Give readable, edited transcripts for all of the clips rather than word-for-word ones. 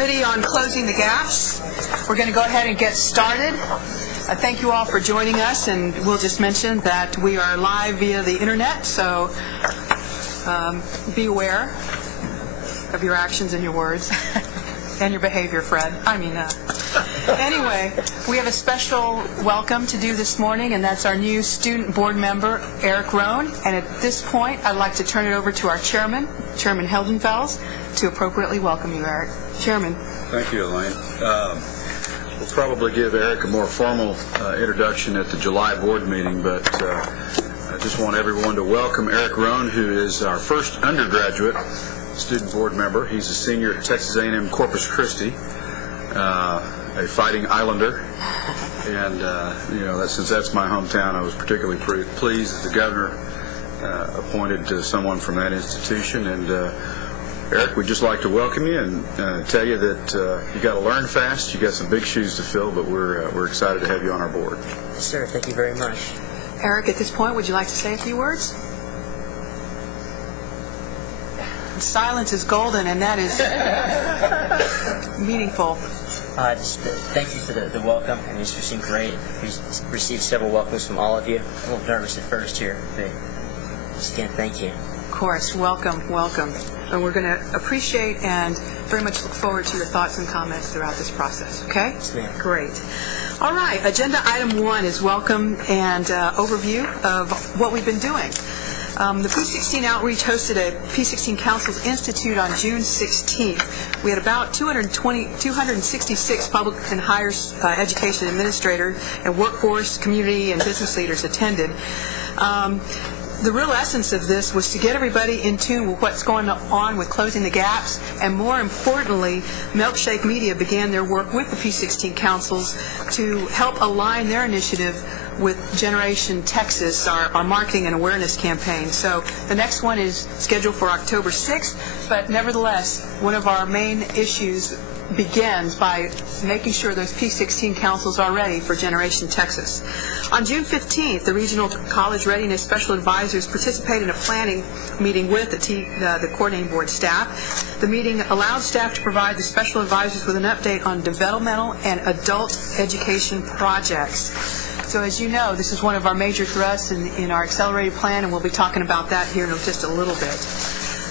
Committee on Closing the Gaps. We're going to go ahead and get started. Thank you all for joining us, and we'll just mention that we are live via the internet, so be aware of your actions and your words and your behavior, Fred. Anyway, we have a special welcome to do this morning, and that's our new student board member, Eric Rohn. And at this point, I'd like to turn it over to our chairman, Chairman Heldenfels, to appropriately welcome you, Eric. Chairman. Thank you, Elaine. We'll probably give Eric a more formal introduction at the July board meeting, but I just want everyone to welcome Eric Rohn, who is our first undergraduate student board member. He's a senior at Texas A&M Corpus Christi, a Fighting Islander, and since that's my hometown, I was particularly pleased that the governor appointed someone from that institution. And Eric, we'd just like to welcome you and tell you that you got to learn fast. You got some big shoes to fill, but we're excited to have you on our board. Yes, sir. Thank you very much. Eric, at this point, would you like to say a few words? Silence is golden, and that is meaningful. Thank you for the welcome. I mean, it's been great. We've received several welcomes from all of you. I'm a little nervous at first here, but just again, thank you. Of course, welcome. And we're going to appreciate and very much look forward to your thoughts and comments throughout this process, okay? Yes, ma'am. Great. All right, agenda item 1 is welcome and overview of what we've been doing. The P16 Outreach hosted a P16 Councils Institute on June 16th. We had about 266 public and higher education administrators and workforce, community, and business leaders attended. The real essence of this was to get everybody in tune with what's going on with closing the gaps, and more importantly, Milkshake Media began their work with the P16 Councils to help align their initiative with Generation Texas, our marketing and awareness campaign. So the next one is scheduled for October 6th, but nevertheless, one of our main issues begins by making sure those P16 councils are ready for Generation Texas. On June 15th, the Regional College Readiness Special Advisors participated in a planning meeting with the coordinating board staff. The meeting allowed staff to provide the special advisors with an update on developmental and adult education projects. So as you know, this is one of our major thrusts in our accelerated plan, and we'll be talking about that here in just a little bit.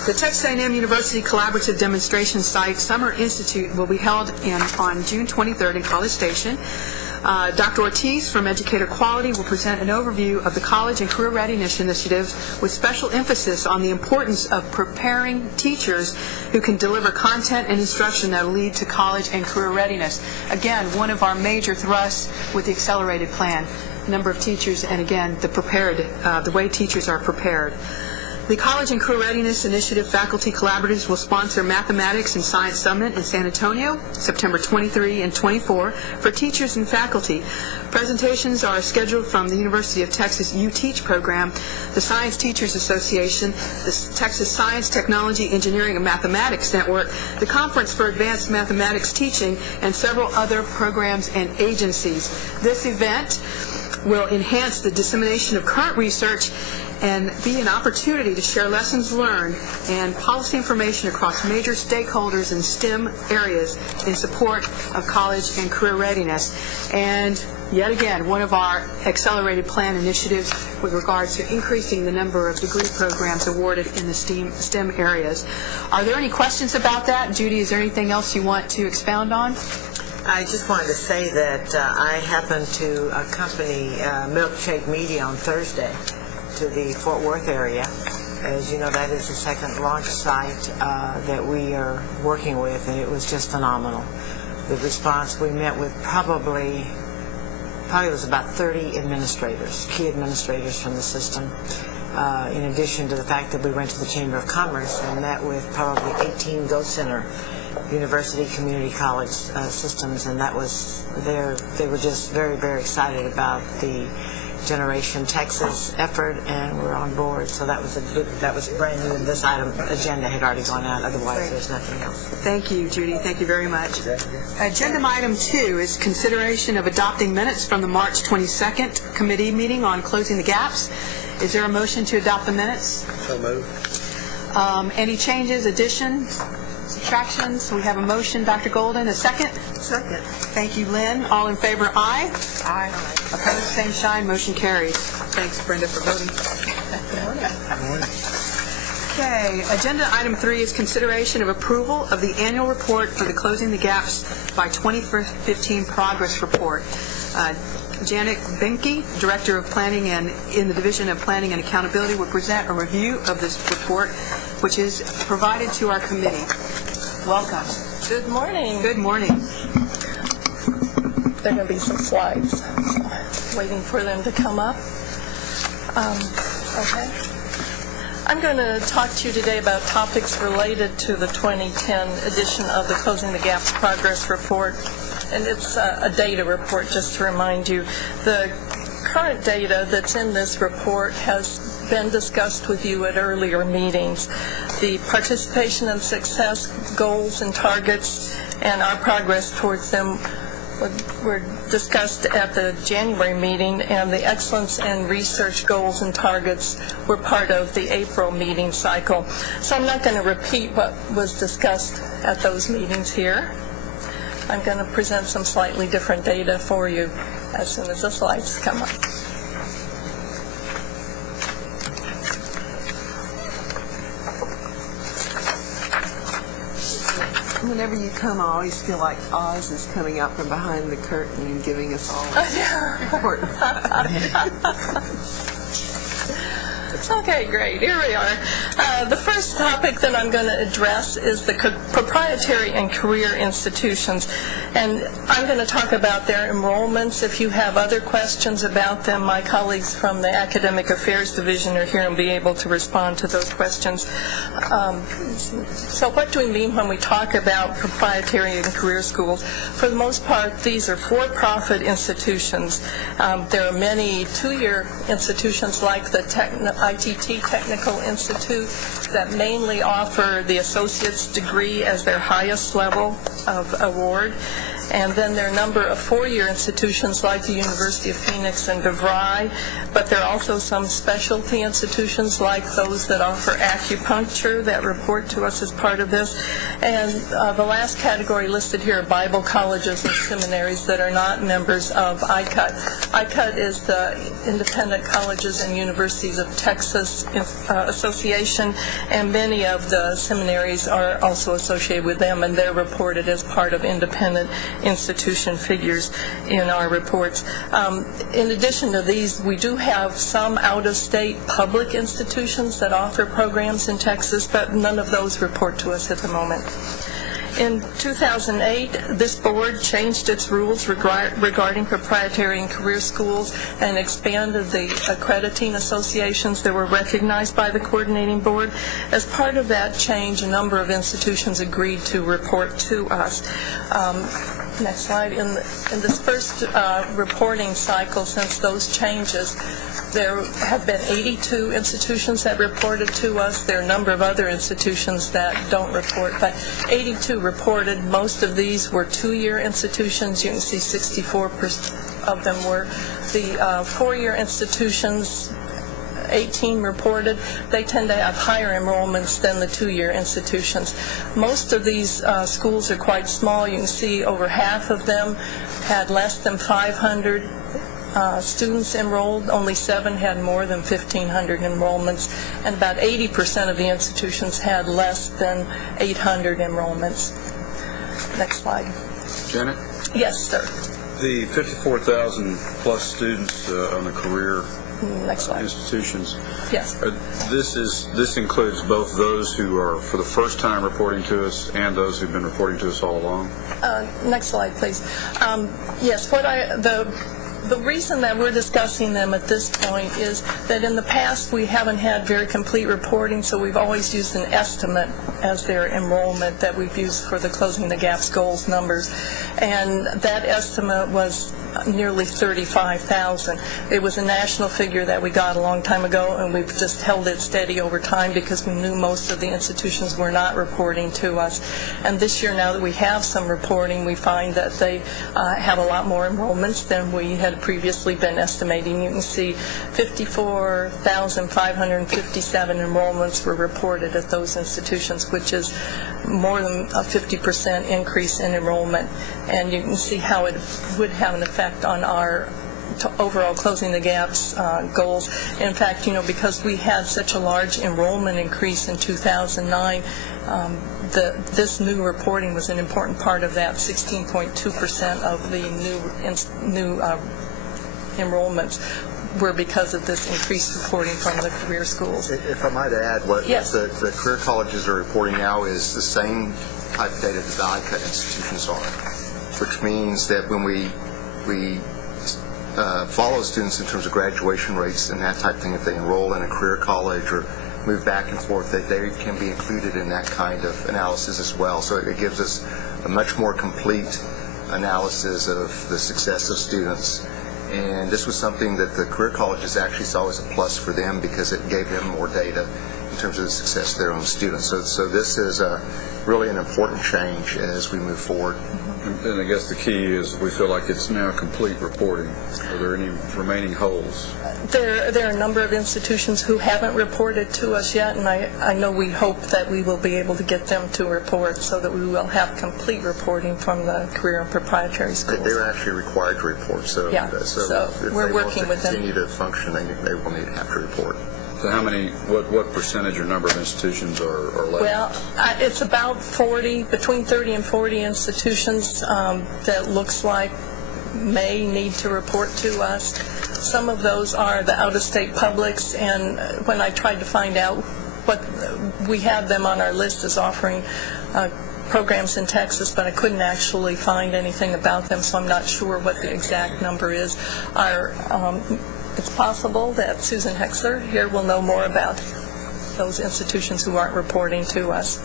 The Texas A&M University Collaborative Demonstration Site Summer Institute will be held on June 23rd in College Station. Dr. Ortiz from Educator Quality will present an overview of the College and Career Readiness Initiative with special emphasis on the importance of preparing teachers who can deliver content and instruction that will lead to college and career readiness. Again, one of our major thrusts with the accelerated plan, number of teachers, and again, the way teachers are prepared. The College and Career Readiness Initiative Faculty Collaboratives will sponsor Mathematics and Science Summit in San Antonio, September 23 and 24, for teachers and faculty. Presentations are scheduled from the University of Texas U-Teach program, the Science Teachers Association, the Texas Science, Technology, Engineering, and Mathematics Network, the Conference for Advanced Mathematics Teaching, and several other programs and agencies. This event will enhance the dissemination of current research and be an opportunity to share lessons learned and policy information across major stakeholders in STEM areas in support of college and career readiness. And yet again, one of our accelerated plan initiatives with regards to increasing the number of degree programs awarded in the STEM areas. Are there any questions about that? Judy, is there anything else you want to expound on? I just wanted to say that I happened to accompany Milkshake Media on Thursday to the Fort Worth area. As you know, that is the second launch site that we are working with, and it was just phenomenal. The response, we met with probably was about 30 administrators, key administrators from the system, in addition to the fact that we went to the Chamber of Commerce and met with probably 18 Go Center University Community College systems, and that was they were just very, very excited about the Generation Texas effort, and we're on board. So that was brand new, and this item agenda had already gone out. Otherwise, there's nothing else. Thank you, Judy. Thank you very much. Agenda item 2 is consideration of adopting minutes from the March 22nd committee meeting on closing the gaps. Is there a motion to adopt the minutes? So moved. Any changes, additions? subtractions? We have a motion. Dr. Golden, a second? Second. Thank you, Lynn. All in favor, aye. Aye. Opposed, same sign. Motion carries. Thanks, Brenda, for voting. Okay, agenda item 3 is consideration of approval of the annual report for the Closing the Gaps by 2015 progress report. Janet Benke, Director of Planning and in the Division of Planning and Accountability, will present a review of this report, which is provided to our committee. Welcome. Good morning. Good morning. There are going to be some slides. Waiting for them to come up. Okay. I'm going to talk to you today about topics related to the 2010 edition of the Closing the Gaps Progress Report. And it's a data report, just to remind you. The current data that's in this report has been discussed with you at earlier meetings. The participation and success goals and targets and our progress towards them were discussed at the January meeting, and the excellence and research goals and targets were part of the April meeting cycle. So I'm not going to repeat what was discussed at those meetings here. I'm going to present some slightly different data for you as soon as the slides come up. Whenever you come, I always feel like Oz is coming out from behind the curtain and giving us all important. Okay, great. Here we are. The first topic that I'm going to address is the proprietary and career institutions. And I'm going to talk about their enrollments. If you have other questions about them, my colleagues from the Academic Affairs Division are here and be able to respond to those questions. So what do we mean when we talk about proprietary and career schools? For the most part, these are for-profit institutions. There are many two-year institutions like the ITT Technical Institute that mainly offer the associate's degree as their highest level of award. And then there are a number of four-year institutions like the University of Phoenix and DeVry, but there are also some specialty institutions like those that offer acupuncture that report to us as part of this. And the last category listed here are Bible colleges and seminaries that are not members of ICUT. ICUT is the Independent Colleges and Universities of Texas Association, and many of the seminaries are also associated with them, and they're reported as part of independent institution figures in our reports. In addition to these, we do have some out-of-state public institutions that offer programs in Texas, but none of those report to us at the moment. In 2008, this board changed its rules regarding proprietary and career schools and expanded the accrediting associations that were recognized by the coordinating board. As part of that change, a number of institutions agreed to report to us. Next slide. In this first reporting cycle since those changes, there have been 82 institutions that reported to us. There are a number of other institutions that don't report, but 82 reported. Most of these were two-year institutions. You can see 64% of them were. The four-year institutions, 18 reported. They tend to have higher enrollments than the two-year institutions. Most of these schools are quite small. You can see over half of them had less than 500 students enrolled. Only 7 had more than 1,500 enrollments, and about 80% of the institutions had less than 800 enrollments. Next slide. Janet? Yes, sir. The 54,000 plus students on the career Next slide. institutions. Yes. This includes both those who are for the first time reporting to us and those who've been reporting to us all along. Next slide, please. Yes, the reason that we're discussing them at this point is that in the past we haven't had very complete reporting, so we've always used an estimate as their enrollment that we've used for the Closing the Gaps goals numbers. And that estimate was nearly 35,000. It was a national figure that we got a long time ago, and we've just held it steady over time because we knew most of the institutions were not reporting to us. And this year, now that we have some reporting, we find that they have a lot more enrollments than we had previously been estimating. You can see 54,557 enrollments were reported at those institutions, which is more than a 50% increase in enrollment. And you can see how it would have an effect on our overall Closing the Gaps goals. In fact, because we had such a large enrollment increase in 2009, this new reporting was an important part of that. 16.2% of the new enrollments were because of this increased reporting from the career schools. If I might add, what Yes. the career colleges are reporting now is the same type of data that the ICUT institutions are, which means that when we follow students in terms of graduation rates and that type of thing, if they enroll in a career college or move back and forth, they can be included in that kind of analysis as well. So it gives us a much more complete analysis of the success of students. And this was something that the career colleges actually saw as a plus for them because it gave them more data in terms of the success of their own students. So this is really an important change as we move forward. And I guess the key is we feel like it's now complete reporting. Are there any remaining holes? There are a number of institutions who haven't reported to us yet, and I know we hope that we will be able to get them to report so that we will have complete reporting from the career and proprietary schools. They're actually required to report, so Yeah, so if we're they working want with to them. continue to function, they will need to have to report. So how many, what percentage or number of institutions are left? Well, it's about 40, between 30 and 40 institutions that looks like may need to report to us. Some of those are the out-of-state publics, and when I tried to find out what, we have them on our list as offering programs in Texas, but I couldn't actually find anything about them, so I'm not sure what the exact number is. It's possible that Susan Hexler here will know more about those institutions who aren't reporting to us.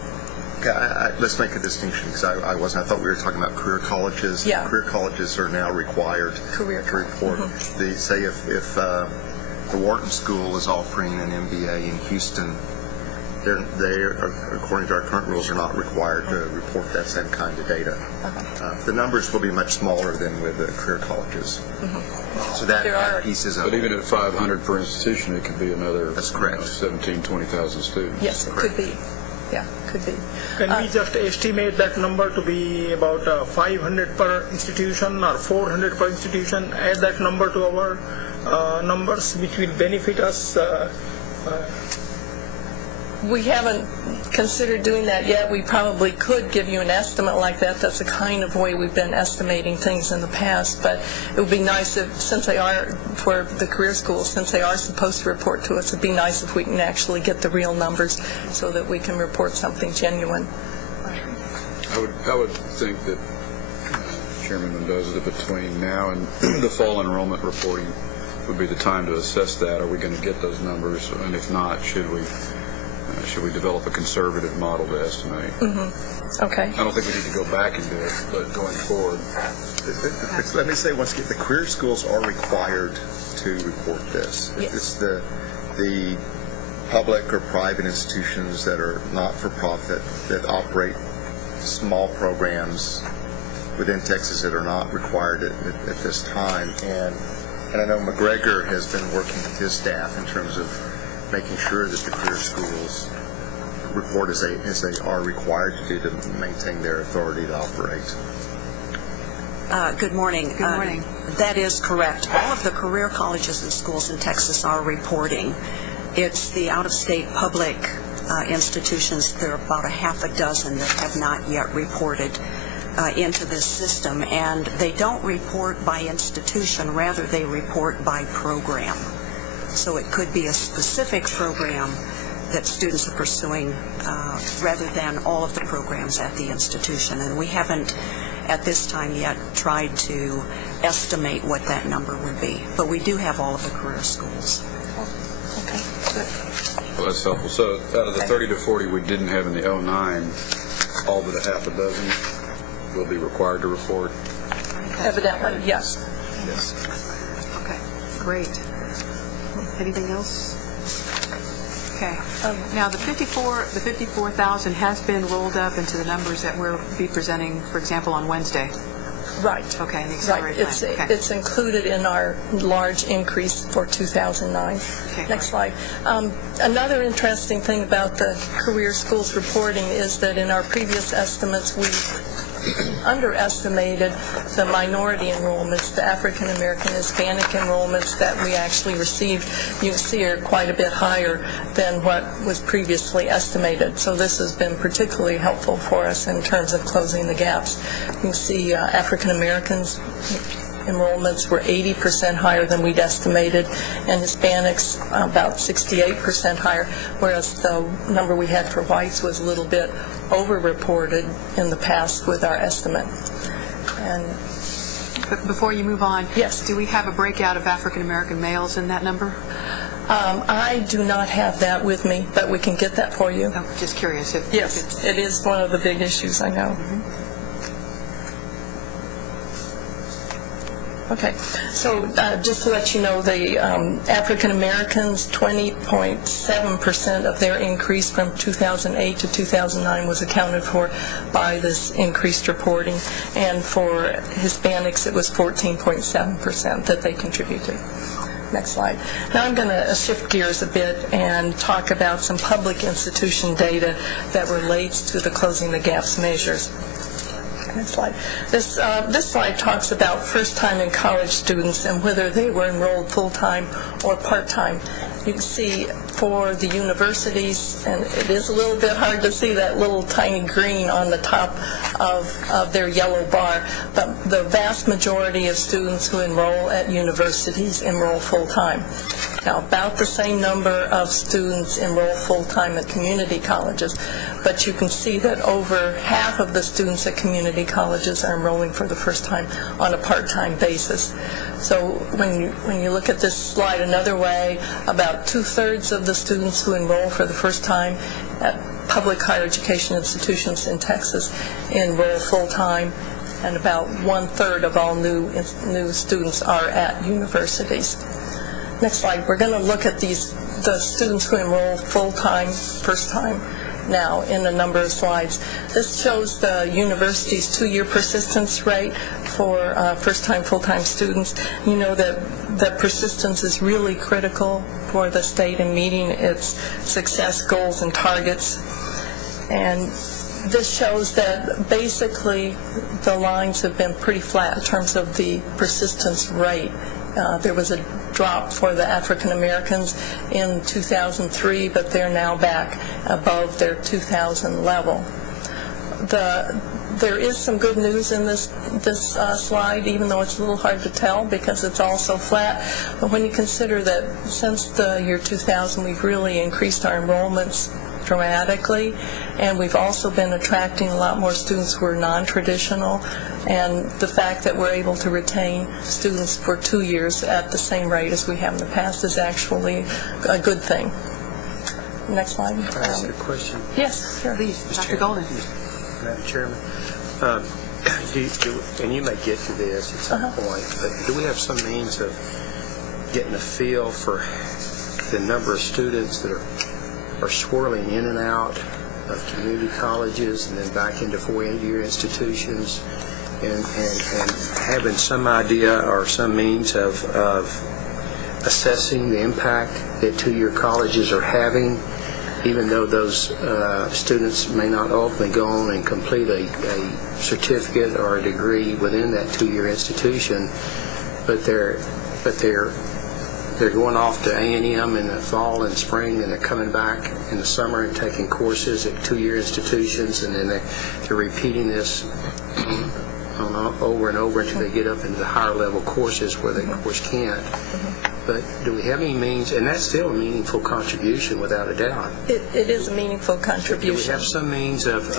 Okay, let's make a distinction because I thought we were talking about career colleges. Yeah. Career colleges are now required to report. Say if the Wharton School is offering an MBA in Houston, they according to our current rules, are not required to report that same kind of data. The numbers will be much smaller than with the career colleges. So that piece is But even at 500 per institution, it could be another That's correct. 17,000, 20,000 students. Yes, it could be. Yeah, could be. Can we just estimate that number to be about 500 per institution or 400 per institution? Add that number to our numbers, which will benefit us. We haven't considered doing that yet. We probably could give you an estimate like that. That's the kind of way we've been estimating things in the past. But it would be nice if, since they are, for the career schools, since they are supposed to report to us, it'd be nice if we can actually get the real numbers so that we can report something genuine. I would think that Chairman Mendoza, that between now and the fall enrollment reporting would be the time to assess that. Are we going to get those numbers? And if not, should we develop a conservative model to estimate? Okay. I don't think we need to go back and do it, but going forward. Let me say once again, the career schools are required to report this. Yes. It's the public or private institutions that are not-for-profit that operate small programs within Texas that are not required at this time. And I know McGregor has been working with his staff in terms of making sure that the career schools report as they are required to do to maintain their authority to operate. Good morning. Good morning. That is correct. All of the career colleges and schools in Texas are reporting. It's the out-of-state public institutions, there are about a half a dozen that have not yet reported into this system, and they don't report by institution, rather they report by program. So it could be a specific program that students are pursuing rather than all of the programs at the institution. And we haven't at this time yet tried to estimate what that number would be. But we do have all of the career schools. Okay, good. Well, that's helpful. So out of the 30 to 40 we didn't have in the 09, all but a half a dozen will be required to report? Evidently, yes. Yes. Okay, great. Anything else? Okay. Now, the 54,000 has been rolled up into the numbers that we'll be presenting, for example, on Wednesday. Right. Okay, and the Right. accelerated plan. Okay. It's included in our large increase for 2009. Okay, Next slide. Another interesting thing about the career schools reporting is that in our previous estimates, we underestimated the minority enrollments, the African American, Hispanic enrollments that we actually received. You can see are quite a bit higher than what was previously estimated. So this has been particularly helpful for us in terms of closing the gaps. You can see African Americans enrollments were 80% higher than we'd estimated, and Hispanics about 68% higher, whereas the number we had for whites was a little bit over-reported in the past with our estimate. And But before you move on, Yes. do we have a breakout of African American males in that number? I do not have that with me, but we can get that for you. Oh, just curious if Yes, it is one of the big issues, I know. Okay, so just to let you know, the African Americans, 20.7% of their increase from 2008 to 2009 was accounted for by this increased reporting, and for Hispanics it was 14.7% that they contributed. Next slide. Now I'm going to shift gears a bit and talk about some public institution data that relates to the Closing the Gaps measures. Next slide. This slide talks about first-time in college students and whether they were enrolled full-time or part-time. You can see for the universities, and it is a little bit hard to see that little tiny green on the top of their yellow bar, but the vast majority of students who enroll at universities enroll full-time. Now, about the same number of students enroll full-time at community colleges, but you can see that over half of the students at community colleges are enrolling for the first time on a part-time basis. So when you look at this slide another way, about 2/3 of the students who enroll for the first time at public higher education institutions in Texas enroll full-time, and about 1/3 of all new students are at universities. Next slide. We're going to look at the students who enroll full-time, first time, now in a number of slides. This shows the university's 2-year persistence rate for first-time, full-time students. You know that persistence is really critical for the state in meeting its success goals and targets. And this shows that basically the lines have been pretty flat in terms of the persistence rate. There was a drop for the African Americans in 2003, but they're now back above their 2000 level. There is some good news in this slide, even though it's a little hard to tell because it's all so flat. But when you consider that since the year 2000, we've really increased our enrollments dramatically, and we've also been attracting a lot more students who are non-traditional, and the fact that we're able to retain students for 2 years at the same rate as we have in the past is actually a good thing. Next slide. Can I ask you a question? Yes, sure. Please, Dr. Golden. Madam Chairman, and you may get to this at some point, but do we have some means of getting a feel for the number of students that are swirling in and out of community colleges and then back into 4-year institutions, and having some idea or some means of assessing the impact that 2-year colleges are having, even though those students may not ultimately go on and complete a certificate or a degree within that 2-year institution, but they're going off to A&M in the fall and spring, and they're coming back in the summer and taking courses at 2-year institutions, and then they're repeating this over and over until they get up into the higher level courses where they, of course, can't. But do we have any means, and that's still a meaningful contribution without a doubt. It is a meaningful contribution. Do we have some means of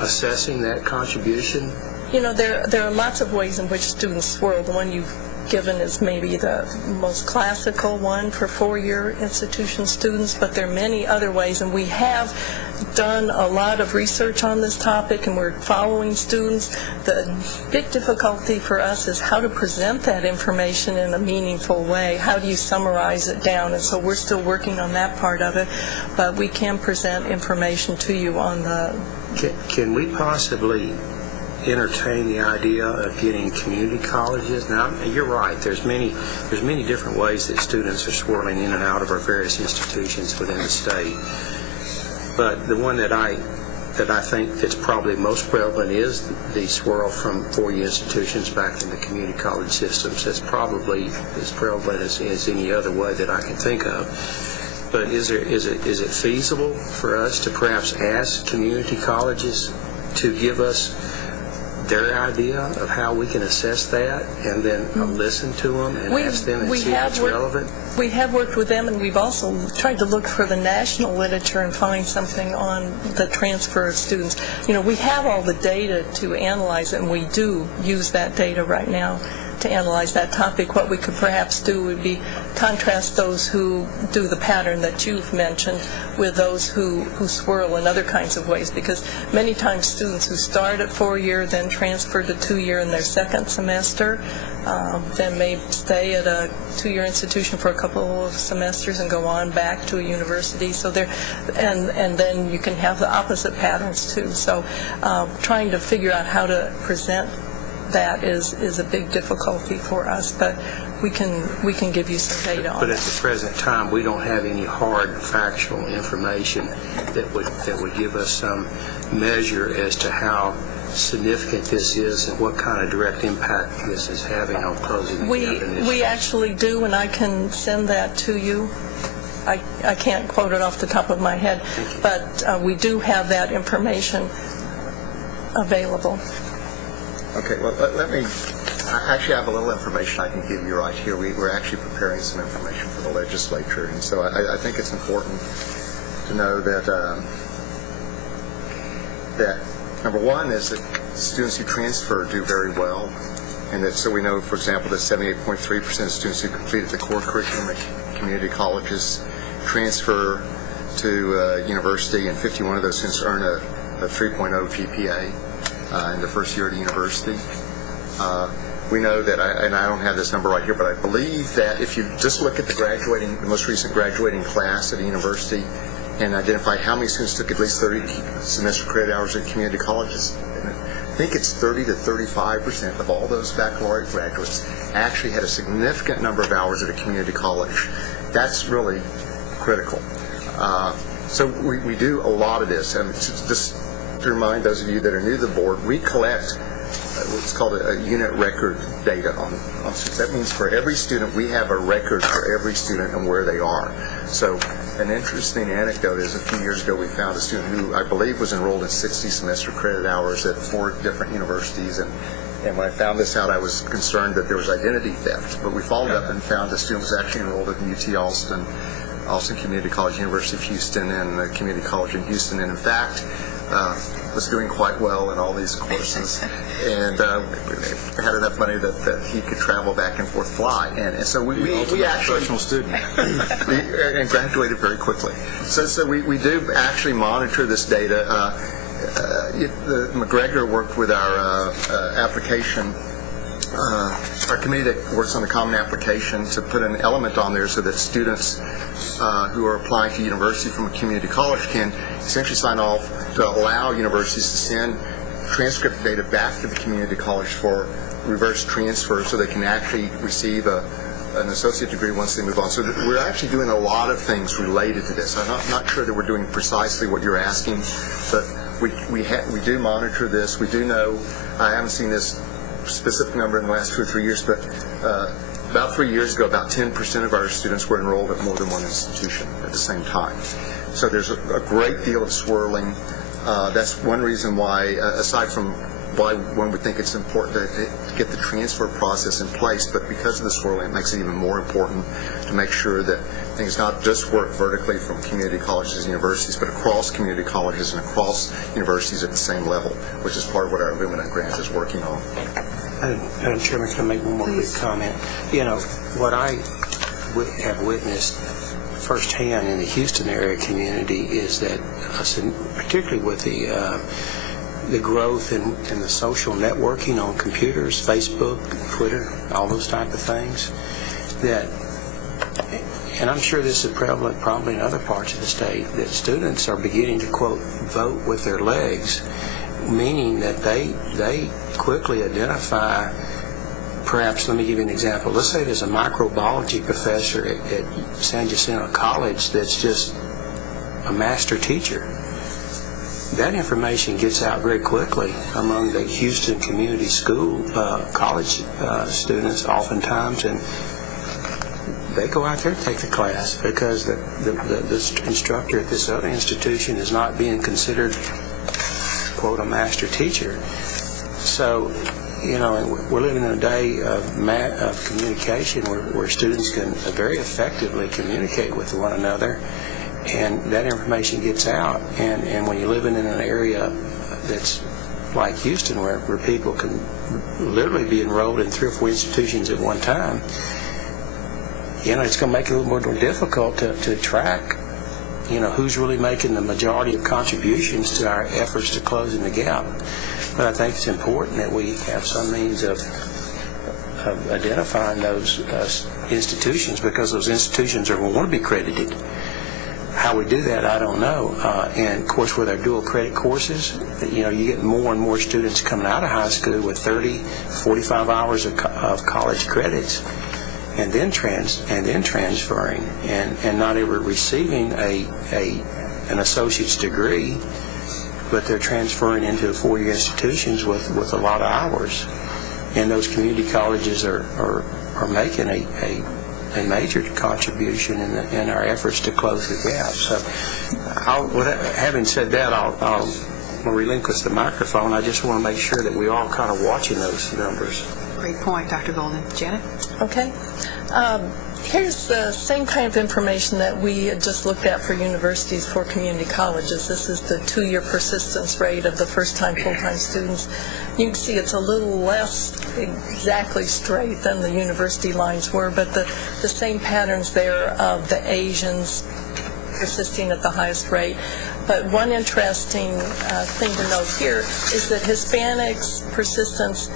assessing that contribution? You know, there are lots of ways in which students swirl. The one you've given is maybe the most classical one for four-year institution students, but there are many other ways, and we have done a lot of research on this topic, and we're following students. The big difficulty for us is how to present that information in a meaningful way. How do you summarize it down? And so we're still working on that part of it, but we can present information to you on the... Can we possibly entertain the idea of getting community colleges? Now, you're right. There's many different ways that students are swirling in and out of our various institutions within the state. But the one that I think that's probably most prevalent is the swirl from four-year institutions back in the community college systems. That's probably as prevalent as any other way that I can think of. But is it feasible for us to perhaps ask community colleges to give us their idea of how we can assess that, and then listen to them and ask them and see if it's relevant? We have worked with them, and we've also tried to look for the national literature and find something on the transfer of students. You know, we have all the data to analyze it, and we do use that data right now to analyze that topic. What we could perhaps do would be contrast those who do the pattern that you've mentioned with those who swirl in other kinds of ways, because many times students who start at four-year then transfer to two-year in their second semester, then may stay at a two-year institution for a couple of semesters and go on back to a university. So and then you can have the opposite patterns too. So trying to figure out how to present that is a big difficulty for us, but we can give you some data on it. But at the present time, we don't have any hard factual information that would give us some measure as to how significant this is and what kind of direct impact this is having on closing the gap initiatives. We actually do, and I can send that to you. I can't quote it off the top of my head, but we do have that information available. Okay, well, let me, I actually have a little information I can give you right here. We're actually preparing some information for the legislature, and so I think it's important to know that that number one is that students who transfer do very well, and that so we know, for example, that 78.3% of students who completed the core curriculum at community colleges transfer to university, and 51 of those students earn a 3.0 GPA. In the first year at a university. We know that, and I don't have this number right here, but I believe that if you just look at the most recent graduating class at a university and identify how many students took at least 30 semester credit hours at community colleges, I think it's 30 to 35% of all those baccalaureate graduates actually had a significant number of hours at a community college. That's really critical. So we do a lot of this, and just to remind those of you that are new to the board, we collect what's called a unit record data on students. That means for every student, we have a record for every student and where they are. So an interesting anecdote is a few years ago we found a student who I believe was enrolled in 60 semester credit hours at 4 different universities, and when I found this out, I was concerned that there was identity theft. But we followed up and found the student was actually enrolled at UT Austin, Austin Community College, University of Houston, and the Community College in Houston, and in fact was doing quite well in all these courses, and had enough money that he could travel back and forth, fly, and so we actually professional student and graduated very quickly. So we do actually monitor this data. McGregor worked with our application. Our committee that works on the Common Application to put an element on there so that students who are applying to university from a community college can essentially sign off to allow universities to send transcript data back to the community college for reverse transfer so they can actually receive an associate degree once they move on. So we're actually doing a lot of things related to this. I'm not sure that we're doing precisely what you're asking, but we do monitor this. We do know, I haven't seen this specific number in the last 2 or 3 years, but about 3 years ago, about 10% of our students were enrolled at more than one institution at the same time. So there's a great deal of swirling. That's one reason why, aside from why one would think it's important to get the transfer process in place, but because of the swirling, it makes it even more important to make sure that things not just work vertically from community colleges and universities, but across community colleges and across universities at the same level, which is part of what our Illumina grant is working on. Madam Chairman, can I make one more quick comment? You know, what I have witnessed firsthand in the Houston area community is that, particularly with the growth in the social networking on computers, Facebook, Twitter, all those type of things, that, and I'm sure this is prevalent probably in other parts of the state, that students are beginning to, quote, vote with their legs, meaning that they quickly identify, perhaps, let me give you an example. Let's say there's a microbiology professor at San Jacinto College that's just a master teacher. That information gets out very quickly among the Houston community school college students oftentimes, and they go out there and take the class because the instructor at this other institution is not being considered, quote, a master teacher. So, you know, we're living in a day of communication where students can very effectively communicate with one another, and that information gets out. And when you're living in an area that's like Houston, where people can literally be enrolled in 3 or 4 institutions at one time, you know, it's going to make it a little more difficult to track, you know, who's really making the majority of contributions to our efforts to closing the gap. But I think it's important that we have some means of identifying those institutions, because those institutions are going to want to be credited. How we do that, I don't know. And of course, with our dual credit courses, you know, you get more and more students coming out of high school with 30, 45 hours of college credits, and then transferring, and not ever receiving an associate's degree, but they're transferring into 4-year institutions with a lot of hours. And those community colleges are making a major contribution in our efforts to close the gap. So, having said that, I'll relinquish the microphone. I just want to make sure that we're all kind of watching those numbers. Great point, Dr. Golden. Janet? Okay. Here's the same kind of information that we just looked at for universities for community colleges. This is the 2-year persistence rate of the first-time, full-time students. You can see it's a little less exactly straight than the university lines were, but the same patterns there of the Asians persisting at the highest rate. But one interesting thing to note here is that Hispanics' persistence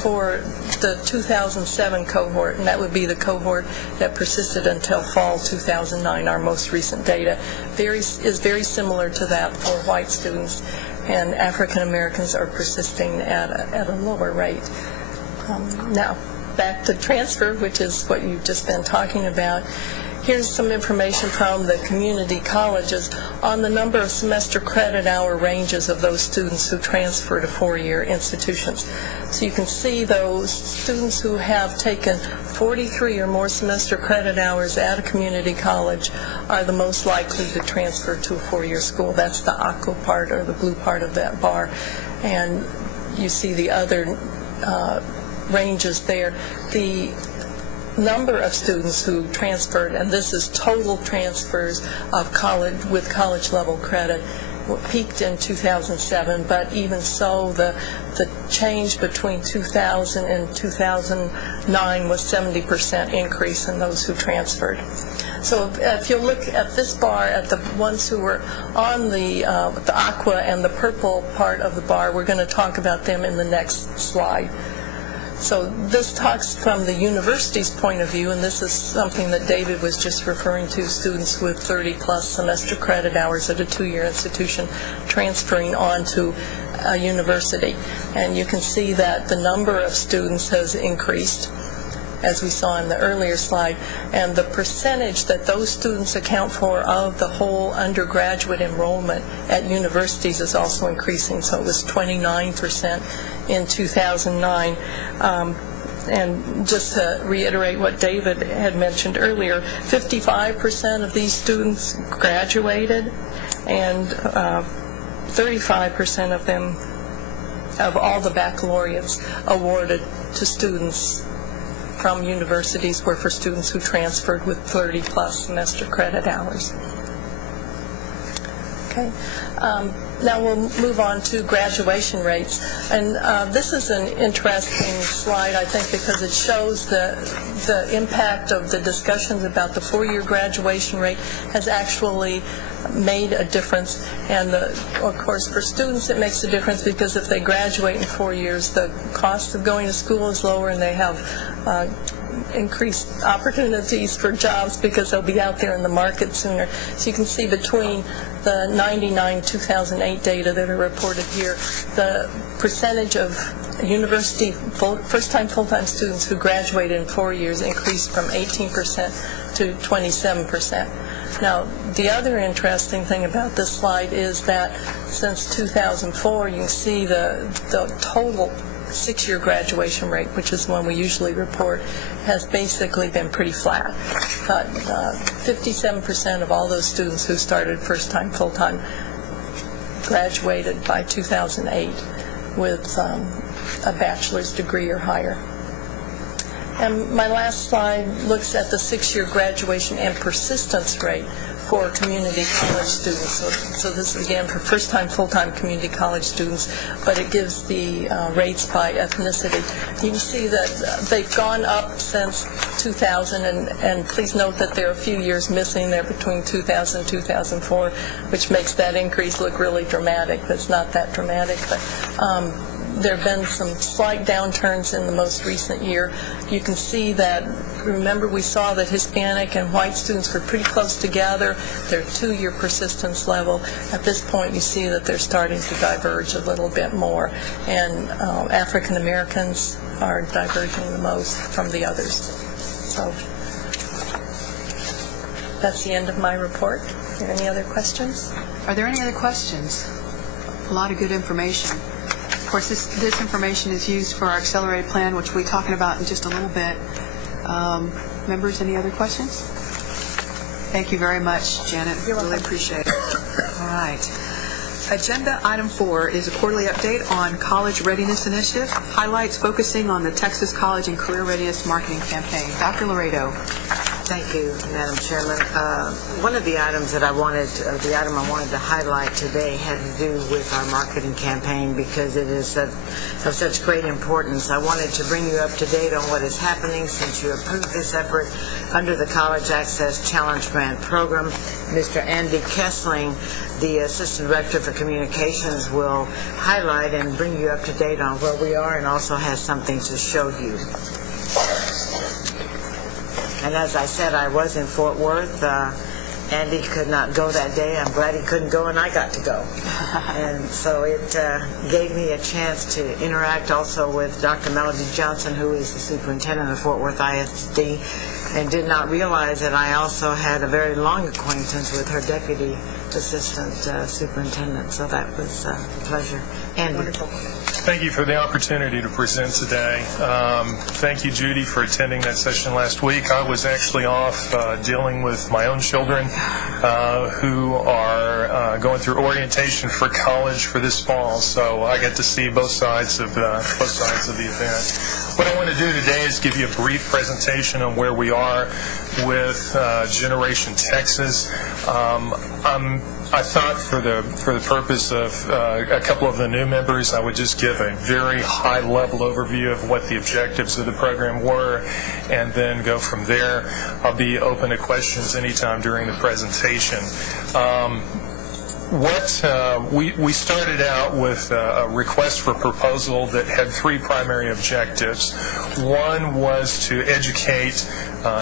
for the 2007 cohort, and that would be the cohort that persisted until fall 2009, our most recent data, is very similar to that for white students, and African Americans are persisting at a lower rate. Now, back to transfer, which is what you've just been talking about. Here's some information from the community colleges on the number of semester credit hour ranges of those students who transfer to 4-year institutions. So you can see those students who have taken 43 or more semester credit hours at a community college are the most likely to transfer to a 4-year school. That's the aqua part, or the blue part of that bar. And you see the other ranges there. The number of students who transferred, and this is total transfers of college with college level credit, peaked in 2007, but even so the change between 2000 and 2009 was 70% increase in those who transferred. So if you look at this bar, at the ones who were on the aqua and the purple part of the bar, we're going to talk about them in the next slide. So this talks from the university's point of view, and this is something that David was just referring to, students with 30-plus semester credit hours at a 2-year institution transferring on to a university. And you can see that the number of students has increased, as we saw in the earlier slide, and the percentage that those students account for of the whole undergraduate enrollment at universities is also increasing. So it was 29% in 2009. And just to reiterate what David had mentioned earlier, 55% of these students graduated, and 35% of them, of all the baccalaureates awarded to students from universities, were for students who transferred with 30-plus semester credit hours. Okay. Now we'll move on to graduation rates. And this is an interesting slide, I think, because it shows the impact of the discussions about the four-year graduation rate has actually made a difference. And of course, for students, it makes a difference because if they graduate in 4 years, the cost of going to school is lower and they have increased opportunities for jobs because they'll be out there in the market sooner. So you can see between the 99-2008 data that are reported here, the percentage of university first-time full-time students who graduated in 4 years increased from 18% to 27%. Now, the other interesting thing about this slide is that since 2004, you can see the total 6-year graduation rate, which is one we usually report, has basically been pretty flat. But 57% of all those students who started first-time full-time graduated by 2008 with a bachelor's degree or higher. And my last slide looks at the 6-year graduation and persistence rate for community college students. So this is again for first-time full-time community college students, but it gives the rates by ethnicity. You can see that they've gone up since 2000, and please note that there are a few years missing there between 2000 and 2004, which makes that increase look really dramatic, but it's not that dramatic. But there have been some slight downturns in the most recent year. You can see that, remember we saw that Hispanic and white students were pretty close together, their 2-year persistence level. At this point you see that they're starting to diverge a little bit more, and African Americans are diverging the most from the others. So that's the end of my report. Are there any other questions? Are there any other questions? A lot of good information. Of course, this information is used for our accelerated plan, which we'll be talking about in just a little bit. Members, any other questions? Thank you very much, Janet. Really appreciate it. All right. Agenda item 4 is a quarterly update on College Readiness Initiative, highlights focusing on the Texas College and Career Readiness Marketing Campaign. Dr. Laredo. Thank you, Madam Chairman. One of the items that I wanted to highlight today had to do with our marketing campaign because it is of such great importance. I wanted to bring you up to date on what is happening since you approved this effort under the College Access Challenge Grant Program. Mr. Andy Kessling, the Assistant Director for Communications, will highlight and bring you up to date on where we are and also has something to show you. And as I said, I was in Fort Worth. Andy could not go that day. I'm glad he couldn't go and I got to go. And so it gave me a chance to interact also with Dr. Melody Johnson, who is the superintendent of Fort Worth ISD, and did not realize that I also had a very long acquaintance with her deputy assistant superintendent. So that was a pleasure. Andy. Wonderful. Thank you for the opportunity to present today. Thank you, Judy, for attending that session last week. I was actually off dealing with my own children who are going through orientation for college for this fall, so I get to see both sides of the event. What I want to do today is give you a brief presentation on where we are with Generation Texas. I thought for the purpose of a couple of the new members, I would just give a very high-level overview of what the objectives of the program were, and then go from there. I'll be open to questions anytime during the presentation. We started out with a request for proposal that had 3 primary objectives. One was to educate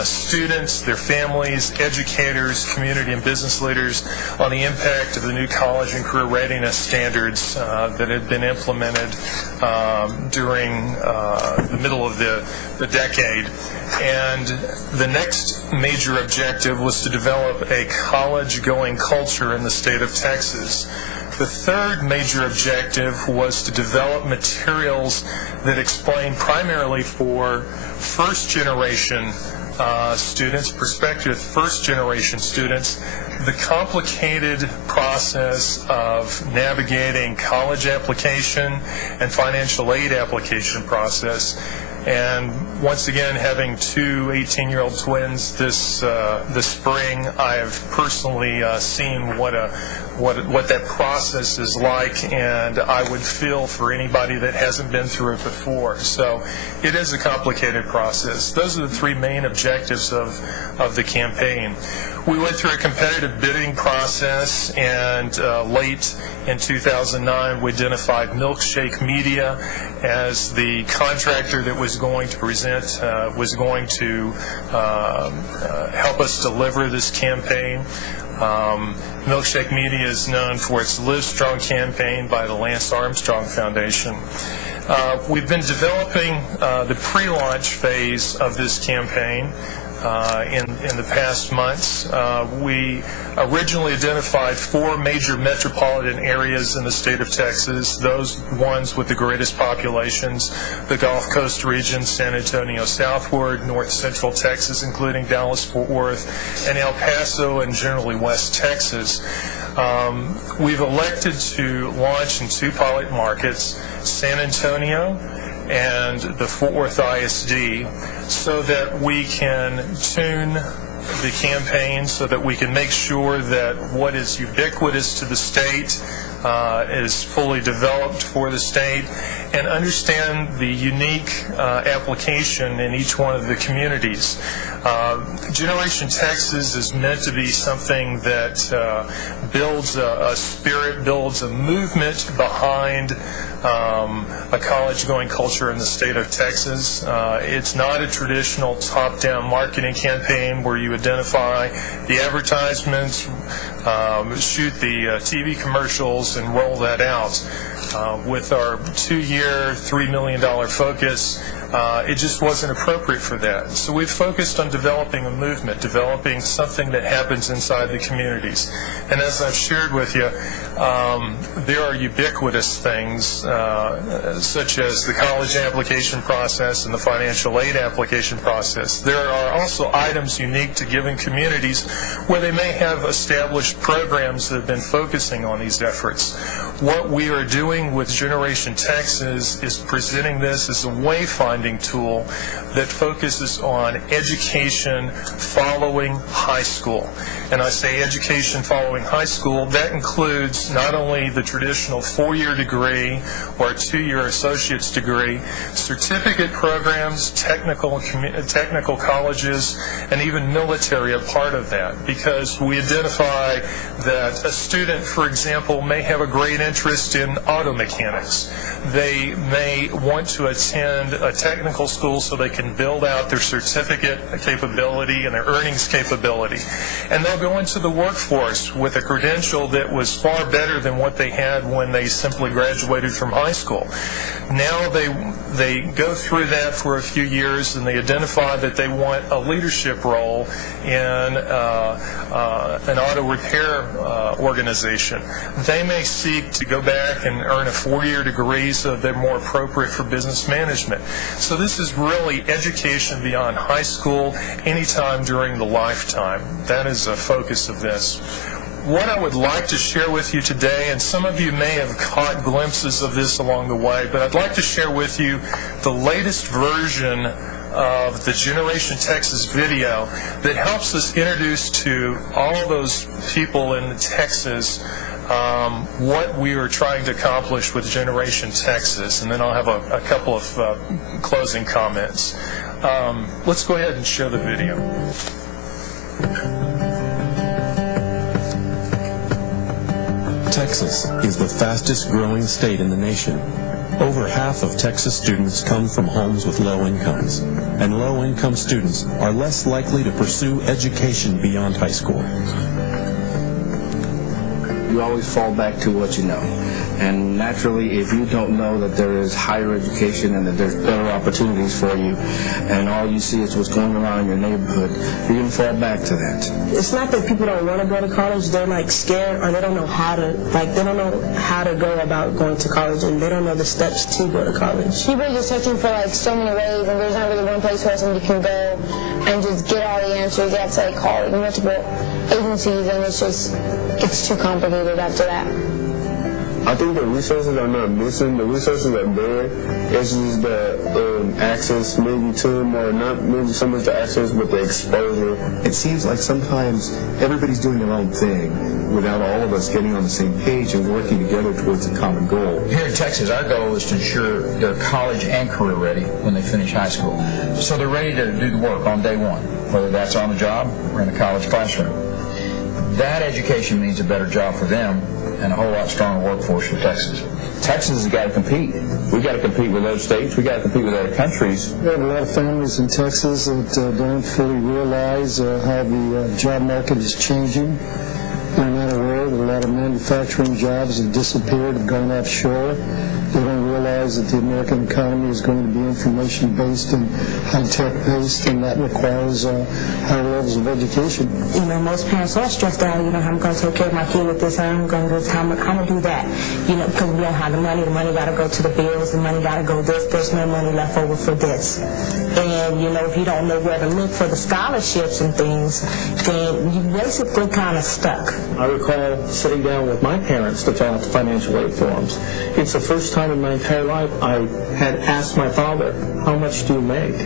students, their families, educators, community and business leaders on the impact of the new college and career readiness standards that had been implemented during the middle of the decade. And the next major objective was to develop a college-going culture in the state of Texas. The third major objective was to develop materials that explain primarily for first-generation students, prospective first-generation students, the complicated process of navigating college application and financial aid application process, And once again, having two 18-year-old twins this spring, I have personally seen what that process is like, and I would feel for anybody that hasn't been through it before. So it is a complicated process. Those are the three main objectives of the campaign. We went through a competitive bidding process, and late in 2009 we identified Milkshake Media as the contractor that was going to present, was going to help us deliver this campaign. Milkshake Media is known for its Live Strong campaign by the Lance Armstrong Foundation. We've been developing the pre-launch phase of this campaign in the past months. We originally identified 4 major metropolitan areas in the state of Texas, those ones with the greatest populations: the Gulf Coast region, San Antonio southward, north central Texas, including Dallas-Fort Worth, and El Paso, and generally West Texas. We've elected to launch in 2 pilot markets, San Antonio and the Fort Worth ISD, so that we can tune the campaign, so that we can make sure that what is ubiquitous to the state is fully developed for the state, and understand the unique application in each one of the communities. Generation Texas is meant to be something that builds a spirit, builds a movement behind a college-going culture in the state of Texas. It's not a traditional top-down marketing campaign where you identify the advertisements, shoot the TV commercials, and roll that out. With our 2-year, $3 million focus, it just wasn't appropriate for that. So we've focused on developing a movement, developing something that happens inside the communities. And as I've shared with you, there are ubiquitous things, such as the college application process and the financial aid application process. There are also items unique to given communities where they may have established programs that have been focusing on these efforts. What we are doing with Generation Texas is presenting this as a wayfinding tool that focuses on education following high school. And I say education following high school, that includes not only the traditional 4-year degree or 2-year associate's degree, certificate programs, technical colleges, and even military are part of that, because we identify that a student, for example, may have a great interest in auto mechanics. They may want to attend a technical school so they can build out their certificate capability and their earnings capability. And they'll go into the workforce with a credential that was far better than what they had when they simply graduated from high school. Now they go through that for a few years, and they identify that they want a leadership role in an auto repair organization. They may seek to go back and earn a 4-year degree so they're more appropriate for business management. So this is really education beyond high school, anytime during the lifetime. That is a focus of this. What I would like to share with you today, and some of you may have caught glimpses of this along the way, but I'd like to share with you the latest version of the Generation Texas video that helps us introduce to all those people in Texas what we are trying to accomplish with Generation Texas, and then I'll have a couple of closing comments. Let's go ahead and show the video. Texas is the fastest growing state in the nation. Over half of Texas students come from homes with low incomes, and low-income students are less likely to pursue education beyond high school. You always fall back to what you know. And naturally, if you don't know that there is higher education and that there's better opportunities for you, and all you see is what's going around in your neighborhood, you're going to fall back to that. It's not that people don't want to go to college, they're like scared, or they don't know how to, they don't know how to go about going to college, and they don't know the steps to go to college. People are just searching for so many ways, and there's not really one place where somebody can go and just get all the answers. You have to call multiple agencies, and it's too complicated after that. I think the resources are not missing. The resources are there. It's just the access maybe to them, or not maybe so much the access, but the exposure. It seems like sometimes everybody's doing their own thing without all of us getting on the same page and working together towards a common goal. Here in Texas, our goal is to ensure they're college and career ready when they finish high school. So they're ready to do the work on day one, whether that's on the job or in a college classroom. That education means a better job for them and a whole lot stronger workforce for Texas. Texas has got to compete. We've got to compete with other states. We've got to compete with other countries. We have a lot of families in Texas that don't fully realize how the job market is changing. They're not aware that a lot of manufacturing jobs have disappeared, have gone offshore. They don't realize that the American economy is going to be information-based and high-tech based, and that requires higher levels of education. You know, most parents are stressed out, you know, how I'm going to take care of my kid with this, how I'm going to do this, how I'm going to do that. You know, because we don't have the money got to go to the bills, the money got to go this, there's no money left over for this. And, you know, if you don't know where to look for the scholarships and things, then you basically kind of stuck. I recall sitting down with my parents to fill out the financial aid forms. It's the first time in my entire life I had asked my father, how much do you make?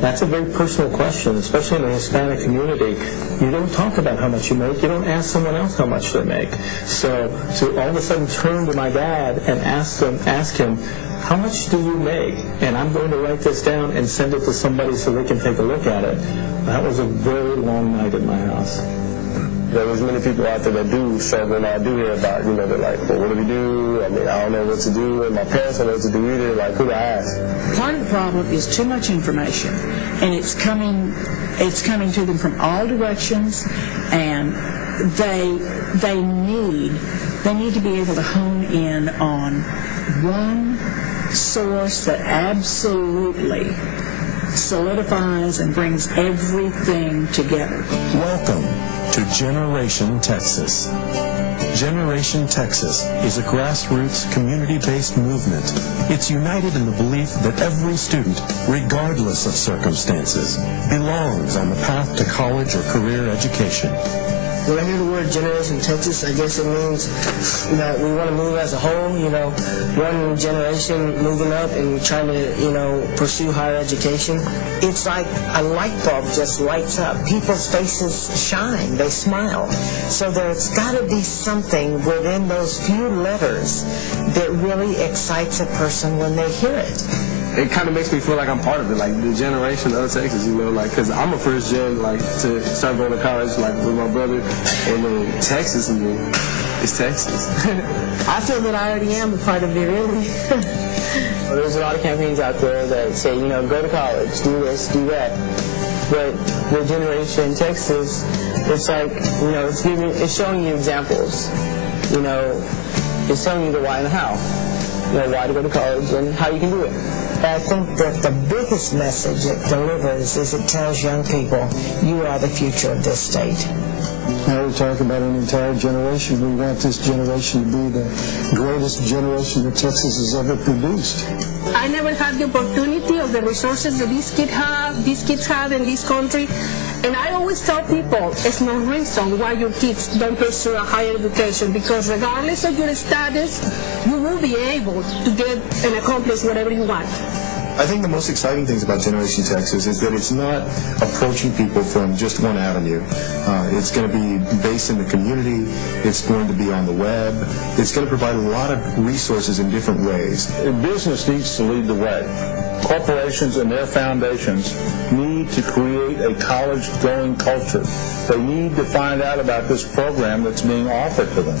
That's a very personal question, especially in the Hispanic community. You don't talk about how much you make. You don't ask someone else how much they make. So to all of a sudden turn to my dad and ask him, how much do you make? And I'm going to write this down and send it to somebody so they can take a look at it. That was a very long night in my house. There's many people out there that do struggle, and I do hear about, you know, they're like, well, what do we do? I mean, I don't know what to do, and my parents don't know what to do either. Like, who to ask? Part of the problem is too much information, and it's coming to them from all directions, and they need to be able to hone in on one source that absolutely solidifies and brings everything together. Welcome to Generation Texas. Generation Texas is a grassroots, community-based movement. It's united in the belief that every student, regardless of circumstances, belongs on the path to college or career education. When I hear the word Generation Texas, I guess it means that we want to move as a whole, you know, one generation moving up and trying to, you know, pursue higher education. It's like a light bulb just lights up. People's faces shine, they smile. So there's got to be something within those few letters that really excites a person when they hear it. It kind of makes me feel like I'm part of it, like the generation of Texas, you know, like, because I'm a first gen, like, to start going to college, like, with my brother, and then Texas, and then it's Texas. I feel that I already am a part of it, really. Well, there's a lot of campaigns out there that say, you know, go to college, do this, do that. But the Generation Texas, it's like, you know, it's showing you examples. You know, it's telling you the why and the how. You know, why to go to college and how you can do it. I think that the biggest message it delivers is it tells young people, you are the future of this state. Now we're talking about an entire generation. We want this generation to be the greatest generation that Texas has ever produced. I never had the opportunity of the resources that these kids have in this country. And I always tell people, it's no reason why your kids don't pursue a higher education, because regardless of your status, you will be able to get and accomplish whatever you want. I think the most exciting things about Generation Texas is that it's not approaching people from just one avenue. It's going to be based in the community. It's going to be on the web. It's going to provide a lot of resources in different ways. Business needs to lead the way. Corporations and their foundations need to create a college-going culture. They need to find out about this program that's being offered to them.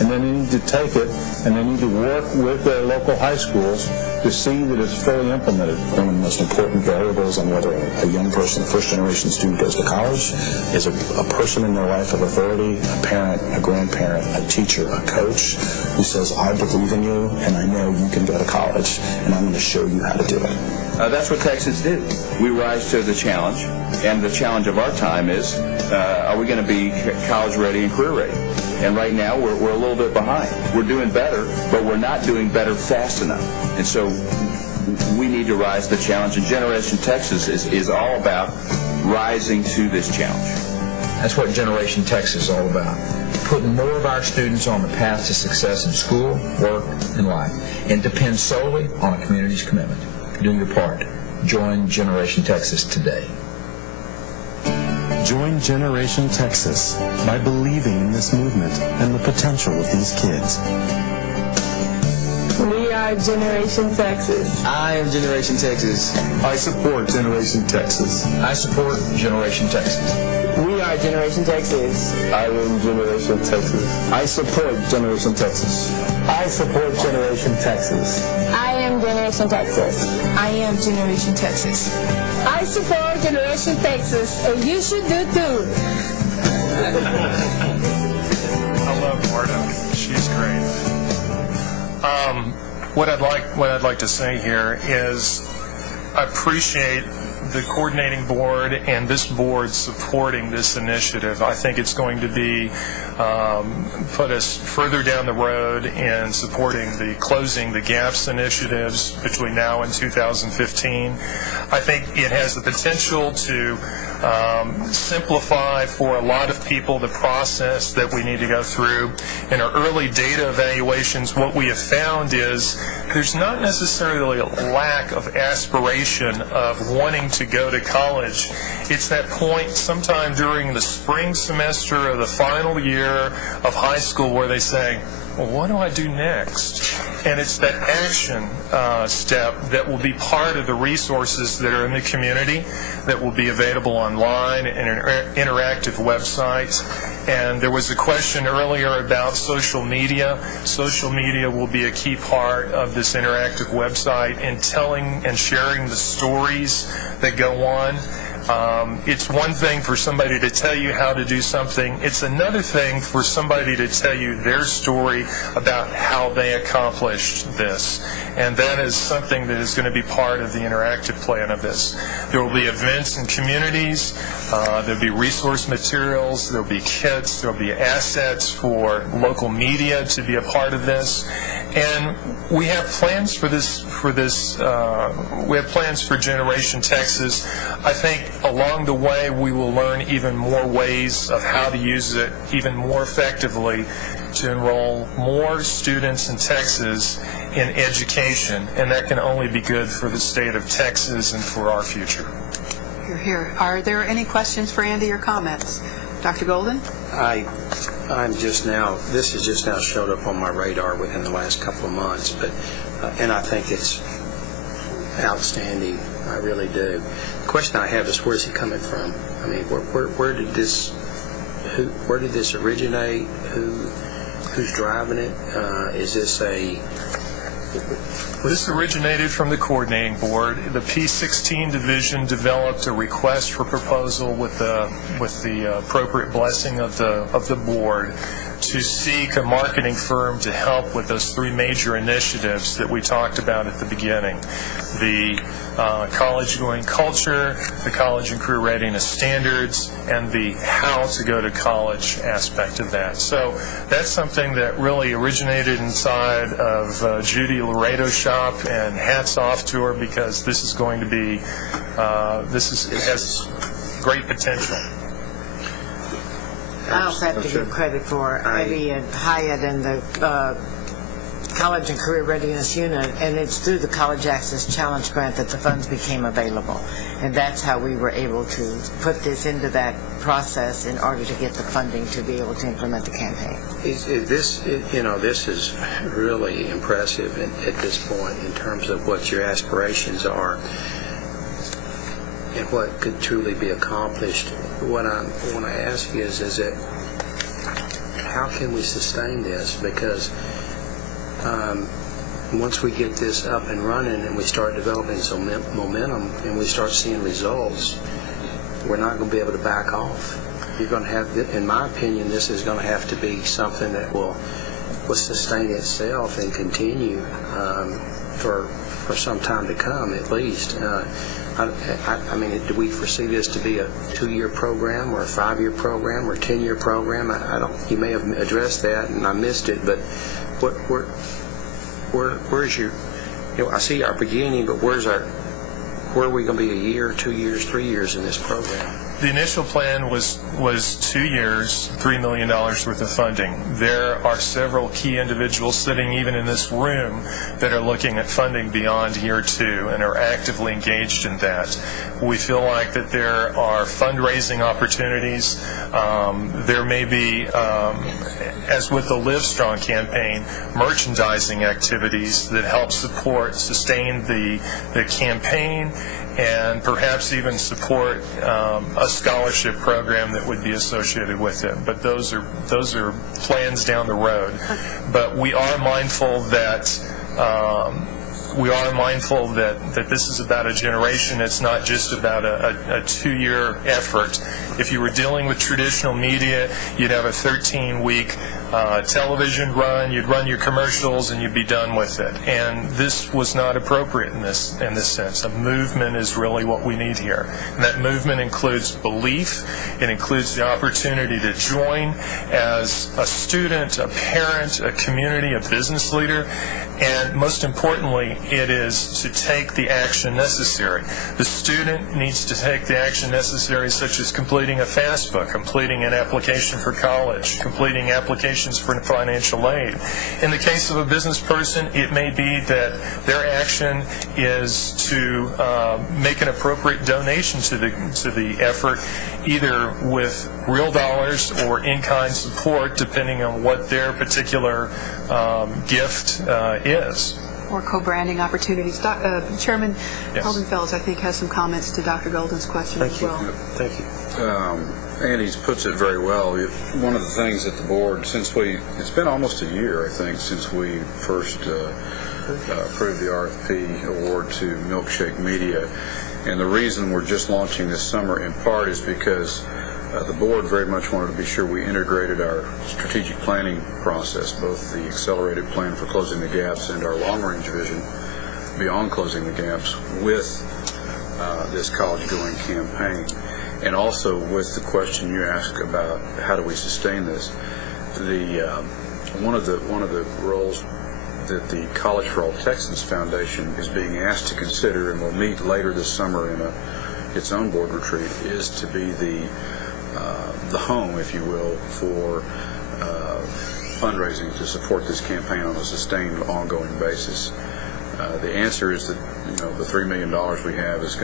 And they need to take it, and they need to work with their local high schools to see that it's fully implemented. One of the most important variables on whether a young person, a first-generation student, goes to college is a person in their life of authority, a parent, a grandparent, a teacher, a coach, who says, I believe in you, and I know you can go to college, and I'm going to show you how to do it. That's what Texans do. We rise to the challenge, and the challenge of our time is, are we going to be college-ready and career-ready? And right now, we're a little bit behind. We're doing better, but we're not doing better fast enough. And so we need to rise to the challenge. And Generation Texas is all about rising to this challenge. That's what Generation Texas is all about. Putting more of our students on the path to success in school, work, and life. And depends solely on a community's commitment. Do your part. Join Generation Texas today. Join Generation Texas by believing in this movement and the potential of these kids. We are Generation Texas. I am Generation Texas. I support Generation Texas. I support Generation Texas. We are Generation Texas. I am Generation Texas. I support Generation Texas. I support Generation Texas. I am Generation Texas. I am Generation Texas. I support Generation Texas, and you should do too. I love Marta. She's great. What I'd like to say here is I appreciate the coordinating board and this board supporting this initiative. I think it's going to be put us further down the road in supporting the Closing the Gaps initiatives between now and 2015. I think it has the potential to simplify for a lot of people the process that we need to go through. In our early data evaluations, what we have found is there's not necessarily a lack of aspiration of wanting to go to college. It's that point sometime during the spring semester of the final year of high school where they say, well, what do I do next? And it's that action step that will be part of the resources that are in the community that will be available online and an interactive website. And there was a question earlier about social media. Social media will be a key part of this interactive website in telling and sharing the stories that go on. It's one thing for somebody to tell you how to do something. It's another thing for somebody to tell you their story about how they accomplished this. And that is something that is going to be part of the interactive plan of this. There will be events in communities. There will be resource materials. There will be kits. There will be assets for local media to be a part of this. And we have plans for this. We have plans for Generation Texas. I think along the way we will learn even more ways of how to use it even more effectively to enroll more students in Texas in education, and that can only be good for the state of Texas and for our future. You're here. Are there any questions for Andy or comments? Dr. Golden? This has just now showed up on my radar within the last couple of months, but and I think it's outstanding. I really do. The question I have is, where's it coming from? I mean, where did this originate? Who's driving it? Is this a... This originated from the coordinating board. The P16 division developed a request for proposal with the appropriate blessing of the board to seek a marketing firm to help with those three major initiatives that we talked about at the beginning. The college-going culture, the college and career readiness standards, and the how to go to college aspect of that. So that's something that really originated inside of Judy Laredo's shop, and hats off to her, because this is going to be, it has great potential. I also have to give credit for Eddie and Hyatt and the College and Career Readiness Unit, and it's through the College Access Challenge Grant that the funds became available. And that's how we were able to put this into that process in order to get the funding to be able to implement the campaign. This is really impressive at this point in terms of what your aspirations are and what could truly be accomplished. What I want to ask you is that how can we sustain this? Because once we get this up and running and we start developing some momentum and we start seeing results, we're not going to be able to back off. You're going to have, in my opinion, this is going to have to be something that will sustain itself and continue for some time to come, at least. I mean, do we foresee this to be a 2-year program or a 5-year program or a 10-year program? You may have addressed that and I missed it, but where's your, I see our beginning, but where are we going to be a year, 2 years, 3 years in this program? The initial plan was 2 years, $3 million worth of funding. There are several key individuals sitting even in this room that are looking at funding beyond year 2 and are actively engaged in that. We feel like that there are fundraising opportunities. There may be, as with the Live Strong campaign, merchandising activities that help sustain the campaign, and perhaps even support a scholarship program that would be associated with it. But those are plans down the road. But we are mindful that this is about a generation. It's not just about a 2-year effort. If you were dealing with traditional media, you'd have a 13-week television run, you'd run your commercials, and you'd be done with it. And this was not appropriate in this sense. A movement is really what we need here. And that movement includes belief. It includes the opportunity to join as a student, a parent, a community, a business leader. And most importantly, it is to take the action necessary. The student needs to take the action necessary, such as completing a FAFSA, completing an application for college, completing applications for financial aid. In the case of a business person, it may be that their action is to make an appropriate donation to the effort, either with real dollars or in-kind support, depending on what their particular gift is. Or co-branding opportunities. Chairman Goldenfeld, I think, has some comments to Dr. Golden's question as well. Thank you. Andy puts it very well. One of the things that the board, it's been almost a year, I think, since we first approved the RFP award to Milkshake Media. And the reason we're just launching this summer, in part, is because the board very much wanted to be sure we integrated our strategic planning process, both the accelerated plan for closing the gaps and our long-range vision beyond closing the gaps, with this college-going campaign. And also with the question you asked about how do we sustain this. One of the roles that the College for All Texans Foundation is being asked to consider, and will meet later this summer in its own board retreat, is to be the home, if you will, for fundraising to support this campaign on a sustained, ongoing basis. The answer is that the $3 million we have has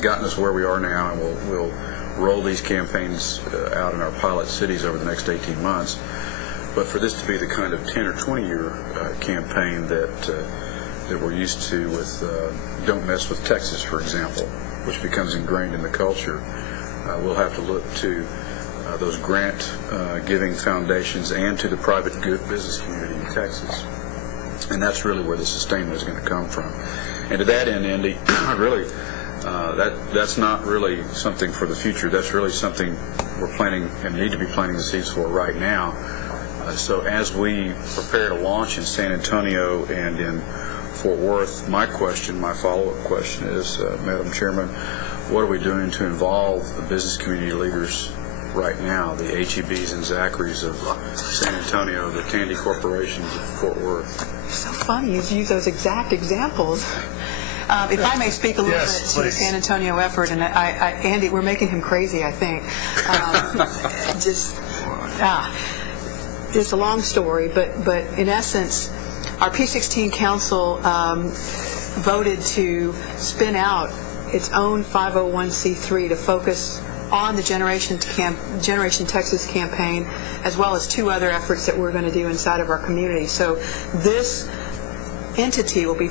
gotten us where we are now, and we'll roll these campaigns out in our pilot cities over the next 18 months. But for this to be the kind of 10 or 20-year campaign that we're used to with Don't Mess with Texas, for example, which becomes ingrained in the culture, we'll have to look to those grant-giving foundations and to the private business community in Texas. And that's really where the sustainment is going to come from. And to that end, Andy, really, that's not really something for the future. That's really something we're planning and need to be planting the seeds for right now. So as we prepare to launch in San Antonio and in Fort Worth, my follow-up question is, Madam Chairman, what are we doing to involve the business community leaders right now, the HEBs and Zacharys of San Antonio, the Tandy Corporations of Fort Worth? So funny you use those exact examples. If I may speak a little bit to the San Antonio effort, and Andy, we're making him crazy, I think. It's a long story, but in essence, our P16 Council voted to spin out its own 501c3 to focus on the Generation Texas campaign, as well as 2 other efforts that we're going to do inside of our community. So this entity will be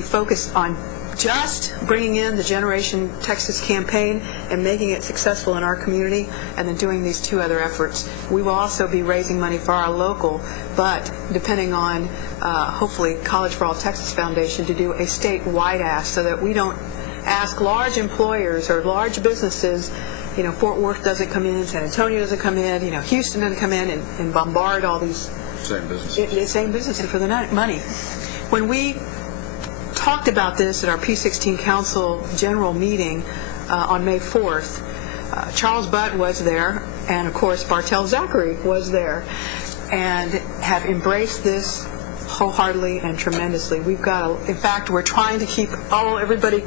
focused on just bringing in the Generation Texas campaign and making it successful in our community, and then doing these 2 other efforts. We will also be raising money for our local, but depending on hopefully College for All Texas Foundation to do a statewide ask, so that we don't ask large employers or large businesses. Fort Worth doesn't come in, San Antonio doesn't come in, Houston doesn't come in and bombard all these same businesses for the money. When we talked about this at our P16 Council General Meeting on May 4th, Charles Butt was there, and of course Bartell Zachary was there, and have embraced this wholeheartedly and tremendously. In fact, we're trying to keep everybody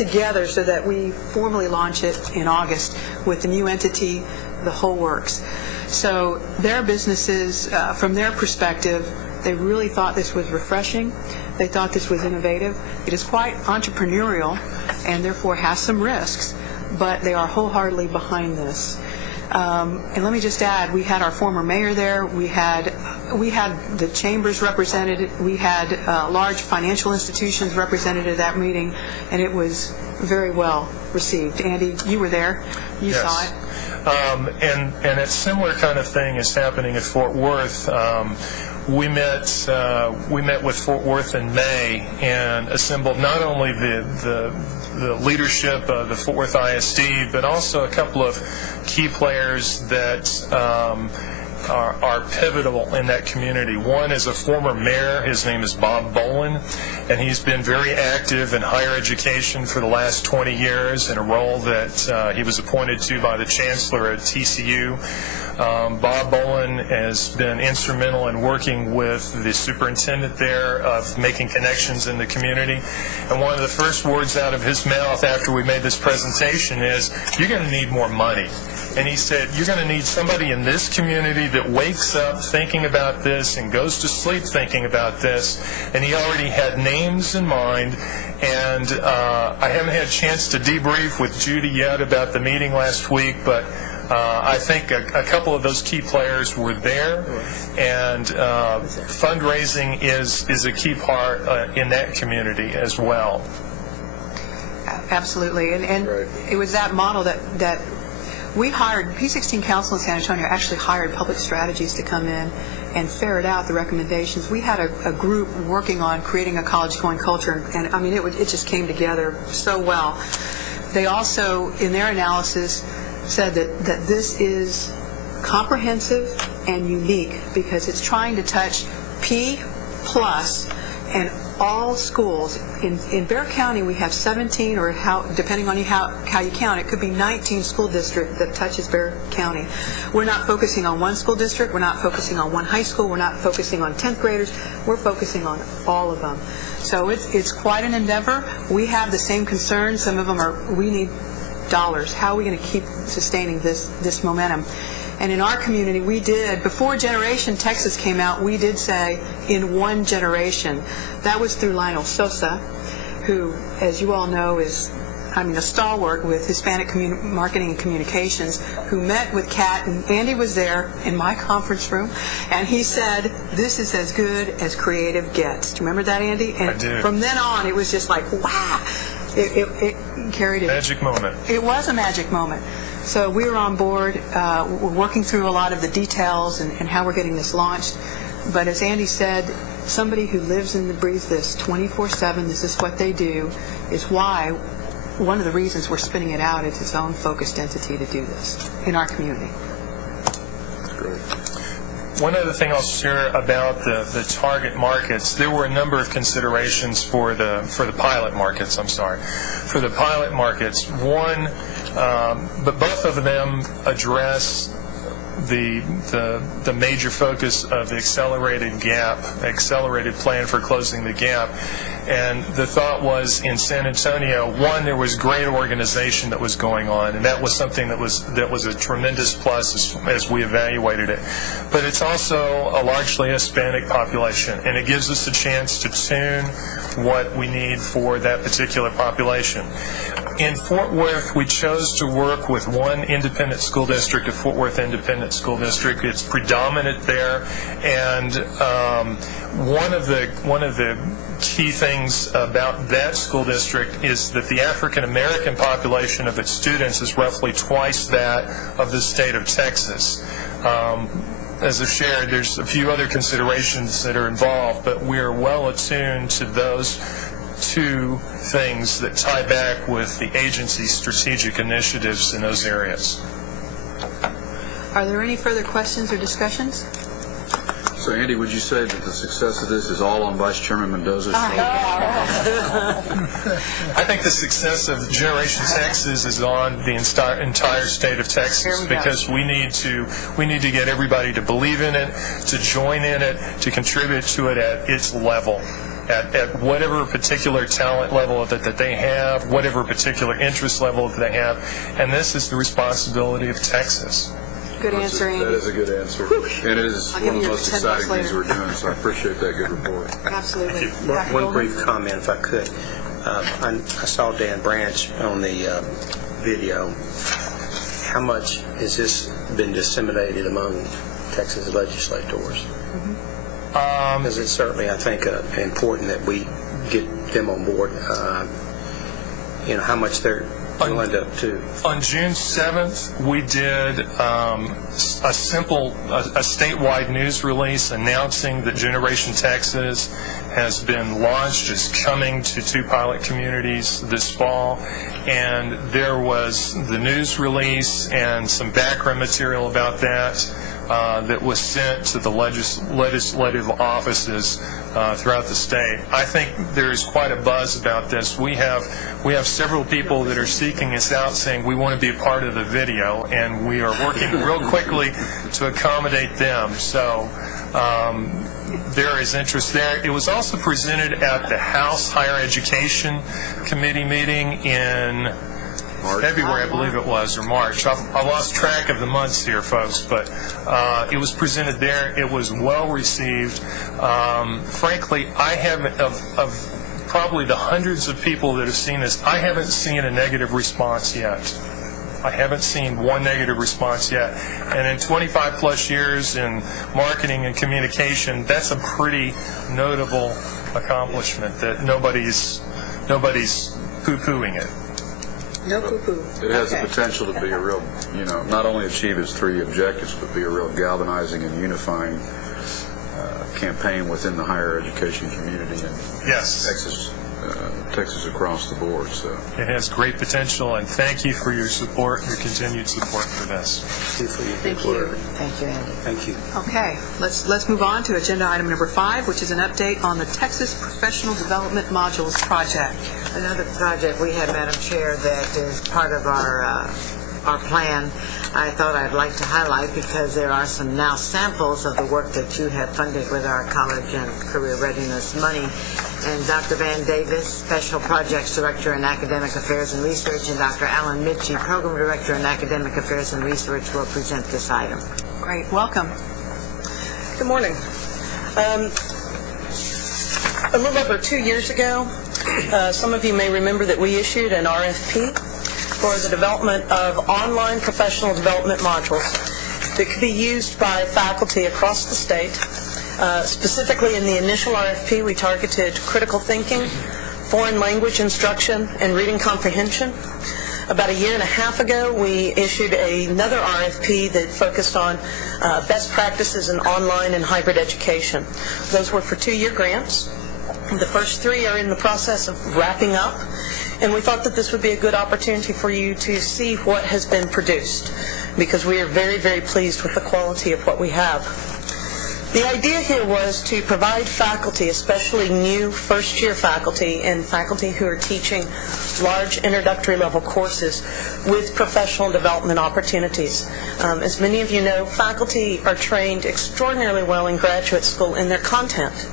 together so that we formally launch it in August with the new entity, the whole works. So their businesses, from their perspective, they really thought this was refreshing. They thought this was innovative. It is quite entrepreneurial and therefore has some risks, but they are wholeheartedly behind this. And let me just add, we had our former mayor there. We had the chambers represented. We had large financial institutions represented at that meeting, and it was very well received. Andy, you were there. You saw it. And a similar kind of thing is happening at Fort Worth. We met with Fort Worth in May and assembled not only the leadership of the Fort Worth ISD, but also a couple of key players that are pivotal in that community. One is a former mayor. His name is Bob Bolin, and he's been very active in higher education for the last 20 years in a role that he was appointed to by the chancellor at TCU. Bob Bolin has been instrumental in working with the superintendent there of making connections in the community. And one of the first words out of his mouth after we made this presentation is, "You're going to need more money." And he said, "You're going to need somebody in this community that wakes up thinking about this and goes to sleep thinking about this." And he already had names in mind. And I haven't had a chance to debrief with Judy yet about the meeting last week, but I think a couple of those key players were there, and fundraising is a key part in that community as well. Absolutely, and it was that model that we hired. P16 Council in San Antonio actually hired Public Strategies to come in and ferret out the recommendations. We had a group working on creating a college-going culture, and I mean it just came together so well. They also, in their analysis, said that this is comprehensive and unique because it's trying to touch P plus and all schools. In Bexar County, we have 17, or depending on how you count, it could be 19 school districts that touches Bexar County. We're not focusing on one school district. We're not focusing on one high school. We're not focusing on 10th graders. We're focusing on all of them. So it's quite an endeavor. We have the same concerns. Some of them are, we need dollars. How are we going to keep sustaining this momentum? And in our community, we did, before Generation Texas came out, we did say, in one generation. That was through Lionel Sosa, who, as you all know, is, a stalwart with Hispanic marketing and communications, who met with Kat, and Andy was there in my conference room, and he said, "This is as good as creative gets." Do you remember that, Andy? And I do. From then on, it was just like, wow. It carried it. Magic moment. It was a magic moment. So we were on board. We're working through a lot of the details and how we're getting this launched. But as Andy said, somebody who lives and breathes this 24/7, this is what they do, is why one of the reasons we're spinning it out as its own focused entity to do this in our community. One other thing I'll share about the target markets, there were a number of considerations for the pilot markets, For the pilot markets, one, but both of them address the major focus of the accelerated plan for closing the gap. And the thought was, in San Antonio, one, there was great organization that was going on, and that was something that was a tremendous plus as we evaluated it. But it's also a largely Hispanic population, and it gives us a chance to tune what we need for that particular population. In Fort Worth, we chose to work with one independent school district, a Fort Worth Independent School District. It's predominant there, and one of the key things about that school district is that the African American population of its students is roughly twice that of the state of Texas. As I've shared, there's a few other considerations that are involved, but we're well attuned to those two things that tie back with the agency's strategic initiatives in those areas. Are there any further questions or discussions? So, Andy, would you say that the success of this is all on Vice Chairman Mendoza's shoulders? I think the success of Generation Texas is on the entire state of Texas, because we need to get everybody to believe in it, to join in it, to contribute to it at its level. at whatever particular talent level that they have, whatever particular interest level that they have, and this is the responsibility of Texas. Good answer, Andy. That is a good answer. And it is one of the most exciting things we're doing, so I appreciate that good report. Absolutely. One brief comment, if I could. I saw Dan Branch on the video. How much has this been disseminated among Texas legislators? Because it's certainly, I think, important that we get them on board. How much they're willing to. On June 7th, we did a statewide news release announcing that Generation Texas has been launched, is coming to 2 pilot communities this fall, and there was the news release and some background material about that that was sent to the legislative offices throughout the state. I think there's quite a buzz about this. We have several people that are seeking us out saying we want to be a part of the video, and we are working real quickly to accommodate them. So there is interest there. It was also presented at the House Higher Education Committee meeting in February, I believe it was, or March. I lost track of the months here, folks, but it was presented there. It was well received. Frankly, I haven't, of probably the hundreds of people that have seen this, I haven't seen a negative response yet. I haven't seen one negative response yet. And in 25 plus years in marketing and communication, that's a pretty notable accomplishment that nobody's poo-pooing it. No poo-poo. It has the potential to be a real, not only achieve its 3 objectives, but be a real galvanizing and unifying campaign within the higher education community and Texas across the board. So it has great potential, and thank you for your support, your continued support for this. Thank you. Thank you, Andy. Thank you. Okay, let's move on to agenda item number 5, which is an update on the Texas Professional Development Modules Project. Another project we have, Madam Chair, that is part of our plan. I thought I'd like to highlight because there are some now samples of the work that you have funded with our college and career readiness money. And Dr. Van Davis, Special Projects Director in Academic Affairs and Research, and Dr. Alan Mitchie, Program Director in Academic Affairs and Research, will present this item. Great, welcome. Good morning. A little over 2 years ago, some of you may remember that we issued an RFP for the development of online professional development modules that could be used by faculty across the state. Specifically in the initial RFP, we targeted critical thinking, foreign language instruction, and reading comprehension. About 1.5 years ago, we issued another RFP that focused on best practices in online and hybrid education. Those were for 2-year grants. The first 3 are in the process of wrapping up, and we thought that this would be a good opportunity for you to see what has been produced, because we are very, very pleased with the quality of what we have. The idea here was to provide faculty, especially new first-year faculty and faculty who are teaching large introductory level courses, with professional development opportunities. As many of you know, faculty are trained extraordinarily well in graduate school in their content,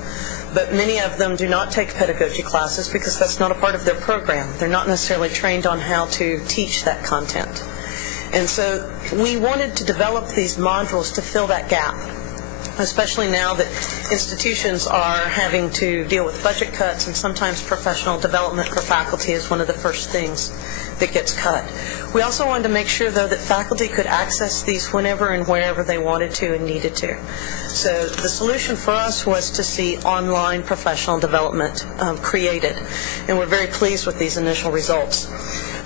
but many of them do not take pedagogy classes because that's not a part of their program. They're not necessarily trained on how to teach that content. And so we wanted to develop these modules to fill that gap, especially now that institutions are having to deal with budget cuts, and sometimes professional development for faculty is one of the first things that gets cut. We also wanted to make sure, though, that faculty could access these whenever and wherever they wanted to and needed to. So the solution for us was to see online professional development created, and we're very pleased with these initial results.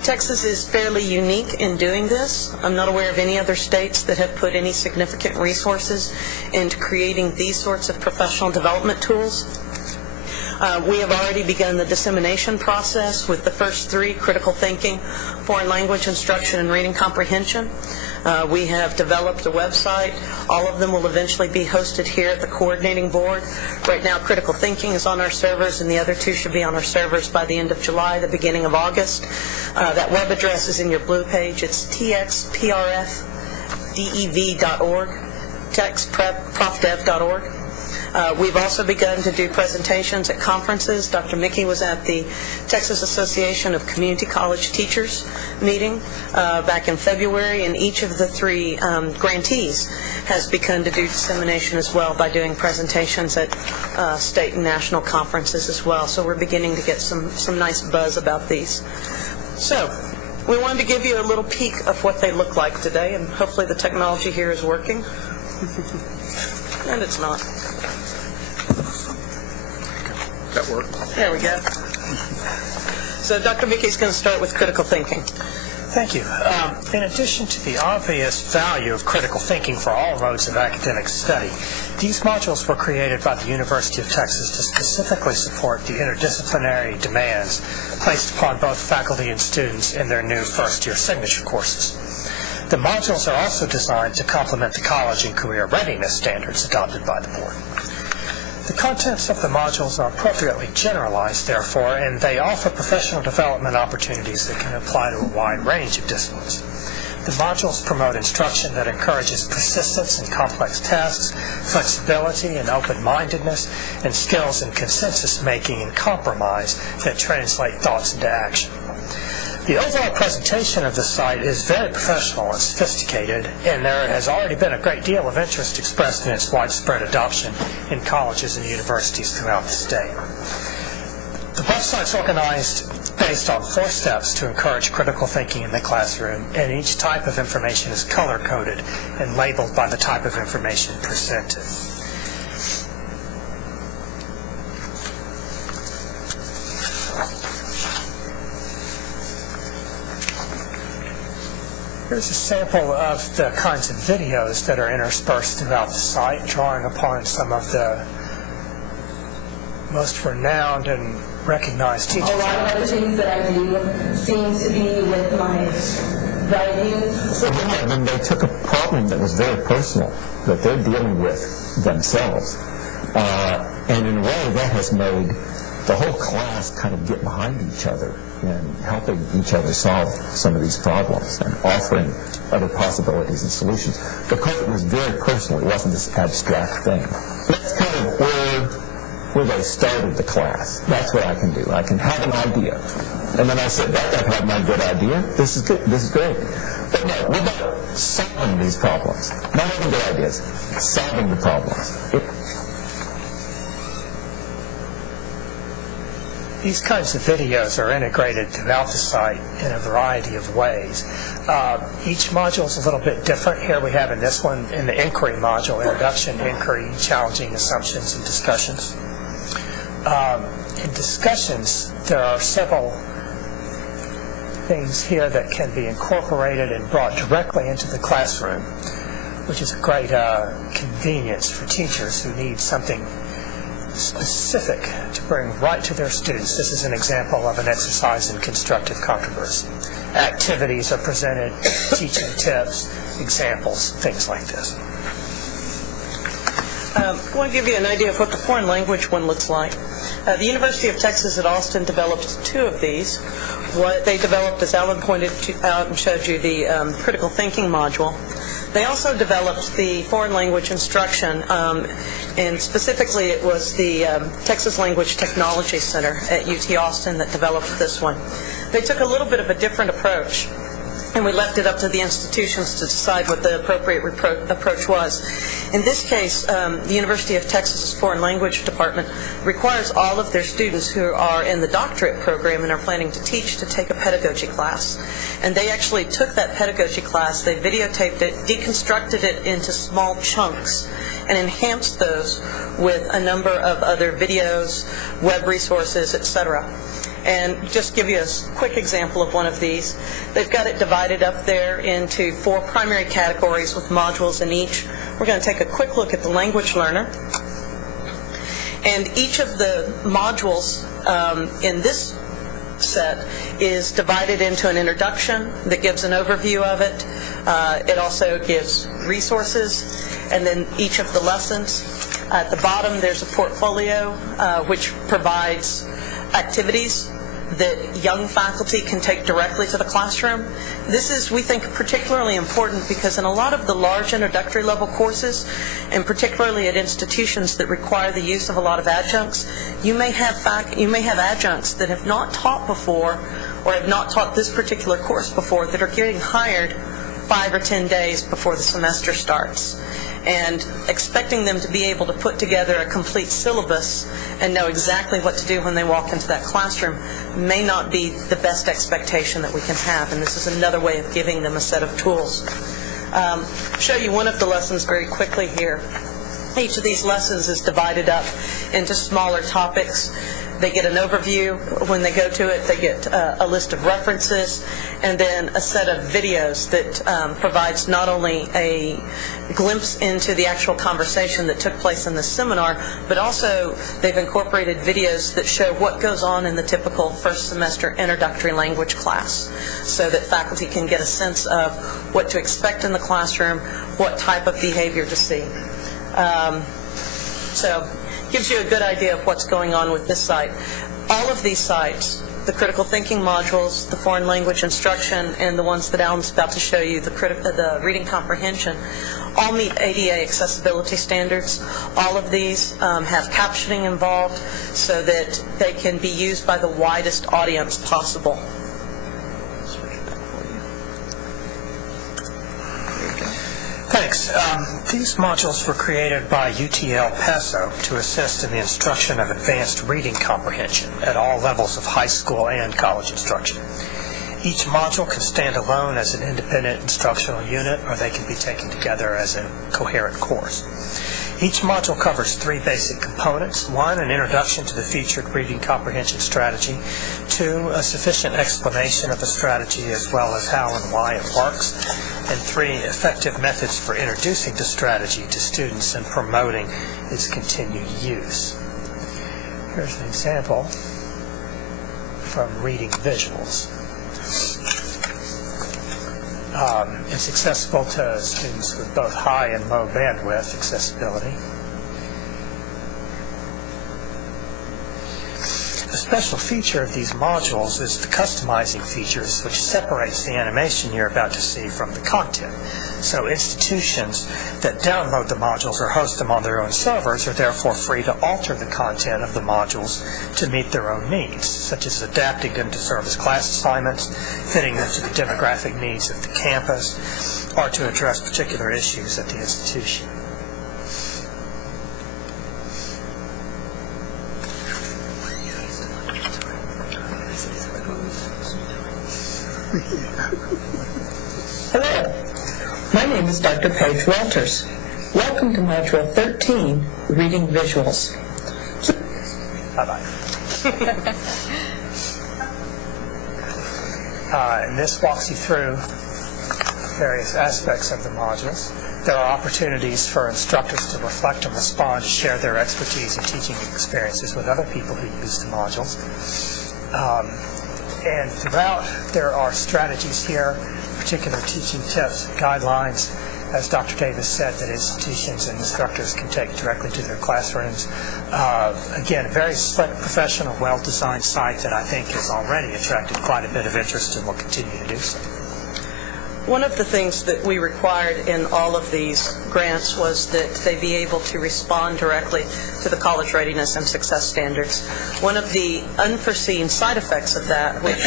Texas is fairly unique in doing this. I'm not aware of any other states that have put any significant resources into creating these sorts of professional development tools. We have already begun the dissemination process with the first 3, critical thinking, foreign language instruction, and reading comprehension. We have developed a website. All of them will eventually be hosted here at the coordinating board. Right now, critical thinking is on our servers, and the other 2 should be on our servers by the end of July, the beginning of August. That web address is in your blue page. It's txprfdev.org, txprofdev.org. We've also begun to do presentations at conferences. Dr. Mickey was at the Texas Association of Community College Teachers meeting back in February, and each of the three grantees has begun to do dissemination as well by doing presentations at state and national conferences as well. So we're beginning to get some nice buzz about these. So we wanted to give you a little peek of what they look like today, and hopefully the technology here is working. And it's not. That worked. There we go. So Dr. Mickey's going to start with critical thinking. Thank you. In addition to the obvious value of critical thinking for all modes of academic study, these modules were created by the University of Texas to specifically support the interdisciplinary demands placed upon both faculty and students in their new first-year signature courses. The modules are also designed to complement the college and career readiness standards adopted by the board. The contents of the modules are appropriately generalized, therefore, and they offer professional development opportunities that can apply to a wide range of disciplines. The modules promote instruction that encourages persistence in complex tasks, flexibility and open-mindedness, and skills in consensus-making and compromise that translate thoughts into action. The overall presentation of the site is very professional and sophisticated, and there has already been a great deal of interest expressed in its widespread adoption in colleges and universities throughout the state. The website's organized based on 4 steps to encourage critical thinking in the classroom, and each type of information is color-coded and labeled by the type of information presented. Here's a sample of the kinds of videos that are interspersed throughout the site, drawing upon some of the most renowned and recognized teachers. A lot of other things that I do seem to be with my writing. And then they took a problem that was very personal, that they're dealing with themselves. And in a way, that has made the whole class kind of get behind each other and helping each other solve some of these problems and offering other possibilities and solutions. Because it was very personal, it wasn't this abstract thing. That's kind of where they started the class. That's what I can do. I can have an idea. And then I said, I've had my good idea. This is good. This is great. But no, we're about solving these problems. Not having good ideas, solving the problems. These kinds of videos are integrated throughout the site in a variety of ways. Each module is a little bit different. Here we have in this one, in the inquiry module, introduction, inquiry, challenging assumptions, and discussions. In discussions, there are several things here that can be incorporated and brought directly into the classroom, which is a great convenience for teachers who need something specific to bring right to their students. This is an example of an exercise in constructive controversy. Activities are presented, teaching tips, examples, things like this. I want to give you an idea of what the foreign language one looks like. The University of Texas at Austin developed 2 of these. What they developed, as Alan pointed out and showed you, the critical thinking module. They also developed the foreign language instruction, and specifically it was the Texas Language Technology Center at UT Austin that developed this one. They took a little bit of a different approach, and we left it up to the institutions to decide what the appropriate approach was. In this case, the University of Texas's Foreign Language Department requires all of their students who are in the doctorate program and are planning to teach to take a pedagogy class. And they actually took that pedagogy class, they videotaped it, deconstructed it into small chunks, and enhanced those with a number of other videos, web resources, etc. And just give you a quick example of one of these. They've got it divided up there into 4 primary categories with modules in each. We're going to take a quick look at the language learner. And each of the modules in this set is divided into an introduction that gives an overview of it. It also gives resources, and then each of the lessons. At the bottom there's a portfolio which provides activities that young faculty can take directly to the classroom. This is, we think, particularly important because in a lot of the large introductory level courses, and particularly at institutions that require the use of a lot of adjuncts, you may have adjuncts that have not taught before or have not taught this particular course before that are getting hired 5 or 10 days before the semester starts. And expecting them to be able to put together a complete syllabus and know exactly what to do when they walk into that classroom may not be the best expectation that we can have, and this is another way of giving them a set of tools. Show you one of the lessons very quickly here. Each of these lessons is divided up into smaller topics. They get an overview. When they go to it, they get a list of references and then a set of videos that provides not only a glimpse into the actual conversation that took place in the seminar, but also they've incorporated videos that show what goes on in the typical first semester introductory language class so that faculty can get a sense of what to expect in the classroom, what type of behavior to see. So gives you a good idea of what's going on with this site. All of these sites, the critical thinking modules, the foreign language instruction, and the ones that Alan's about to show you, the reading comprehension, all meet ADA accessibility standards. All of these have captioning involved so that they can be used by the widest audience possible. Thanks. These modules were created by UT El Paso to assist in the instruction of advanced reading comprehension at all levels of high school and college instruction. Each module can stand alone as an independent instructional unit, or they can be taken together as a coherent course. Each module covers 3 basic components. 1, an introduction to the featured reading comprehension strategy. 2, a sufficient explanation of the strategy as well as how and why it works. And 3, effective methods for introducing the strategy to students and promoting its continued use. Here's an example from Reading Visuals. It's accessible to students with both high and low bandwidth accessibility. A special feature of these modules is the customizing features, which separates the animation you're about to see from the content. So institutions that download the modules or host them on their own servers are therefore free to alter the content of the modules to meet their own needs, such as adapting them to serve as class assignments, fitting them to the demographic needs of the campus, or to address particular issues at the institution. Hello, my name is Dr. Paige Walters. Welcome to Module 13, Reading Visuals. Bye-bye. And this walks you through various aspects of the modules. There are opportunities for instructors to reflect and respond to share their expertise and teaching experiences with other people who use the modules. And throughout, there are strategies here, particular teaching tips, guidelines, as Dr. Davis said, that institutions and instructors can take directly to their classrooms. Again, a very slick, professional, well-designed site that I think has already attracted quite a bit of interest and will continue to do so. One of the things that we required in all of these grants was that they be able to respond directly to the college readiness and success standards. One of the unforeseen side effects of that, which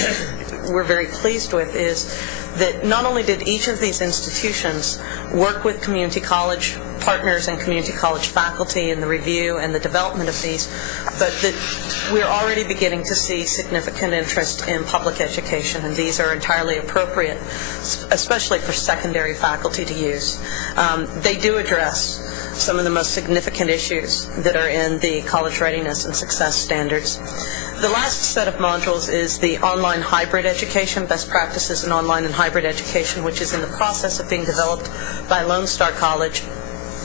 we're very pleased with, is that not only did each of these institutions work with community college partners and community college faculty in the review and the development of these, but that we're already beginning to see significant interest in public education, and these are entirely appropriate, especially for secondary faculty to use. They do address some of the most significant issues that are in the college readiness and success standards. The last set of modules is the online hybrid education, best practices in online and hybrid education, which is in the process of being developed by Lone Star College.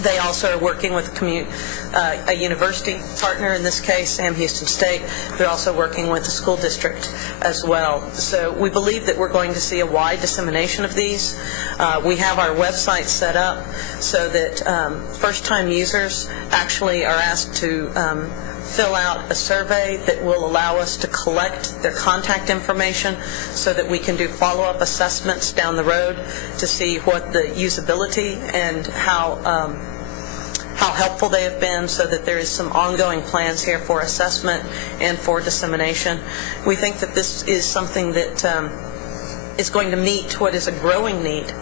They also are working with a university partner, in this case, Sam Houston State. They're also working with the school district as well. So we believe that we're going to see a wide dissemination of these. We have our website set up so that first-time users actually are asked to fill out a survey that will allow us to collect their contact information so that we can do follow-up assessments down the road to see what the usability and how helpful they have been, so that there is some ongoing plans here for assessment and for dissemination. We think that this is something that is going to meet what is a growing need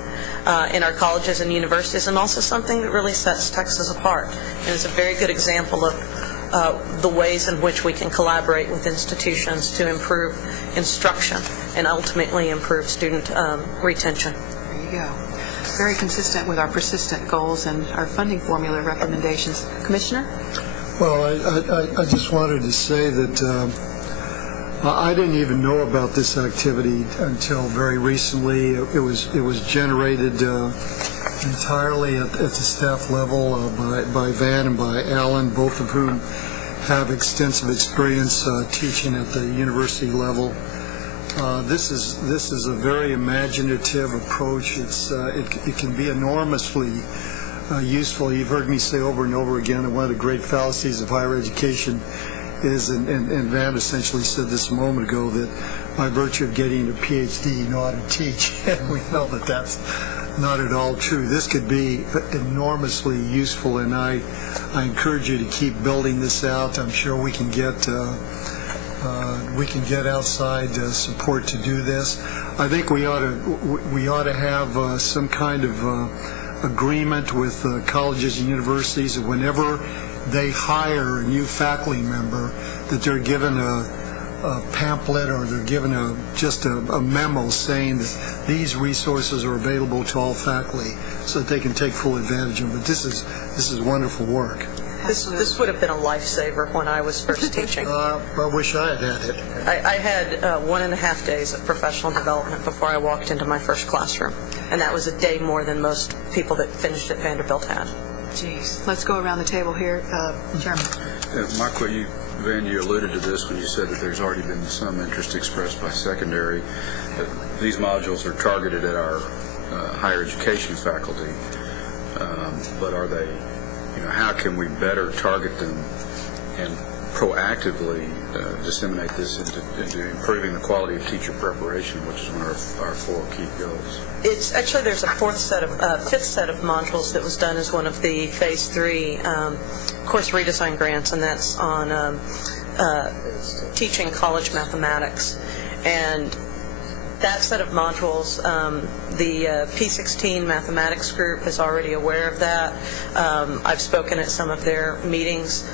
in our colleges and universities, and also something that really sets Texas apart. And it's a very good example of the ways in which we can collaborate with institutions to improve instruction and ultimately improve student retention. There you go. Very consistent with our persistent goals and our funding formula recommendations. Commissioner? Well, I just wanted to say that I didn't even know about this activity until very recently. It was generated entirely at the staff level by Van and by Alan, both of whom have extensive experience teaching at the university level. This is a very imaginative approach. It can be enormously useful. You've heard me say over and over again that one of the great fallacies of higher education is, and Van essentially said this a moment ago, that by virtue of getting a PhD you know how to teach. And we know that that's not at all true. This could be enormously useful, and I encourage you to keep building this out. I'm sure we can get outside support to do this. I think we ought to have some kind of agreement with colleges and universities that whenever they hire a new faculty member, that they're given a pamphlet, or they're given just a memo saying that these resources are available to all faculty, so that they can take full advantage of it. This is wonderful work. This would have been a lifesaver when I was first teaching. I wish I had had it. I had 1.5 days of professional development before I walked into my first classroom, and that was a day more than most people that finished at Vanderbilt had. Jeez. Let's go around the table here. Chairman. Michael, Van, you alluded to this when you said that there's already been some interest expressed by secondary. These modules are targeted at our higher education faculty, but are they, how can we better target them and proactively disseminate this into improving the quality of teacher preparation, which is one of our 4 key goals? It's actually, there's a fifth set of modules that was done as one of the Phase 3 course redesign grants, and that's on teaching college mathematics. And that set of modules, the P16 mathematics group is already aware of that. I've spoken at some of their meetings.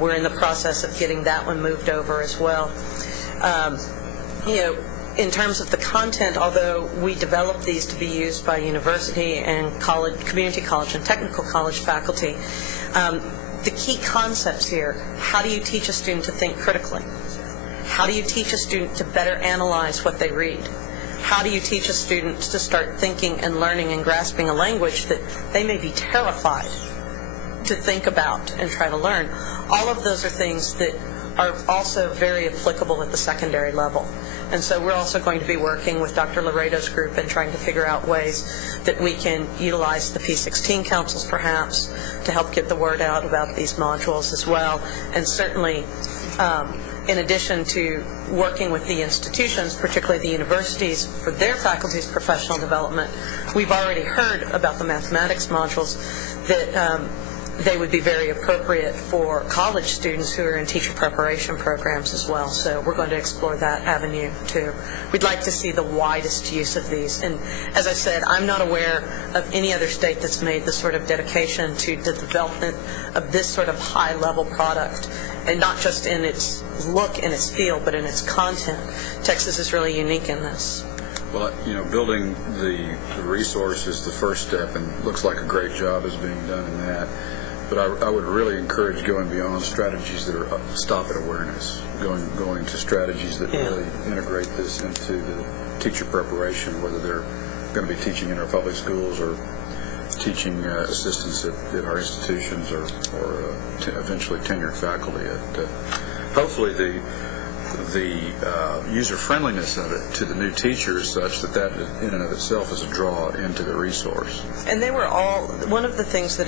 We're in the process of getting that one moved over as well. In terms of the content, although we develop these to be used by university and community college and technical college faculty, the key concepts here: how do you teach a student to think critically? How do you teach a student to better analyze what they read? How do you teach a student to start thinking and learning and grasping a language that they may be terrified to think about and try to learn? All of those are things that are also very applicable at the secondary level. And so we're also going to be working with Dr. Laredo's group and trying to figure out ways that we can utilize the P16 councils perhaps to help get the word out about these modules as well. And certainly, in addition to working with the institutions, particularly the universities, for their faculty's professional development, we've already heard about the mathematics modules that they would be very appropriate for college students who are in teacher preparation programs as well. So we're going to explore that avenue too. We'd like to see the widest use of these. And as I said, I'm not aware of any other state that's made the sort of dedication to the development of this sort of high-level product, and not just in its look and its feel, but in its content. Texas is really unique in this. Well, building the resource is the first step, and looks like a great job is being done in that. But I would really encourage going beyond strategies that are stop at awareness, going to strategies that really integrate this into the teacher preparation, whether they're going to be teaching in our public schools or teaching assistants at our institutions or eventually tenured faculty. Hopefully the the user-friendliness of it to the new teachers such that that in and of itself is a draw into the resource. And they were all, one of the things that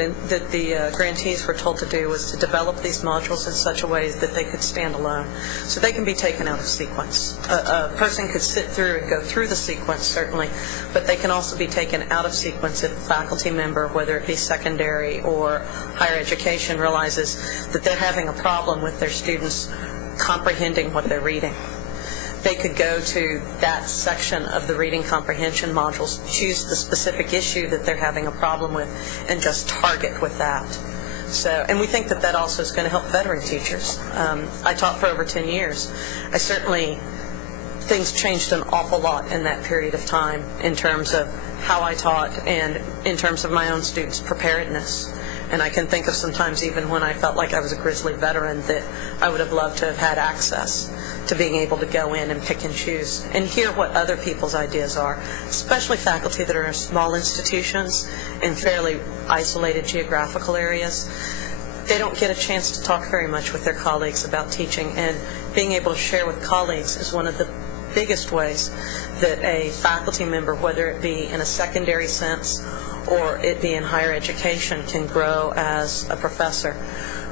the grantees were told to do was to develop these modules in such a way that they could stand alone. So they can be taken out of sequence. A person could sit through and go through the sequence, certainly, but they can also be taken out of sequence if a faculty member, whether it be secondary or higher education, realizes that they're having a problem with their students comprehending what they're reading. They could go to that section of the reading comprehension modules, choose the specific issue that they're having a problem with, and just target with that. So, and we think that that also is going to help veteran teachers. I taught for over 10 years. Things changed an awful lot in that period of time in terms of how I taught and in terms of my own students' preparedness. And I can think of sometimes even when I felt like I was a grizzly veteran that I would have loved to have had access to being able to go in and pick and choose and hear what other people's ideas are, especially faculty that are in small institutions in fairly isolated geographical areas. They don't get a chance to talk very much with their colleagues about teaching, and being able to share with colleagues is one of the biggest ways that a faculty member, whether it be in a secondary sense or it be in higher education, can grow as a professor.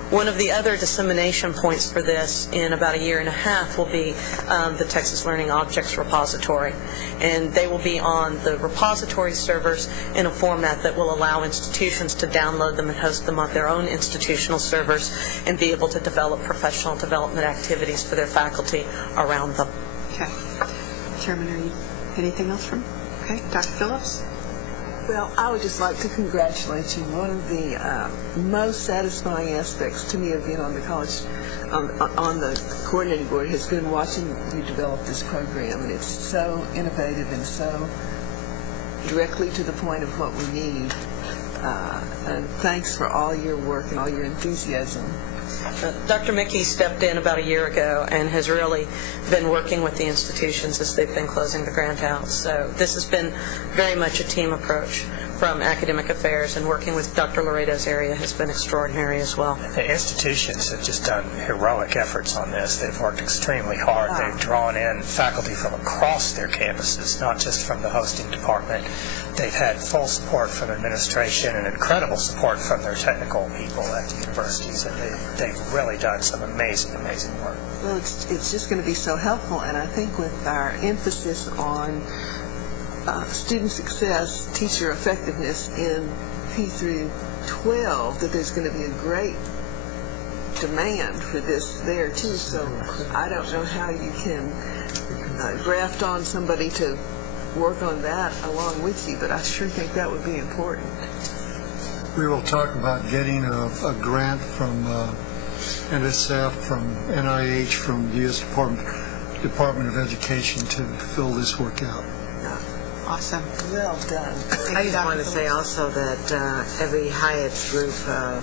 One of the other dissemination points for this in about a year and a half will be the Texas Learning Objects Repository. And they will be on the repository servers in a format that will allow institutions to download them and host them on their own institutional servers and be able to develop professional development activities for their faculty around them. Okay. Chairman, anything else from? Okay. Dr. Phillips? Well, I would just like to congratulate you. One of the most satisfying aspects to me of being on the college, on the coordinating board, has been watching you develop this program. And it's so innovative and so directly to the point of what we need. And thanks for all your work and all your enthusiasm. Dr. Mickey stepped in about a year ago and has really been working with the institutions as they've been closing the grant out. So this has been very much a team approach from academic affairs, and working with Dr. Laredo's area has been extraordinary as well. The institutions have just done heroic efforts on this. They've worked extremely hard. Wow. They've drawn in faculty from across their campuses, not just from the hosting department. They've had full support from administration and incredible support from their technical people at the universities, and they've really done some amazing, amazing work. Well, it's just going to be so helpful, and I think with our emphasis on student success, teacher effectiveness in P through 12, that there's going to be a great demand for this there too. So I don't know how you can graft on somebody to work on that along with you, but I sure think that would be important. We will talk about getting a grant from NSF, from NIH, from the U.S. Department of Education to fill this work out. Awesome. Well done. I just want to say also that every Hyatt's group,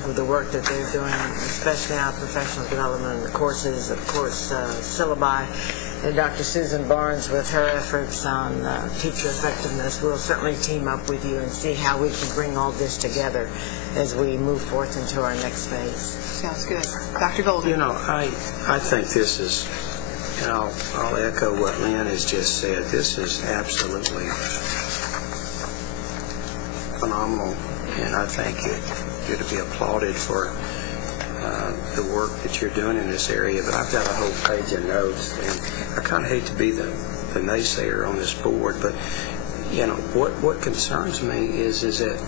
with the work that they're doing, especially our professional development courses, of course, syllabi, and Dr. Susan Barnes with her efforts on teacher effectiveness, will certainly team up with you and see how we can bring all this together as we move forth into our next phase. Sounds good. Dr. Golden. You know, I think this is, and I'll echo what Lynn has just said. This is absolutely phenomenal, and I think you're to be applauded for the work that you're doing in this area. But I've got a whole page of notes, and I kind of hate to be the naysayer on this board, but you know what concerns me is that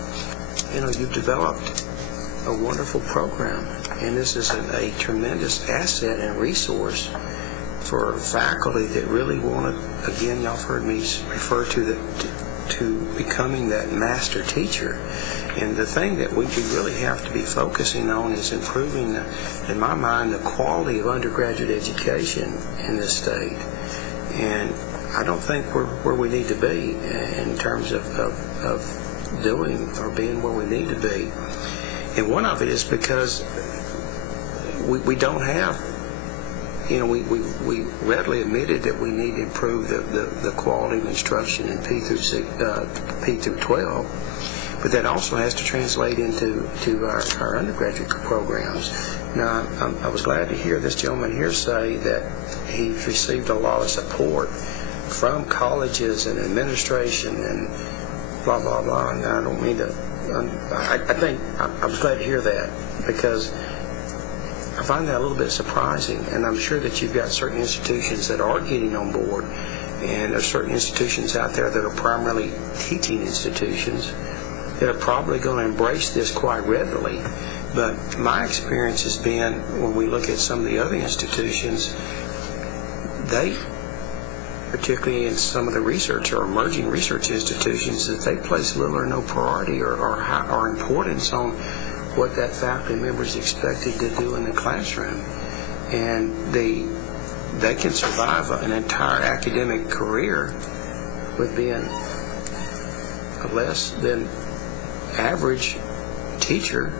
you've developed a wonderful program, and this is a tremendous asset and resource for faculty that really want to, again, y'all have heard me refer to becoming that master teacher. And the thing that we really have to be focusing on is improving, in my mind, the quality of undergraduate education in this state. And I don't think we're where we need to be in terms of doing or being where we need to be. And one of it is because we don't have, we readily admitted that we need to improve the quality of instruction in P through 12, but that also has to translate into our undergraduate programs. Now, I was glad to hear this gentleman here say that he's received a lot of support from colleges and administration and blah, blah, blah. And I don't mean to, I was glad to hear that, because I find that a little bit surprising, and I'm sure that you've got certain institutions that are getting on board, and there's certain institutions out there that are primarily teaching institutions that are probably going to embrace this quite readily. But my experience has been, when we look at some of the other institutions, they, particularly in some of the research or emerging research institutions, that they place little or no priority or importance on what that faculty member is expected to do in the classroom. And they can survive an entire academic career with being a less than average teacher,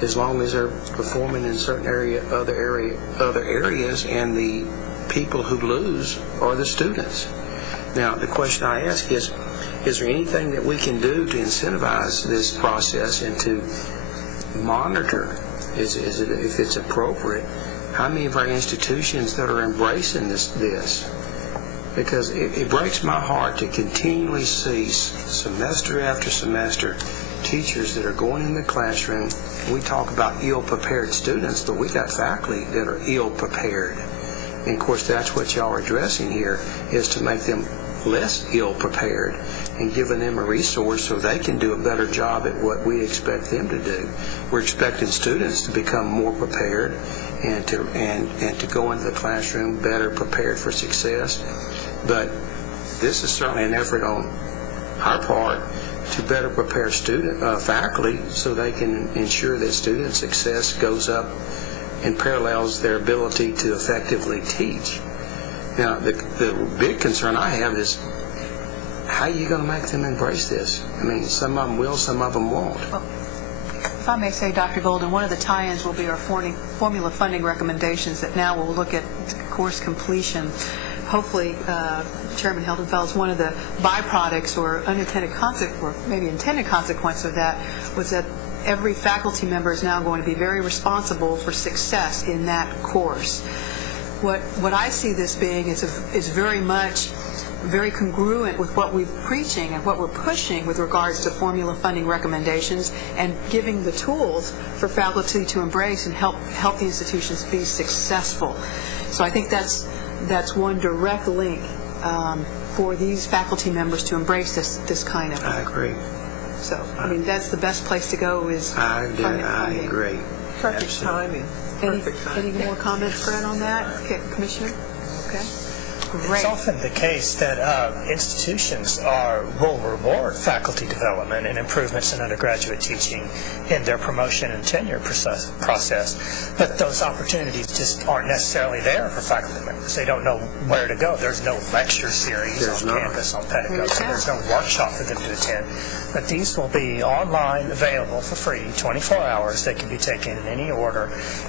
as long as they're performing in certain other areas, and the people who lose are the students. Now, the question I ask is there anything that we can do to incentivize this process and to monitor, if it's appropriate, how many of our institutions that are embracing this? Because it breaks my heart to continually see, semester after semester, teachers that are going in the classroom. We talk about ill-prepared students, but we got faculty that are ill-prepared. And of course, that's what y'all are addressing here, is to make them less ill-prepared and giving them a resource so they can do a better job at what we expect them to do. We're expecting students to become more prepared and to go into the classroom better prepared for success. But this is certainly an effort on our part to better prepare faculty so they can ensure that student success goes up and parallels their ability to effectively teach. Now, the big concern I have is, how are you going to make them embrace this? I mean, some of them will, some of them won't. Well, if I may say, Dr. Golden, one of the tie-ins will be our formula funding recommendations that now will look at course completion. Hopefully, Chairman Hildenfeld, one of the byproducts or unintended or maybe intended consequence of that was that every faculty member is now going to be very responsible for success in that course. What I see this being is very congruent with what we're preaching and what we're pushing with regards to formula funding recommendations and giving the tools for faculty to embrace and help the institutions be successful. So I think that's one direct link for these faculty members to embrace this kind of. I agree. So, I mean, that's the best place to go is funding. I agree. Perfect timing. Any more comments, Fred, on that? Okay, Commissioner? Okay. Great. It's often the case that institutions will reward faculty development and improvements in undergraduate teaching in their promotion and tenure process, but those opportunities just aren't necessarily there for faculty members. They don't know where to go. There's no lecture series on campus on pedagogy. There's no workshop for them to attend. But these will be online, available for free, 24 hours. They can be taken in any order,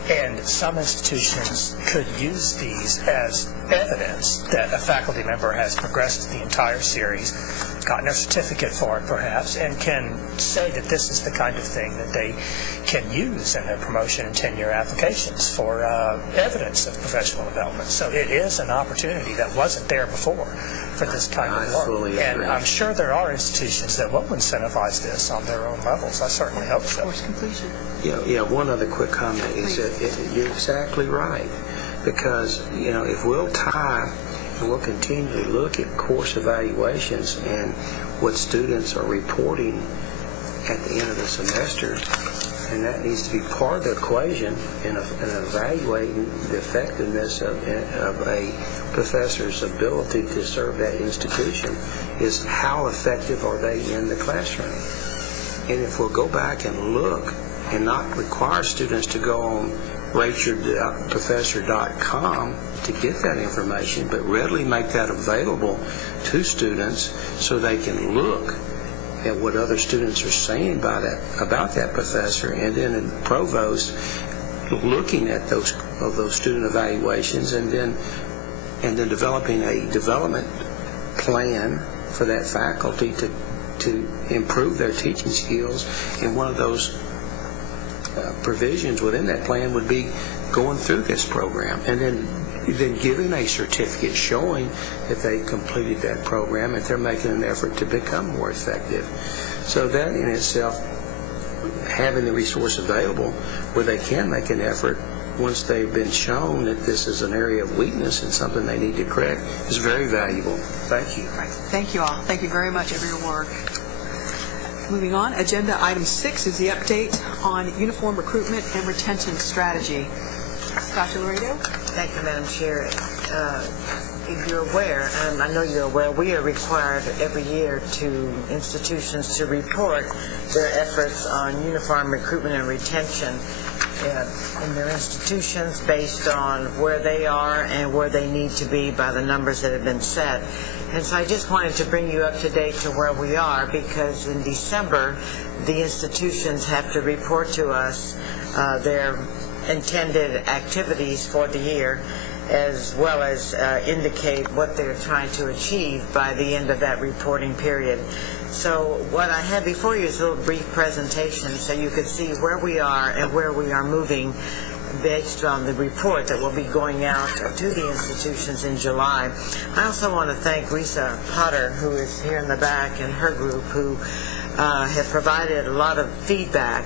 and some institutions could use these as evidence that a faculty member has progressed the entire series, gotten a certificate for it perhaps, and can say that this is the kind of thing that they can use in their promotion and tenure applications for evidence of professional development. So it is an opportunity that wasn't there before for this kind of work. Fully agree. And I'm sure there are institutions that will incentivize this on their own levels. I certainly hope so. Course completion. Yeah, one other quick comment is that you're exactly right. Because, if we'll tie and we'll continually look at course evaluations and what students are reporting at the end of the semester, and that needs to be part of the equation in evaluating the effectiveness of a professor's ability to serve that institution, is how effective are they in the classroom. And if we'll go back and look and not require students to go on rateyourprofessor.com to get that information, but readily make that available to students so they can look at what other students are saying about that professor, and then in provost looking at those student evaluations, and then developing a development plan for that faculty to improve their teaching skills. And one of those provisions within that plan would be going through this program and then giving a certificate showing that they completed that program, if they're making an effort to become more effective. So that in itself, having the resource available where they can make an effort once they've been shown that this is an area of weakness and something they need to correct is very valuable. Thank you. Right. Thank you all. Thank you very much for your work. Moving on, agenda item 6 is the update on uniform recruitment and retention strategy. Dr. Laredo? Thank you, Madam Chair. If you're aware, and I know you're aware, we are required every year to institutions to report their efforts on uniform recruitment and retention in their institutions based on where they are and where they need to be by the numbers that have been set. And so I just wanted to bring you up to date to where we are, because in December, the institutions have to report to us their intended activities for the year, as well as indicate what they're trying to achieve by the end of that reporting period. So what I have before you is a little brief presentation so you can see where we are and where we are moving based on the report that will be going out to the institutions in July. I also want to thank Risa Potter, who is here in the back, and her group, who have provided a lot of feedback,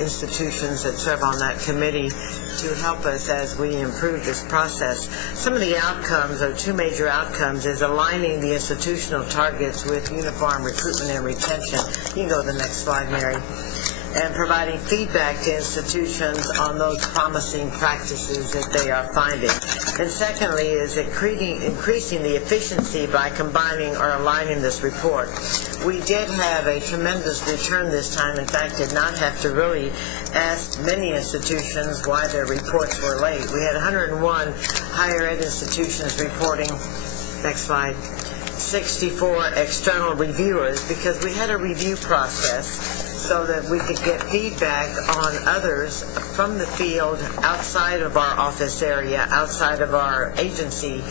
institutions that serve on that committee, to help us as we improve this process. Some of the outcomes, or two major outcomes, is aligning the institutional targets with uniform recruitment and retention. You can go to the next slide, Mary. And providing feedback to institutions on those promising practices that they are finding. And secondly is increasing the efficiency by combining or aligning this report. We did have a tremendous return this time. In fact, did not have to really ask many institutions why their reports were late. We had 101 higher ed institutions reporting. Next slide. 64 external reviewers, because we had a review process so that we could get feedback on others from the field outside of our office area, outside of our agency,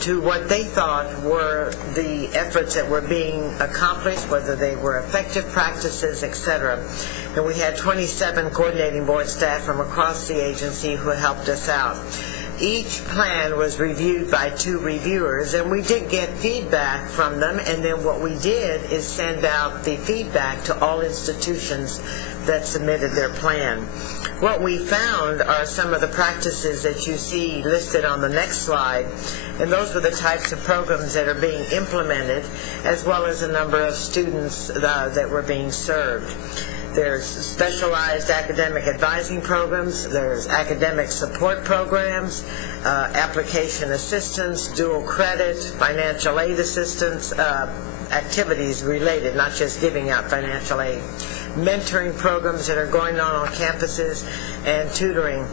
to what they thought were the efforts that were being accomplished, whether they were effective practices, etc. And we had 27 coordinating board staff from across the agency who helped us out. Each plan was reviewed by 2 reviewers, and we did get feedback from them, and then what we did is send out the feedback to all institutions that submitted their plan. What we found are some of the practices that you see listed on the next slide, and those were the types of programs that are being implemented, as well as a number of students that were being served. There's specialized academic advising programs, there's academic support programs, application assistance, dual credit, financial aid assistance, activities related, not just giving out financial aid, mentoring programs that are going on campuses, and tutoring.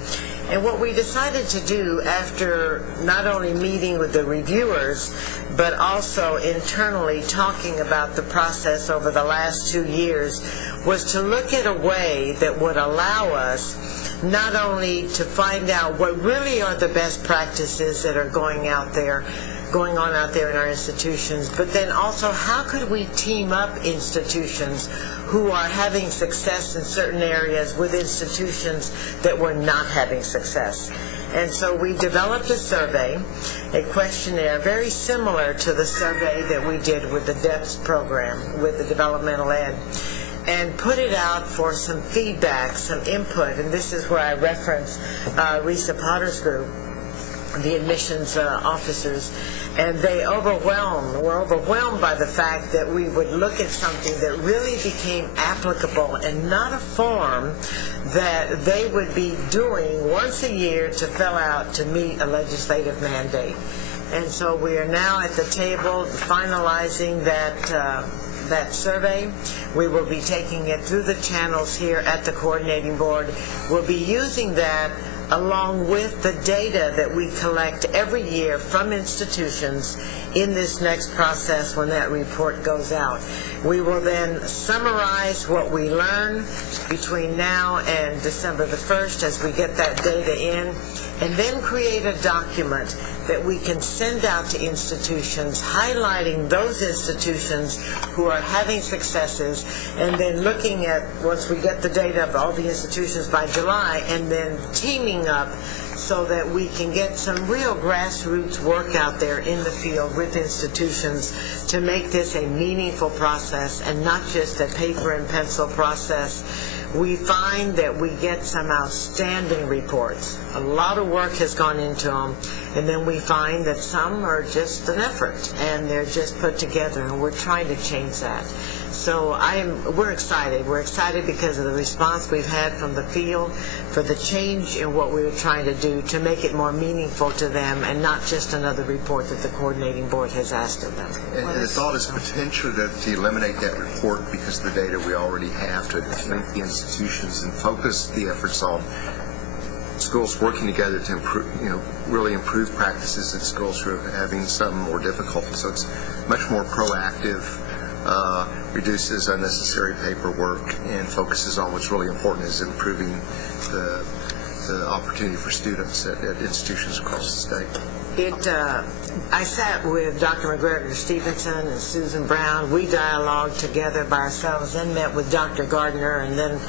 And what we decided to do after not only meeting with the reviewers, but also internally talking about the process over the last 2 years, was to look at a way that would allow us not only to find out what really are the best practices that are going on out there in our institutions, but then also how could we team up institutions who are having success in certain areas with institutions that were not having success. And so we developed a survey, a questionnaire very similar to the survey that we did with the DEPS program, with the developmental ed, and put it out for some feedback, some input. And this is where I reference Risa Potter's group, the admissions officers, and they were overwhelmed by the fact that we would look at something that really became applicable and not a form that they would be doing once a year to fill out to meet a legislative mandate. And so we are now at the table finalizing that survey. We will be taking it through the channels here at the coordinating board. We'll be using that along with the data that we collect every year from institutions in this next process when that report goes out. We will then summarize what we learn between now and December the 1st as we get that data in, and then create a document that we can send out to institutions, highlighting those institutions who are having successes, and then looking at, once we get the data of all the institutions by July, and then teaming up so that we can get some real grassroots work out there in the field with institutions to make this a meaningful process and not just a paper and pencil process. We find that we get some outstanding reports. A lot of work has gone into them, and then we find that some are just an effort, and they're just put together, and we're trying to change that. So we're excited. We're excited because of the response we've had from the field, for the change in what we were trying to do to make it more meaningful to them and not just another report that the coordinating board has asked of them. And the thought is potentially to eliminate that report because of the data we already have, to link the institutions and focus the efforts on schools working together to improve, really improve practices in schools who are having some more difficulty. So it's much more proactive, reduces unnecessary paperwork, and focuses on what's really important, is improving the opportunity for students at institutions across the state. I sat with Dr. McGregor Stevenson and Susan Brown. We dialogued together by ourselves, then met with Dr. Gardner, and then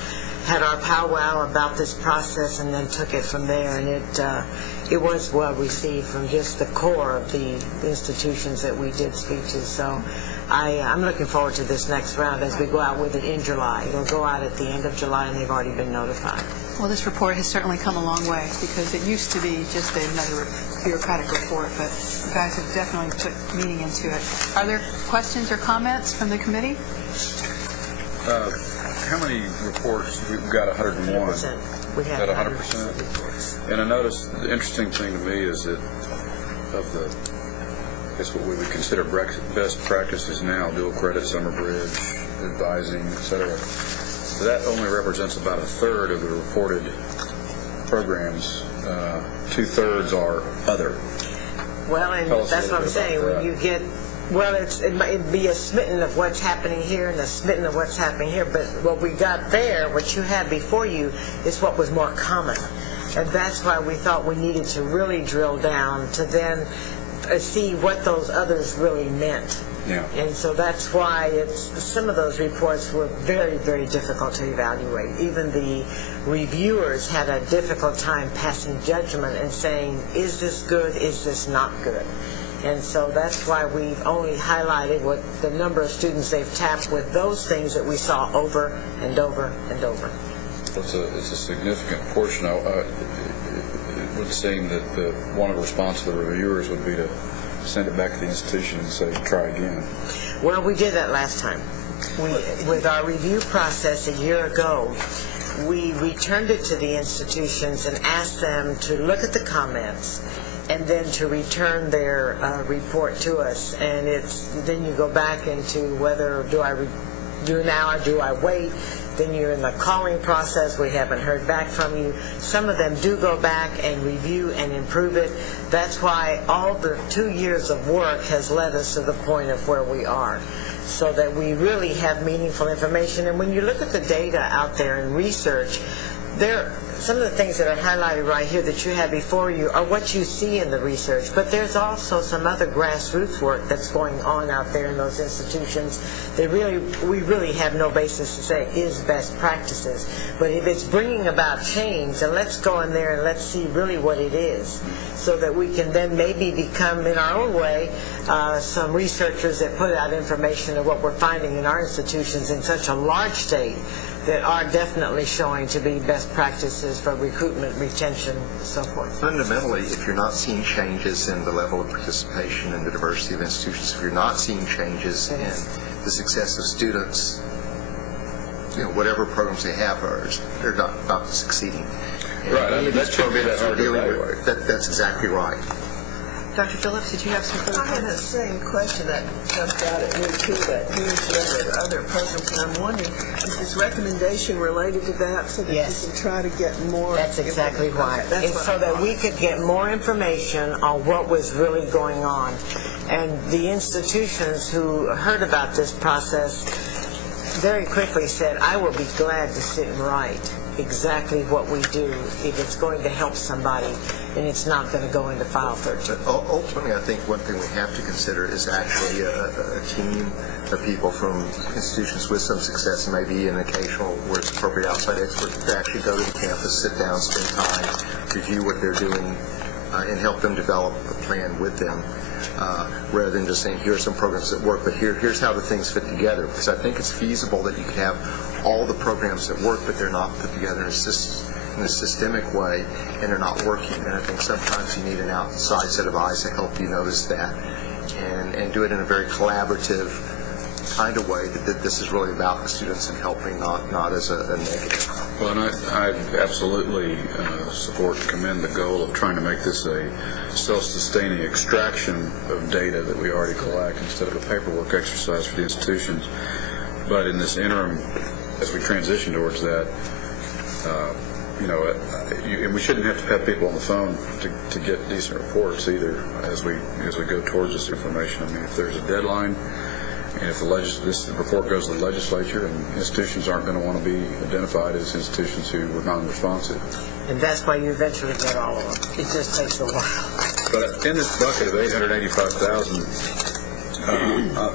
had our powwow about this process, and then took it from there. And it was well received from just the core of the institutions that we did speak to. So I'm looking forward to this next round as we go out with it in July. It'll go out at the end of July, and they've already been notified. Well, this report has certainly come a long way, because it used to be just another bureaucratic report, but you guys have definitely put meaning into it. Are there questions or comments from the committee? How many reports? We've got 101. 100%. We have 100%. And I noticed the interesting thing to me is that of the, I guess what we would consider best practices now, dual credit, summer bridge, advising, etc. That only represents about a third of the reported programs. 2/3 are other. Well, and that's what I'm saying. When you get, well, it might be a smitten of what's happening here and a smitten of what's happening here, but what we got there, what you had before you, is what was more common. And that's why we thought we needed to really drill down to then see what those others really meant. Yeah. And so that's why some of those reports were very, very difficult to evaluate. Even the reviewers had a difficult time passing judgment and saying, is this good, is this not good? And so that's why we've only highlighted what the number of students they've tapped with those things that we saw over and over and over. It's a significant portion. It would seem that one of the responses of the reviewers would be to send it back to the institution and say, try again. Well, we did that last time. With our review process a year ago, we returned it to the institutions and asked them to look at the comments and then to return their report to us. And then you go back into whether do I do now or do I wait? Then you're in the calling process. We haven't heard back from you. Some of them do go back and review and improve it. That's why all the 2 years of work has led us to the point of where we are, so that we really have meaningful information. And when you look at the data out there in research, some of the things that are highlighted right here that you have before you are what you see in the research, but there's also some other grassroots work that's going on out there in those institutions that we really have no basis to say is best practices. But if it's bringing about change, then let's go in there and let's see really what it is, so that we can then maybe become, in our own way, some researchers that put out information of what we're finding in our institutions in such a large state that are definitely showing to be best practices for recruitment, retention, and so forth. Fundamentally, if you're not seeing changes in the level of participation and the diversity of institutions, if you're not seeing changes in the success of students, whatever programs they have, they're not succeeding. Right, I mean, that's exactly right. Dr. Phillips, did you have some further I had the same question that jumped out at me too, that huge other programs, and I'm wondering, is this recommendation related to that, so that you can try to get more? That's exactly right. It's so that we could get more information on what was really going on. And the institutions who heard about this process very quickly said, I will be glad to sit and write. exactly what we do if it's going to help somebody and it's not going to go into file 13. Ultimately, I think one thing we have to consider is actually a team of people from institutions with some success, and maybe an occasional, where it's appropriate, outside expert to actually go to the campus, sit down, spend time, review what they're doing, and help them develop a plan with them, rather than just saying, here are some programs that work, but here's how the things fit together. Because I think it's feasible that you could have all the programs that work, but they're not put together in a systemic way, and they're not working. And I think sometimes you need an outside set of eyes to help you notice that, and do it in a very collaborative kind of way, that this is really about the students and helping, not as a negative. Well, and I absolutely support and commend the goal of trying to make this a self-sustaining extraction of data that we already collect instead of a paperwork exercise for the institutions. But in this interim, as we transition towards that, and we shouldn't have to have people on the phone to get decent reports either as we go towards this information. I mean, if there's a deadline, and if this report goes to the legislature, and institutions aren't going to want to be identified as institutions who were non-responsive. And that's why you eventually get all of them. It just takes a while. But in this bucket of 885,000,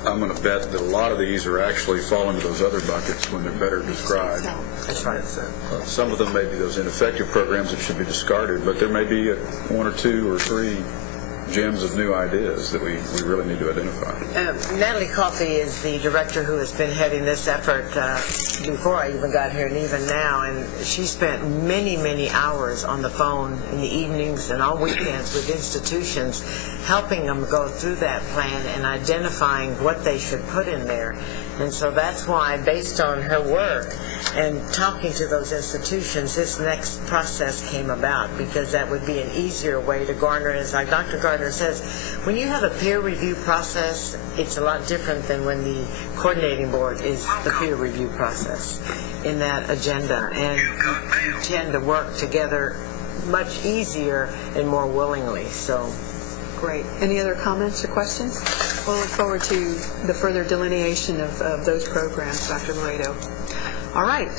I'm going to bet that a lot of these are actually fall into those other buckets when they're better described. That's right. Some of them may be those ineffective programs that should be discarded, but there may be one or two or three gems of new ideas that we really need to identify. Natalie Coffey is the director who has been heading this effort before I even got here and even now, and she spent many, many hours on the phone in the evenings and on weekends with institutions, helping them go through that plan and identifying what they should put in there. And so that's why, based on her work and talking to those institutions, this next process came about, because that would be an easier way to garner. As like Dr. Gardner says, when you have a peer review process, it's a lot different than when the coordinating board is the peer review process in that agenda. And you tend to work together much easier and more willingly. So. Great. Any other comments or questions? We'll look forward to the further delineation of those programs, Dr. Laredo. All right.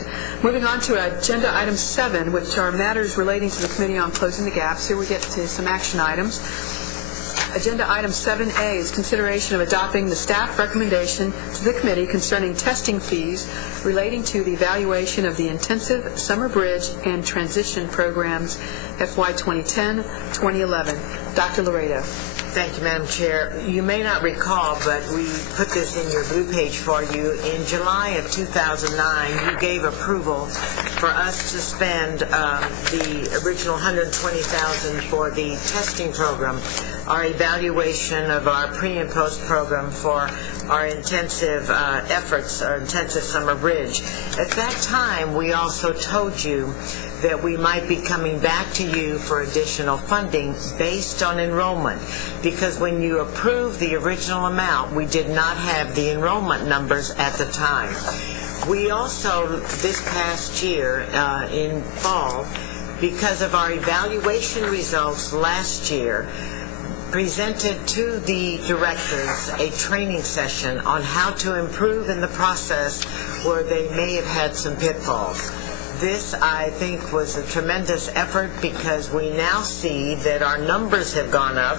Moving on to Agenda Item 7, which are matters relating to the Committee on Closing the Gaps. Here we get to some action items. Agenda Item 7A is consideration of adopting the staff recommendation to the committee concerning testing fees relating to the evaluation of the intensive summer bridge and transition programs FY 2010-2011. Dr. Laredo. Thank you, Madam Chair. You may not recall, but we put this in your blue page for you. In July of 2009, you gave approval for us to spend the original $120,000 for the testing program, our evaluation of our pre- and post-program for our intensive efforts, our intensive summer bridge. At that time, we also told you that we might be coming back to you for additional funding based on enrollment, because when you approved the original amount, we did not have the enrollment numbers at the time. We also, this past year in fall, because of our evaluation results last year, presented to the directors a training session on how to improve in the process where they may have had some pitfalls. This, I think, was a tremendous effort, because we now see that our numbers have gone up,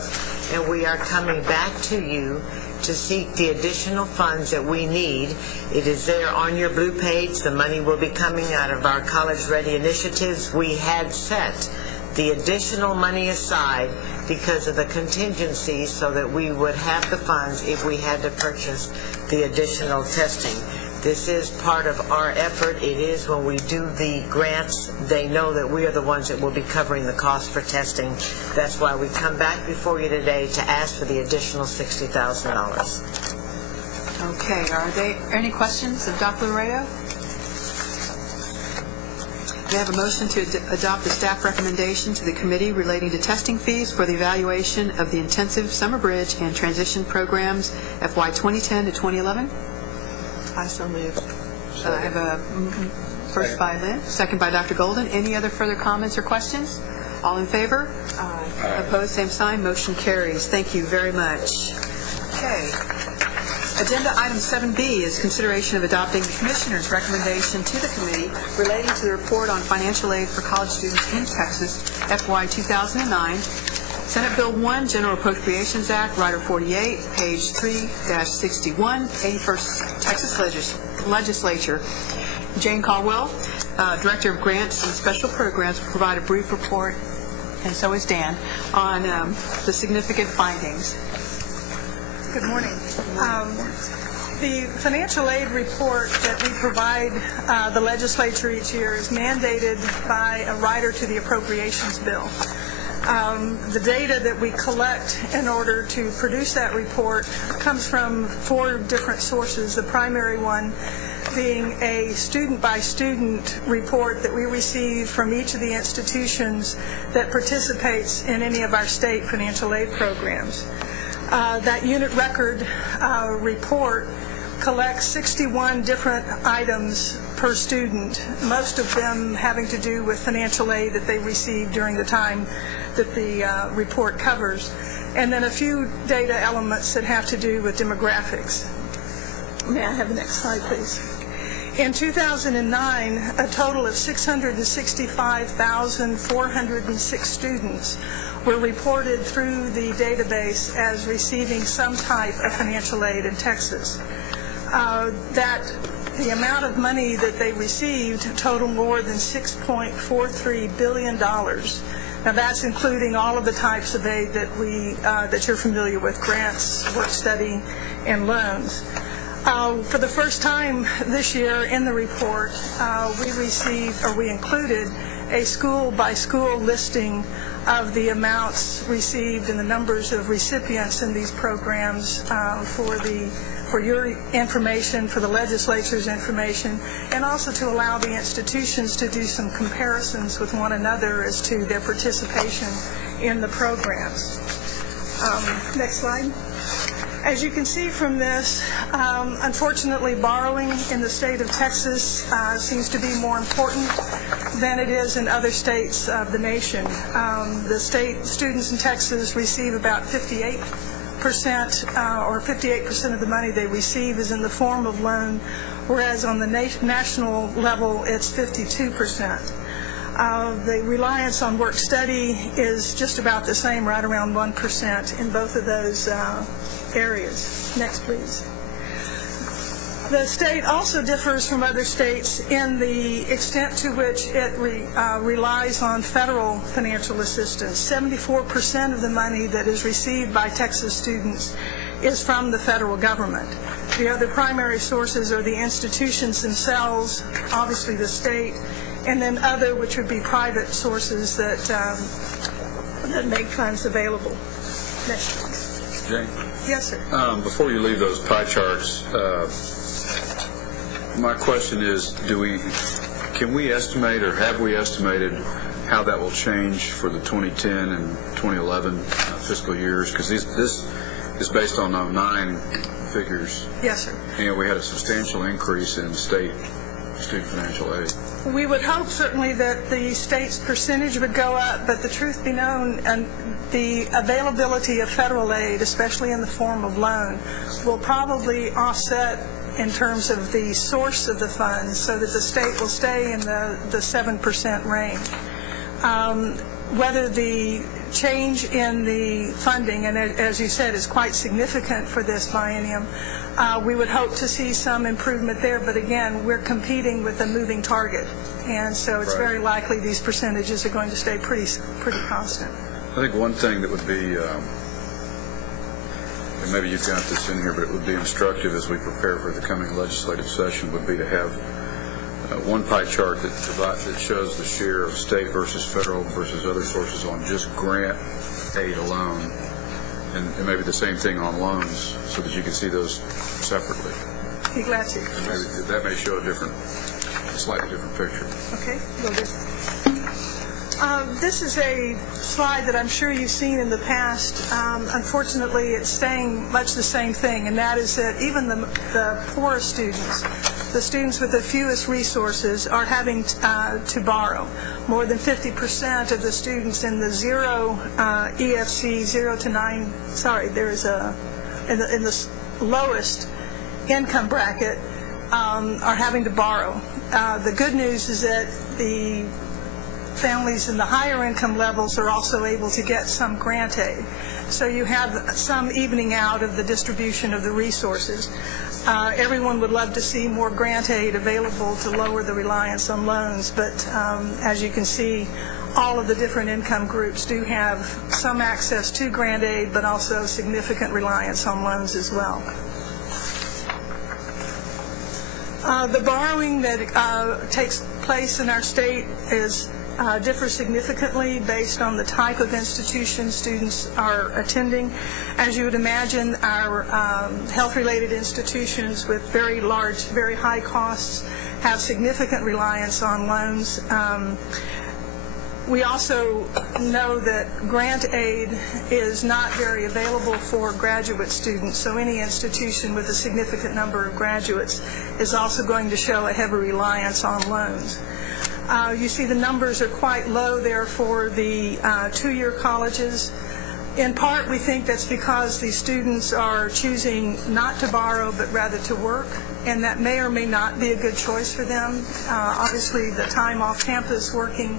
and we are coming back to you to seek the additional funds that we need. It is there on your blue page. The money will be coming out of our College Ready initiatives. We had set the additional money aside because of the contingency, so that we would have the funds if we had to purchase the additional testing. This is part of our effort. It is when we do the grants, they know that we are the ones that will be covering the cost for testing. That's why we come back before you today to ask for the additional $60,000. Okay. Are there any questions of Dr. Laredo? We have a motion to adopt the staff recommendation to the committee relating to testing fees for the evaluation of the intensive summer bridge and transition programs FY 2010-2011. I so move. I have a first by Lynn, second by Dr. Golden. Any other further comments or questions? All in favor? Aye. Opposed, same sign. Motion carries. Thank you very much. Okay. Agenda item 7B is consideration of adopting the Commissioner's recommendation to the committee relating to the report on financial aid for college students in Texas, FY 2009, Senate Bill 1, General Appropriations Act, Rider 48, page 3-61, 81st Texas Legislature. Jane Caldwell, Director of Grants and Special Programs, will provide a brief report, and so is Dan, on the significant findings. Good morning. The financial aid report that we provide the legislature each year is mandated by a rider to the appropriations bill. The data that we collect in order to produce that report comes from 4 different sources, the primary one being a student-by-student report that we receive from each of the institutions that participates in any of our state financial aid programs. That unit record report collects 61 different items per student, most of them having to do with financial aid that they received during the time that the report covers, and then a few data elements that have to do with demographics. May I have the next slide, please? In 2009, a total of 665,406 students were reported through the database as receiving some type of financial aid in Texas. The amount of money that they received totaled more than $6.43 billion. Now that's including all of the types of aid that that you're familiar with, grants, work study, and loans. For the first time this year in the report, we included a school-by-school listing of the amounts received and the numbers of recipients in these programs for your information, for the legislature's information, and also to allow the institutions to do some comparisons with one another as to their participation in the programs. Next slide. As you can see from this, unfortunately, borrowing in the state of Texas seems to be more important than it is in other states of the nation. The state students in Texas receive about 58% or 58% of the money they receive is in the form of loan, whereas on the national level it's 52%. The reliance on work study is just about the same, right around 1% in both of those areas. Next, please. The state also differs from other states in the extent to which it relies on federal financial assistance. 74% of the money that is received by Texas students is from the federal government. The other primary sources are the institutions themselves, obviously the state, and then other, which would be private sources that make funds available. Next, please. Jane? Yes, sir. Before you leave those pie charts, my question is, can we estimate or have we estimated how that will change for the 2010 and 2011 fiscal years? Because this is based on 2009 figures. Yes, sir. And we had a substantial increase in state student financial aid. We would hope certainly that the state's percentage would go up, but the truth be known, and the availability of federal aid, especially in the form of loan, will probably offset in terms of the source of the funds so that the state will stay in the 7% range. Whether the change in the funding, and as you said, is quite significant for this biennium, we would hope to see some improvement there, but again, we're competing with a moving target, and so it's very likely these percentages are going to stay pretty constant. I think one thing that would be, and maybe you've got this in here, but it would be instructive as we prepare for the coming legislative session, would be to have one pie chart that shows the share of state versus federal versus other sources on just grant aid alone, and maybe the same thing on loans, so that you can see those separately. Be glad to. And maybe that may show a slightly different picture. Okay, will do. This is a slide that I'm sure you've seen in the past. Unfortunately, it's saying much the same thing, and that is that even the poorest students, the students with the fewest resources, are having to borrow. More than 50% of the students in the EFC 0 to 9, in the lowest income bracket are having to borrow. The good news is that the families in the higher income levels are also able to get some grant aid. So you have some evening out of the distribution of the resources. Everyone would love to see more grant aid available to lower the reliance on loans, but as you can see, all of the different income groups do have some access to grant aid, but also significant reliance on loans as well. The borrowing that takes place in our state differs significantly based on the type of institution students are attending. As you would imagine, our health-related institutions with very large, very high costs have significant reliance on loans. We also know that grant aid is not very available for graduate students, so any institution with a significant number of graduates is also going to show a heavy reliance on loans. You see the numbers are quite low there for the two-year colleges. In part, we think that's because the students are choosing not to borrow but rather to work, and that may or may not be a good choice for them. Obviously, the time off campus working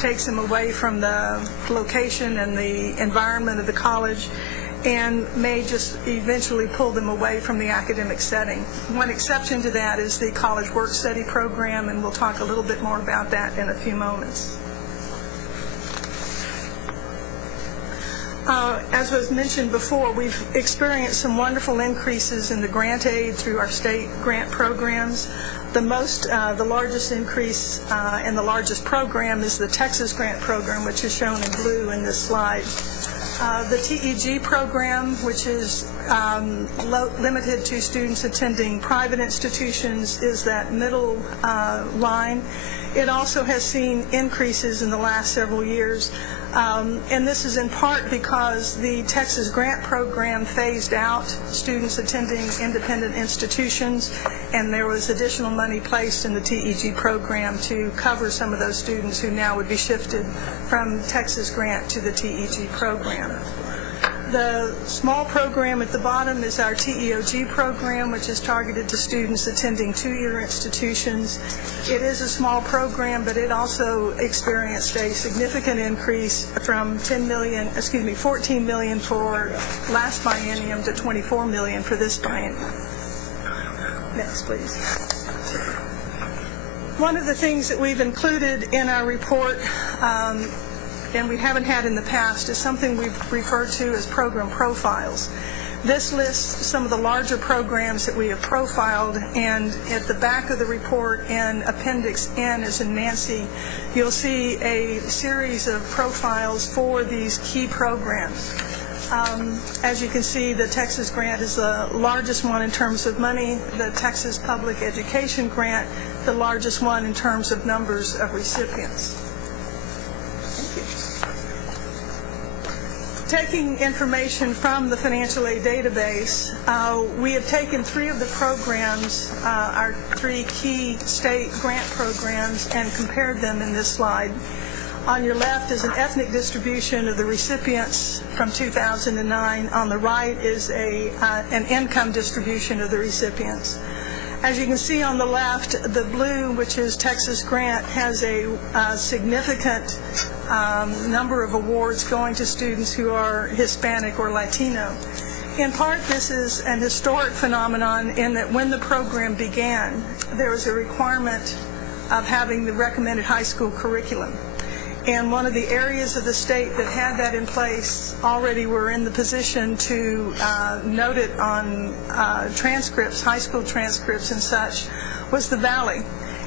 takes them away from the location and the environment of the college, and may just eventually pull them away from the academic setting. One exception to that is the College Work Study program, and we'll talk a little bit more about that in a few moments. As was mentioned before, we've experienced some wonderful increases in the grant aid through our state grant programs. The largest increase and the largest program is the Texas Grant Program, which is shown in blue in this slide. The TEG program, which is limited to students attending private institutions, is that middle line. It also has seen increases in the last several years, and this is in part because the Texas Grant Program phased out students attending independent institutions, and there was additional money placed in the TEG program to cover some of those students who now would be shifted from Texas Grant to the TEG program. The small program at the bottom is our TEOG program, which is targeted to students attending two-year institutions. It is a small program, but it also experienced a significant increase from 14 million for last biennium to 24 million for this biennium. Next, please. One of the things that we've included in our report and we haven't had in the past is something we've referred to as program profiles. This lists some of the larger programs that we have profiled, and at the back of the report in Appendix N, as in Nancy, you'll see a series of profiles for these key programs. As you can see, the Texas Grant is the largest one in terms of money, the Texas Public Education Grant, the largest one in terms of numbers of recipients. Taking information from the financial aid database, we have taken three of the programs, our three key state grant programs, and compared them in this slide. On your left is an ethnic distribution of the recipients from 2009. On the right is an income distribution of the recipients. As you can see on the left, the blue, which is Texas Grant, has a significant number of awards going to students who are Hispanic or Latino. In part, this is an historic phenomenon in that when the program began, there was a requirement of having the recommended high school curriculum. And one of the areas of the state that had that in place already were in the position to note it on transcripts, high school transcripts and such, was the Valley.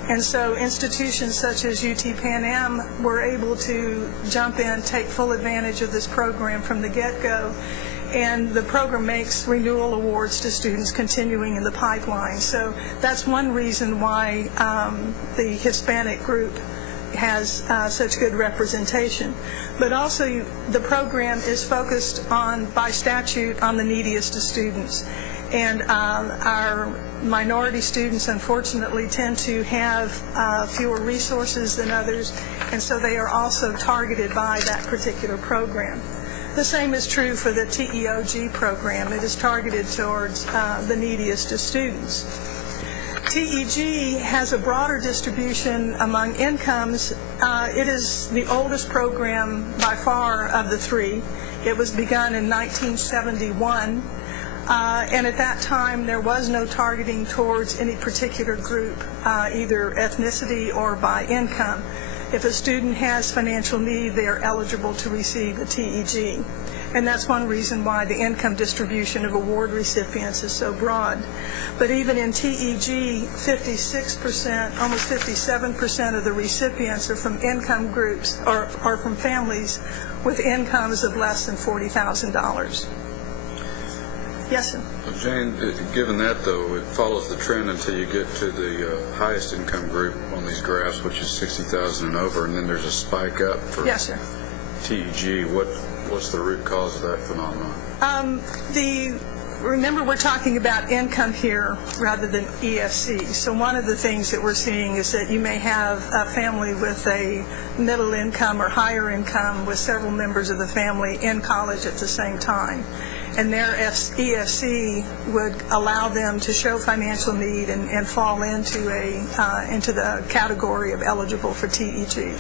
And so institutions such as UT Pan Am were able to jump in, take full advantage of this program from the get-go, and the program makes renewal awards to students continuing in the pipeline. So that's one reason why the Hispanic group has such good representation. But also the program is focused on, by statute, on the neediest of students. And our minority students, unfortunately, tend to have fewer resources than others, and so they are also targeted by that particular program. The same is true for the TEOG program. It is targeted towards the neediest of students. TEG has a broader distribution among incomes. It is the oldest program by far of the three. It was begun in 1971, and at that time there was no targeting towards any particular group, either ethnicity or by income. If a student has financial need, they are eligible to receive a TEG. And that's one reason why the income distribution of award recipients is so broad. But even in TEG, 56%, almost 57% of the recipients are from income groups or from families with incomes of less than $40,000. Yes, sir. Jane, given that, though, it follows the trend until you get to the highest income group on these graphs, which is $60,000 and over, and then there's a spike up for TEG. What's the root cause of that phenomenon? Remember, we're talking about income here rather than EFC. So one of the things that we're seeing is that you may have a family with a middle income or higher income with several members of the family in college at the same time. And their EFC would allow them to show financial need and fall into the category of eligible for TEG.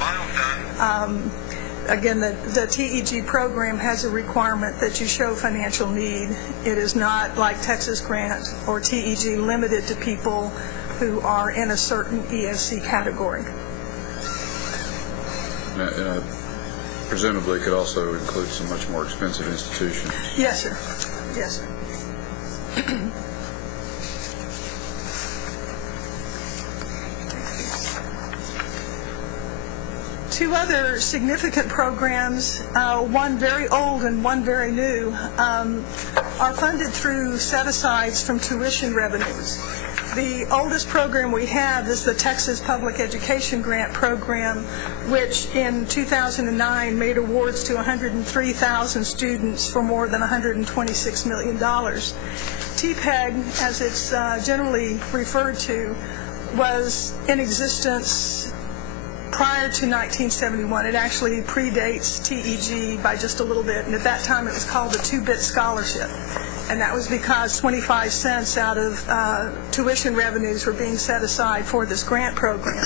Again, the TEG program has a requirement that you show financial need. It is not like Texas Grant or TEG limited to people who are in a certain EFC category. Presumably, it could also include some much more expensive institutions. Yes, sir. Yes, sir. Two other significant programs, one very old and one very new, are funded through set-asides from tuition revenues. The oldest program we have is the Texas Public Education Grant Program, which in 2009 made awards to 103,000 students for more than $126 million. TPEG, as it's generally referred to, was in existence prior to 1971. It actually predates TEG by just a little bit, and at that time it was called the two-bit scholarship. And that was because 25 cents out of tuition revenues were being set aside for this grant program.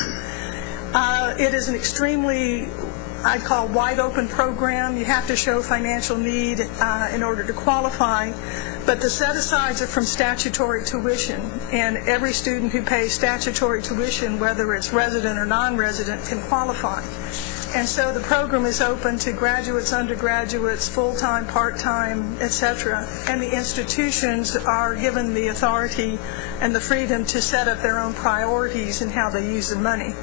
It is an extremely, I'd call, wide-open program. You have to show financial need in order to qualify. But the set-asides are from statutory tuition, and every student who pays statutory tuition, whether it's resident or non-resident, can qualify. And so the program is open to graduates, undergraduates, full-time, part-time, etc. And the institutions are given the authority and the freedom to set up their own priorities in how they use the money.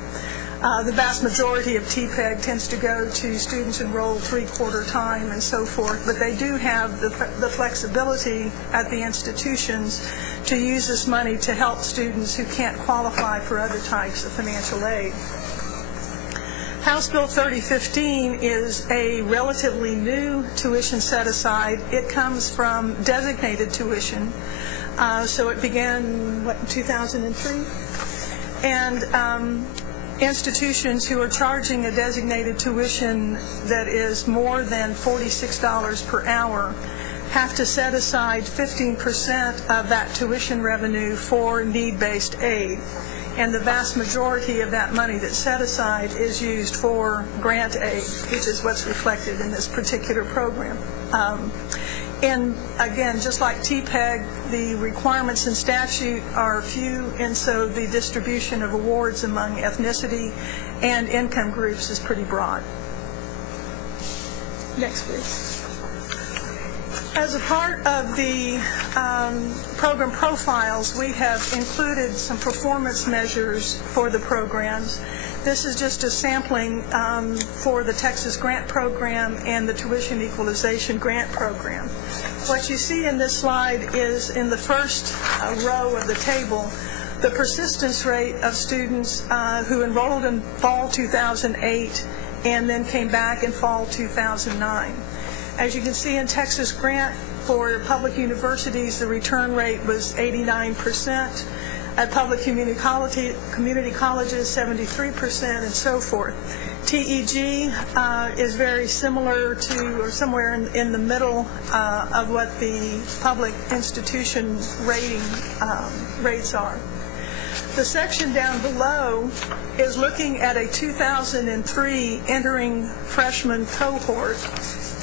The vast majority of TPEG tends to go to students enrolled three-quarter time and so forth, but they do have the flexibility at the institutions to use this money to help students who can't qualify for other types of financial aid. House Bill 3015 is a relatively new tuition set-aside. It comes from designated tuition, so it began, in 2003? And institutions who are charging a designated tuition that is more than $46 per hour have to set aside 15% of that tuition revenue for need-based aid. And the vast majority of that money that's set aside is used for grant aid, which is what's reflected in this particular program. And again, just like TPEG, the requirements in statute are few, and so the distribution of awards among ethnicity and income groups is pretty broad. Next, please. As a part of the program profiles, we have included some performance measures for the programs. This is just a sampling for the Texas Grant Program and the Tuition Equalization Grant Program. What you see in this slide is in the first row of the table, the persistence rate of students who enrolled in fall 2008 and then came back in fall 2009. As you can see in Texas Grant, for public universities, the return rate was 89%. At public community colleges, 73%, and so forth. TEG is very similar to, or somewhere in the middle of what the public institution rates are. The section down below is looking at a 2003 entering freshman cohort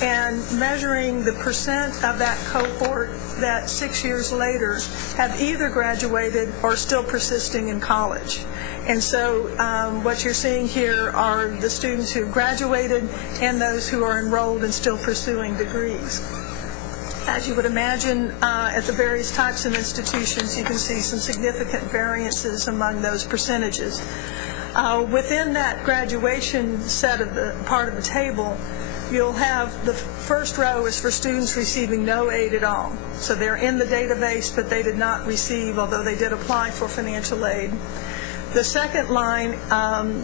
and measuring the percent of that cohort that 6 years later have either graduated or still persisting in college. And so what you're seeing here are the students who graduated and those who are enrolled and still pursuing degrees. As you would imagine, at the various types of institutions, you can see some significant variances among those percentages. Within that graduation set of the part of the table, you'll have the first row is for students receiving no aid at all. So they're in the database, but they did not receive, although they did apply for financial aid. The second line,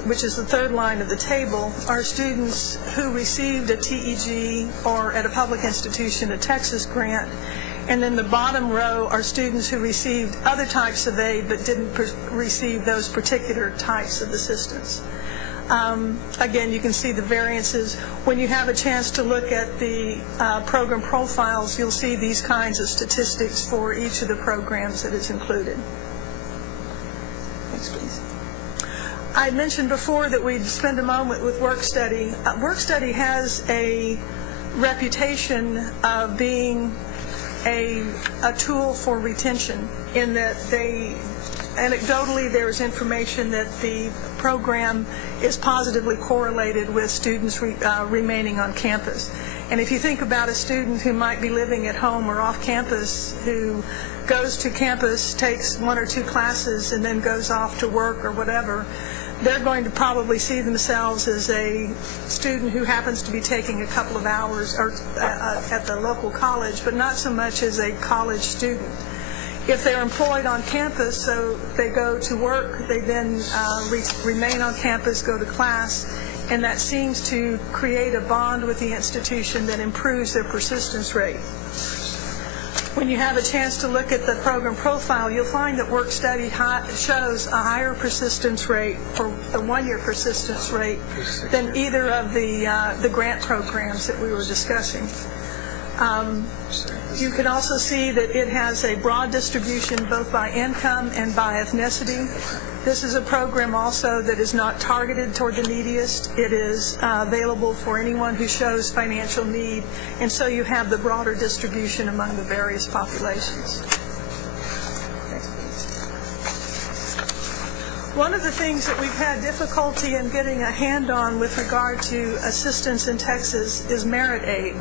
which is the third line of the table, are students who received a TEG or at a public institution a Texas grant. And then the bottom row are students who received other types of aid but didn't receive those particular types of assistance. Again, you can see the variances. When you have a chance to look at the program profiles, you'll see these kinds of statistics for each of the programs that is included. Next, please. I mentioned before that we'd spend a moment with work study. Work study has a reputation of being a tool for retention, in that anecdotally there's information that the program is positively correlated with students remaining on campus. And if you think about a student who might be living at home or off campus who goes to campus, takes 1 or 2 classes, and then goes off to work or whatever, they're going to probably see themselves as a student who happens to be taking a couple of hours at the local college, but not so much as a college student. If they're employed on campus, so they go to work, they then remain on campus, go to class, and that seems to create a bond with the institution that improves their persistence rate. When you have a chance to look at the program profile, you'll find that work study shows a higher persistence rate for the 1-year persistence rate than either of the grant programs that we were discussing. You can also see that it has a broad distribution both by income and by ethnicity. This is a program also that is not targeted toward the neediest. It is available for anyone who shows financial need, and so you have the broader distribution among the various populations. One of the things that we've had difficulty in getting a hand on with regard to assistance in Texas is merit aid.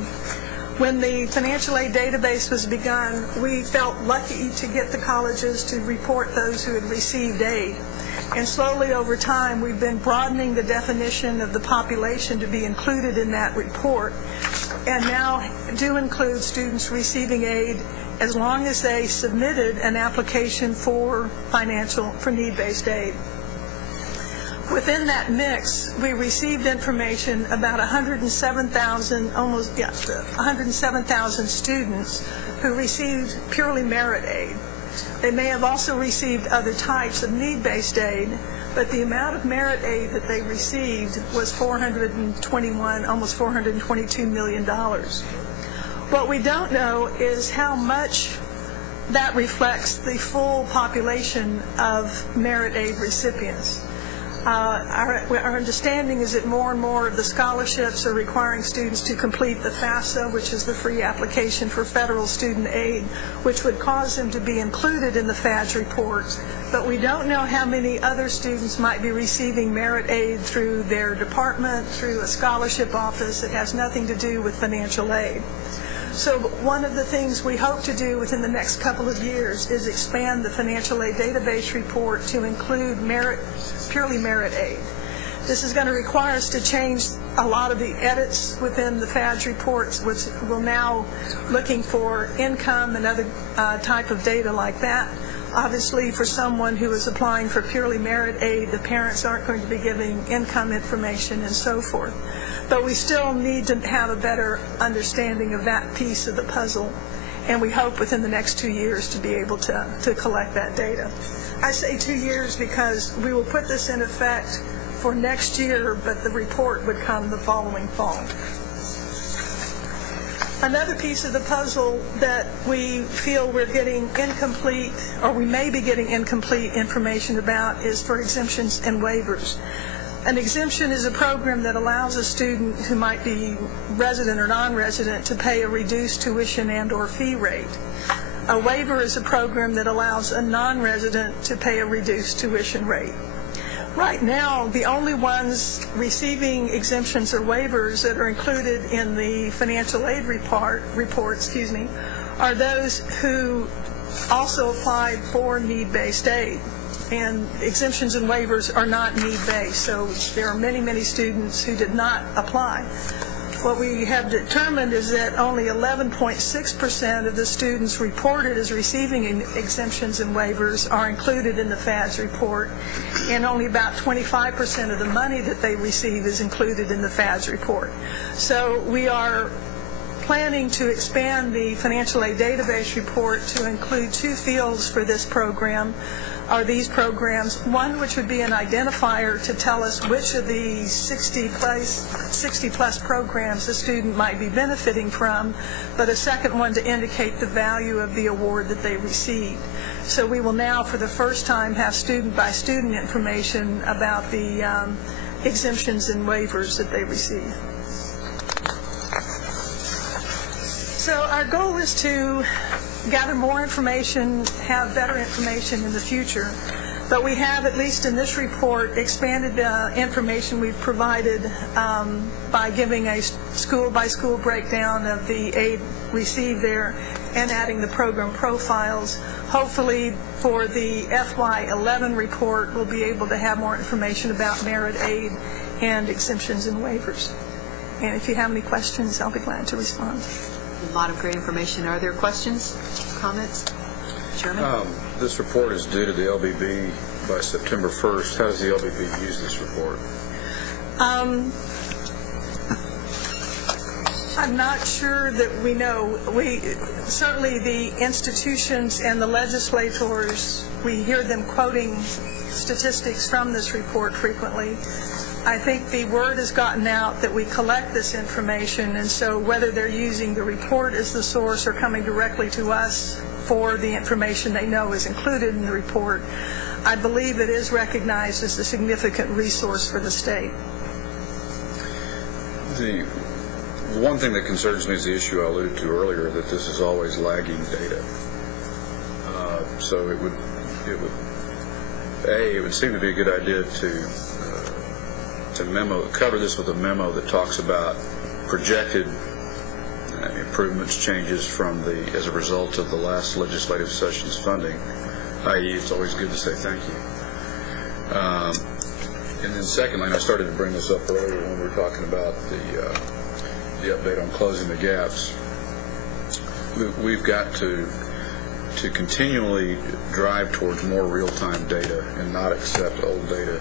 When the financial aid database was begun, we felt lucky to get the colleges to report those who had received aid. And slowly over time, we've been broadening the definition of the population to be included in that report, and now do include students receiving aid as long as they submitted an application for need-based aid. Within that mix, we received information about 107,000 students who received purely merit aid. They may have also received other types of need-based aid, but the amount of merit aid that they received was almost $422 million. What we don't know is how much that reflects the full population of merit aid recipients. Our understanding is that more and more of the scholarships are requiring students to complete the FAFSA, which is the free application for federal student aid, which would cause them to be included in the FADS reports. But we don't know how many other students might be receiving merit aid through their department, through a scholarship office that has nothing to do with financial aid. So one of the things we hope to do within the next couple of years is expand the financial aid database report to include purely merit aid. This is going to require us to change a lot of the edits within the FADS reports, which will now looking for income and other type of data like that. Obviously, for someone who is applying for purely merit aid, the parents aren't going to be giving income information and so forth. But we still need to have a better understanding of that piece of the puzzle. and we hope within the next 2 years to be able to collect that data. I say 2 years because we will put this in effect for next year, but the report would come the following fall. Another piece of the puzzle that we feel we're getting incomplete, or we may be getting incomplete information about, is for exemptions and waivers. An exemption is a program that allows a student who might be resident or non-resident to pay a reduced tuition and/or fee rate. A waiver is a program that allows a non-resident to pay a reduced tuition rate. Right now, the only ones receiving exemptions or waivers that are included in the financial aid report, are those who also applied for need-based aid. And exemptions and waivers are not need-based, so there are many, many students who did not apply. What we have determined is that only 11.6% of the students reported as receiving exemptions and waivers are included in the FADS report, and only about 25% of the money that they receive is included in the FADS report. So we are planning to expand the financial aid database report to include 2 fields for this program, are these programs. One, which would be an identifier to tell us which of the 60 plus programs the student might be benefiting from, but a second one to indicate the value of the award that they received. So we will now, for the first time, have student-by-student information about the exemptions and waivers that they receive. So our goal is to gather more information, have better information in the future. But we have, at least in this report, expanded the information we've provided by giving a school-by-school breakdown of the aid received there and adding the program profiles. Hopefully, for the FY11 report, we'll be able to have more information about merit aid and exemptions and waivers. And if you have any questions, I'll be glad to respond. A lot of great information. Are there questions, comments? Chairman? This report is due to the LBB by September 1st. How does the LBB use this report? I'm not sure that we know. Certainly the institutions and the legislators, we hear them quoting statistics from this report frequently. I think the word has gotten out that we collect this information, and so whether they're using the report as the source or coming directly to us for the information they know is included in the report, I believe it is recognized as a significant resource for the state. The one thing that concerns me is the issue I alluded to earlier, that this is always lagging data. So it would seem to be a good idea to cover this with a memo that talks about projected improvements, changes as a result of the last legislative session's funding, i.e. it's always good to say thank you. And then secondly, and I started to bring this up earlier when we were talking about the update on closing the gaps, we've got to continually drive towards more real-time data and not accept old data.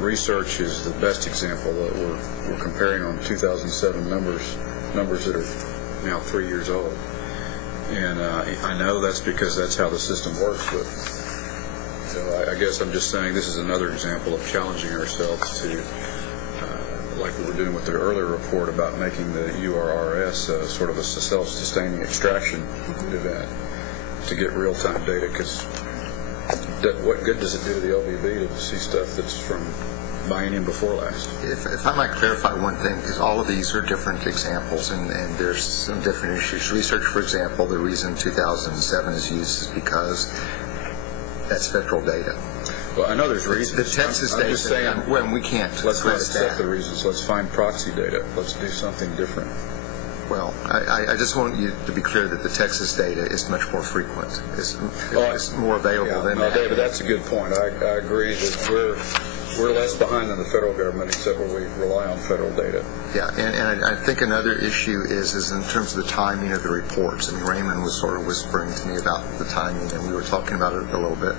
Research is the best example. We're comparing on 2007 numbers that are now 3 years old. And I know that's because that's how the system works, but I guess I'm just saying this is another example of challenging ourselves to, like we were doing with the earlier report about making the URRS sort of a self-sustaining extraction event to get real-time data, because what good does it do to the LBB to see stuff that's from biennium before last? If I might clarify one thing, because all of these are different examples and there's some different issues. Research, for example, the reason 2007 is used is because that's federal data. Well, I know there's reasons. The Texas data, just saying, when we can't let's not address accept that. the reasons. Let's find proxy data. Let's do something different. Well, I just want you to be clear that the Texas data is much more frequent. It's more available than that. David, that's a good point. I agree that we're less behind than the federal government, except where we rely on federal data. Yeah, and I think another issue is in terms of the timing of the reports. I mean, Raymond was sort of whispering to me about the timing, and we were talking about it a little bit.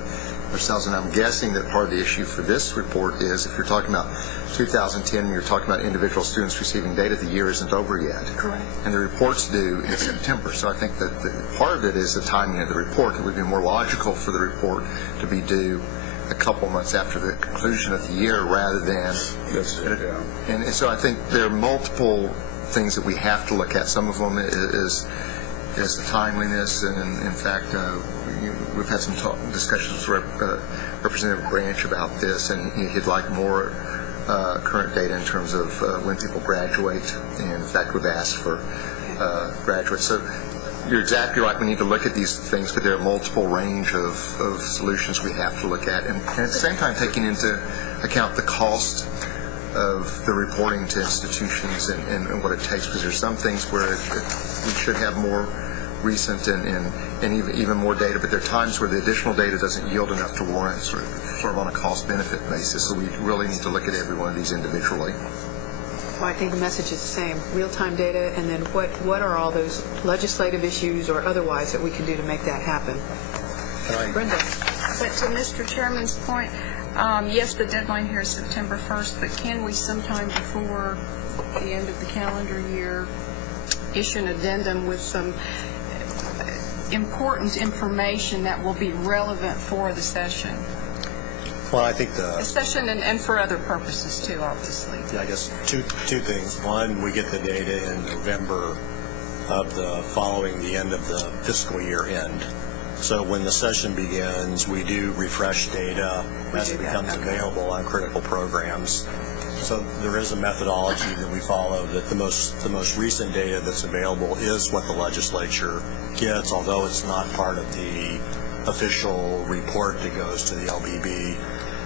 ourselves, and I'm guessing that part of the issue for this report is if you're talking about 2010 and you're talking about individual students receiving data, the year isn't over yet. Correct. And the report's due in September. So I think that part of it is the timing of the report. It would be more logical for the report to be due a couple months after the conclusion of the year rather than... And so I think there are multiple things that we have to look at. Some of them is the timeliness, and in fact, we've had some discussions with Representative Branch about this, and he'd like more current data in terms of when people graduate, and in fact we've asked for graduates. So you're exactly right, we need to look at these things, but there are multiple range of solutions we have to look at, and at the same time taking into account the cost of the reporting to institutions and what it takes, because there's some things where we should have more recent and even more data, but there are times where the additional data doesn't yield enough to warrant sort of on a cost-benefit basis, so we really need to look at every one of these individually. Well, I think the message is the same, real-time data, and then what are all those legislative issues or otherwise that we can do to make that happen? Brenda. But to Mr. Chairman's point, yes, the deadline here is September 1st, but can we sometime before the end of the calendar year issue an addendum with some important information that will be relevant for the session? Well, I think the session and for other purposes too, obviously. Yeah, I guess two things. One, we get the data in November of following the end of the fiscal year end. So when the session begins, we do refresh data as it becomes available on critical programs. So there is a methodology that we follow that the most recent data that's available is what the legislature gets, although it's not part of the official report that goes to the LBB.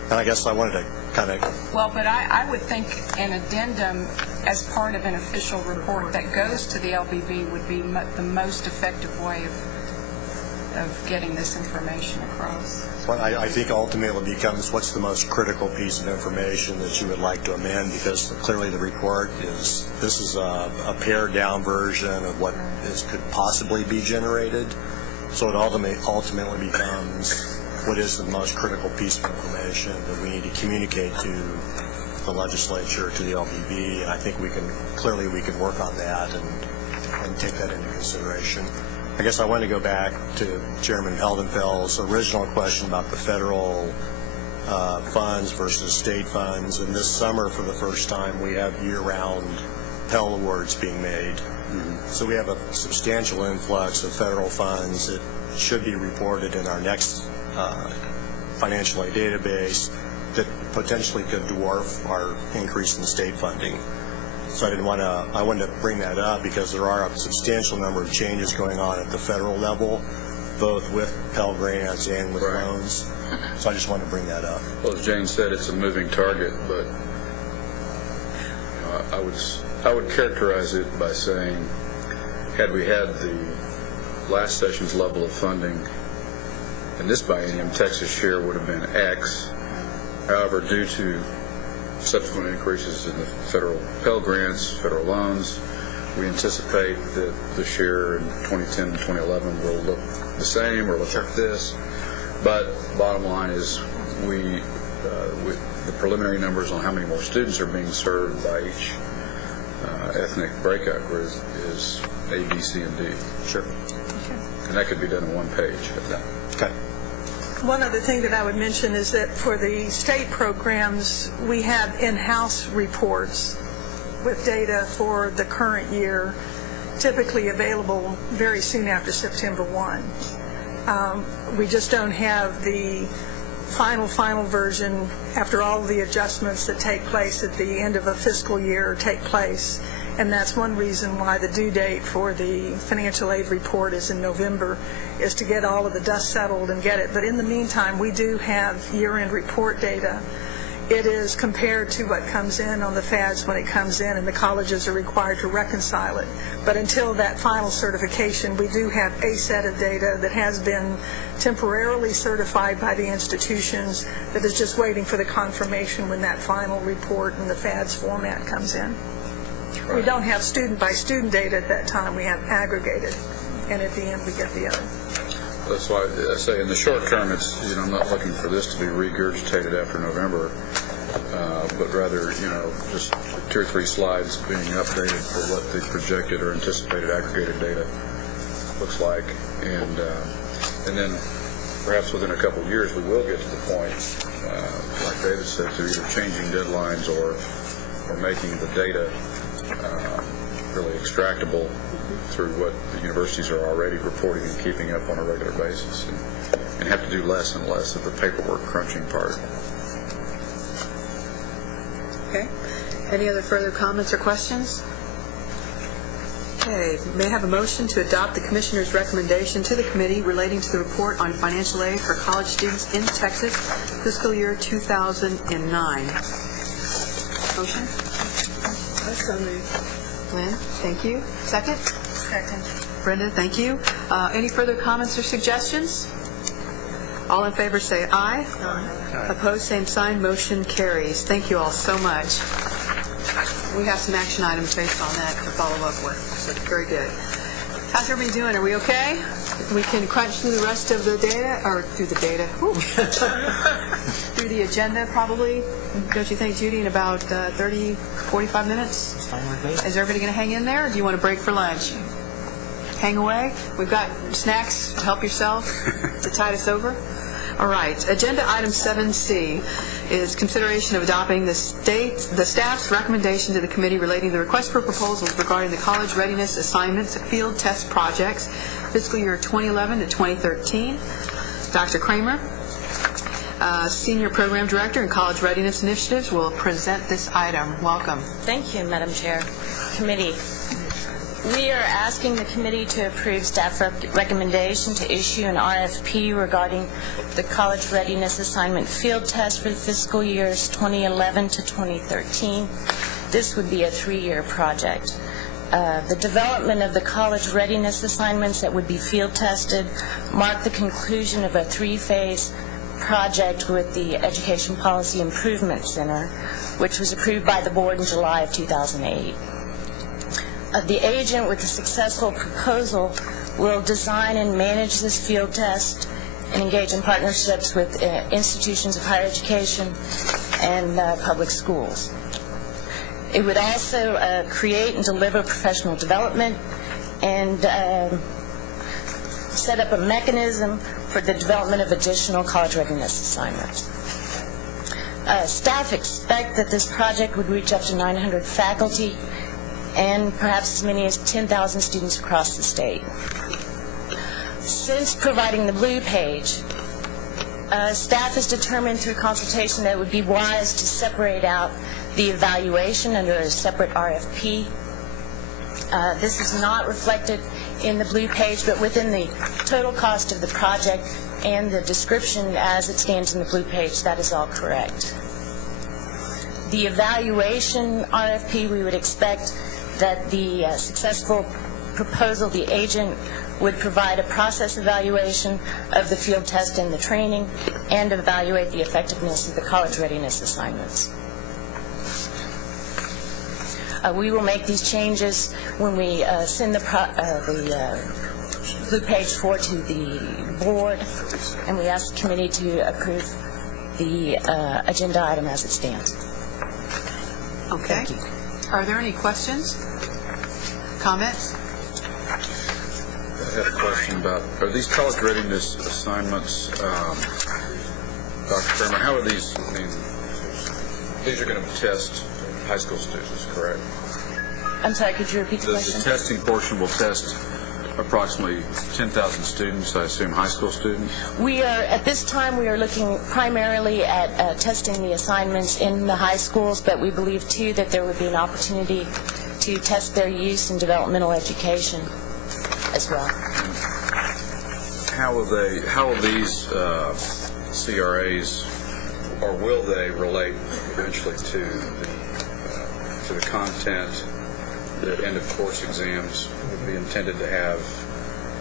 And I guess I wanted to kind of... Well, but I would think an addendum as part of an official report that goes to the LBB would be the most effective way of getting this information across. Well, I think ultimately it becomes what's the most critical piece of information that you would like to amend, because clearly the report is, this is a pared down version of what could possibly be generated. So it ultimately becomes what is the most critical piece of information that we need to communicate to the legislature, to the LBB, and I think we can work on that and take that into consideration. I guess I want to go back to Chairman Heldenfeld's original question about the federal funds versus state funds, and this summer for the first time we have year-round Pell Awards being made. So we have a substantial influx of federal funds that should be reported in our next financial aid database that potentially could dwarf our increase in state funding. So I wanted to bring that up because there are a substantial number of changes going on at the federal level, both with Pell Grants and with loans. So I just wanted to bring that up. Well, as Jane said, it's a moving target, but I would characterize it by saying, had we had the last session's level of funding in this biennium, Texas' share would have been X. However, due to subsequent increases in the federal Pell Grants, federal loans, we anticipate that the share in 2010 and 2011 will look the same or look like this. But bottom line is with the preliminary numbers on how many more students are being served by each ethnic breakout group is A, B, C, and D. Sure. And that could be done in one page. Okay. One other thing that I would mention is that for the state programs, we have in-house reports with data for the current year, typically available very soon after September 1. We just don't have the final version after all of the adjustments that take place at the end of a fiscal year take place. And that's one reason why the due date for the financial aid report is in November, is to get all of the dust settled and get it. But in the meantime, we do have year-end report data. It is compared to what comes in on the FADS when it comes in, and the colleges are required to reconcile it. But until that final certification, we do have a set of data that has been temporarily certified by the institutions that is just waiting for the confirmation when that final report in the FADS format comes in. We don't have student-by-student data at that time. We have aggregated, and at the end we get the other. That's why I say in the short term, it's, I'm not looking for this to be regurgitated after November, but rather, just 2 or 3 slides being updated for what the projected or anticipated aggregated data looks like. And then perhaps within a couple of years, we will get to the point, like David said, to either changing deadlines or making the data really extractable through what the universities are already reporting and keeping up on a regular basis, and have to do less and less of the paperwork crunching part. Okay. Any other further comments or questions? Okay. May I have a motion to adopt the Commissioner's recommendation to the committee relating to the report on financial aid for college students in Texas, fiscal year 2009. Motion? Lynn, thank you. Second? Second. Brenda, thank you. Any further comments or suggestions? All in favor say aye. Aye. Opposed, same sign. Motion carries. Thank you all so much. We have some action items based on that to follow up with. So very good. How's everybody doing? Are we okay? We can crunch through the rest of the data, or through the data, through the agenda probably. Don't you think, Judy, in about 30, 45 minutes? Is everybody going to hang in there, or do you want to break for lunch? Hang away? We've got snacks. Help yourself to tide us over. All right. Agenda item 7C is consideration of adopting the staff's recommendation to the committee relating to the request for proposals regarding the college readiness assignments field test projects, fiscal year 2011 to 2013. Dr. Kramer, Senior Program Director in College Readiness Initiatives, will present this item. Welcome. Thank you, Madam Chair. Committee. We are asking the committee to approve staff recommendation to issue an RFP regarding the College Readiness Assignment Field Test for the fiscal years 2011 to 2013. This would be a 3-year project. The development of the college readiness assignments that would be field tested mark the conclusion of a 3-phase project with the Education Policy Improvement Center, which was approved by the board in July of 2008. The agent with a successful proposal will design and manage this field test and engage in partnerships with institutions of higher education and public schools. It would also create and deliver professional development and set up a mechanism for the development of additional college readiness assignments. Staff expect that this project would reach up to 900 faculty and perhaps as many as 10,000 students across the state. Since providing the blue page, staff has determined through consultation that it would be wise to separate out the evaluation under a separate RFP. This is not reflected in the blue page, but within the total cost of the project and the description as it stands in the blue page, that is all correct. The evaluation RFP, we would expect that the successful proposal, the agent would provide a process evaluation of the field test and the training and evaluate the effectiveness of the college readiness assignments. We will make these changes when we send the blue page 4 to the board, and we ask the committee to approve the agenda item as it stands. Okay. Thank you. Are there any questions? Comments? I had a question about, are these college readiness assignments, Dr. Kramer, how are these, these are going to test high school students, correct? I'm sorry, could you repeat the question? The testing portion will test approximately 10,000 students, I assume high school students? We are, at this time, we are looking primarily at testing the assignments in the high schools, but we believe, too, that there would be an opportunity to test their use in developmental education as well. How will these CRAs, or will they relate eventually to the content that end of course exams would be intended to have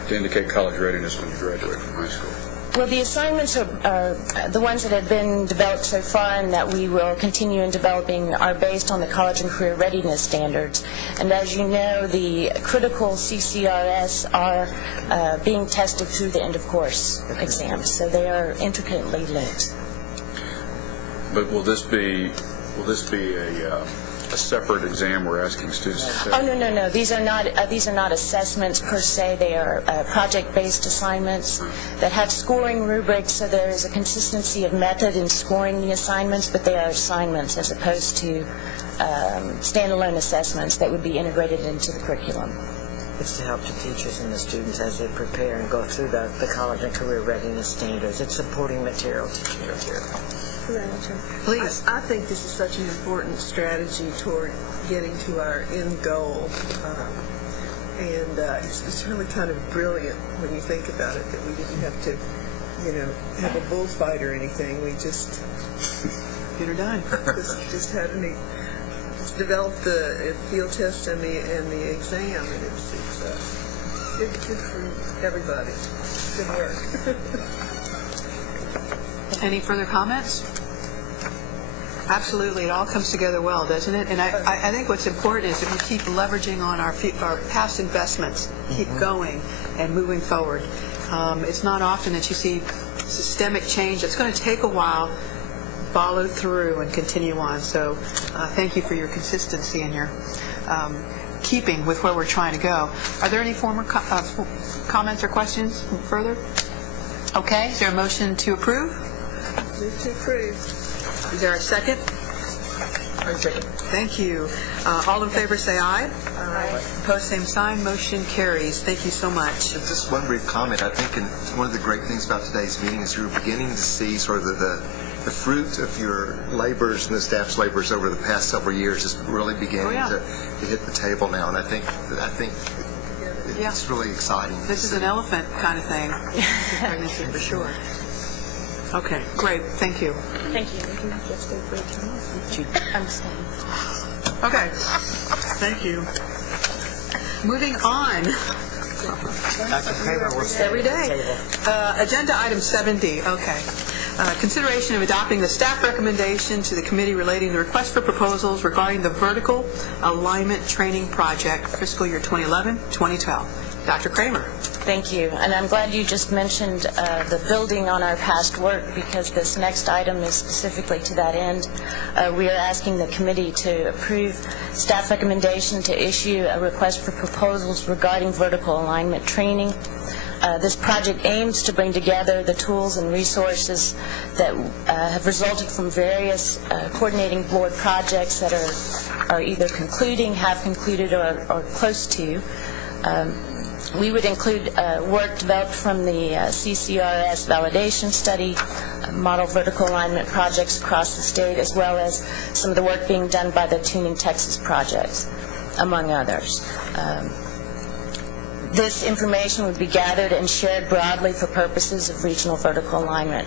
to indicate college readiness when you graduate from high school? Well, the assignments are the ones that have been developed so far and that we will continue in developing are based on the college and career readiness standards. And as you know, the critical CCRS are being tested through the end-of-course exams, so they are intricately linked. But will this be a separate exam we're asking students to take? Oh, no. These are not assessments per se. They are project-based assignments that have scoring rubrics, so there is a consistency of method in scoring the assignments, but they are assignments as opposed to standalone assessments that would be integrated into the curriculum. It's to help the teachers and the students as they prepare and go through the college and career readiness standards. It's supporting material, teaching material. Please. I think this is such an important strategy toward getting to our end goal. And it's really kind of brilliant when you think about it, that we didn't have to, have a bullfight or anything. We just get her done. just had just developed the field test and the exam, and it's good for everybody. Good work. Any further comments? Absolutely. It all comes together well, doesn't it? And I think what's important is if you keep leveraging on our past investments, keep going and moving forward. It's not often that you see systemic change. It's going to take a while, follow through and continue on. So thank you for your consistency and your keeping with where we're trying to go. Are there any comments or questions further? Okay. Is there a motion to approve? Move to approve. Is there a second? Second. Thank you. All in favor say aye. Aye. Opposed, same sign. Motion carries. Thank you so much. Just one brief comment. I think one of the great things about today's meeting is you're beginning to see sort of the fruit of your labors and the staff's labors over the past several years is really beginning to hit the table now, and I think it's really exciting. This is an elephant kind of thing. Pregnancy for sure. Okay, great. Thank you. Thank you. I'm staying. Okay. Thank you. Moving on. Dr. Kramer will stay Every day. Agenda item 70. Okay. Consideration of adopting the staff recommendation to the committee relating the request for proposals regarding the vertical alignment training project fiscal year 2011-2012. Dr. Kramer. Thank you. And I'm glad you just mentioned the building on our past work, because this next item is specifically to that end. We are asking the committee to approve staff recommendation to issue a request for proposals regarding vertical alignment training. This project aims to bring together the tools and resources that have resulted from various coordinating board projects that are either concluding, have concluded, or close to. We would include work developed from the CCRS validation study, model vertical alignment projects across the state, as well as some of the work being done by the Tuning Texas projects, among others. This information would be gathered and shared broadly for purposes of regional vertical alignment.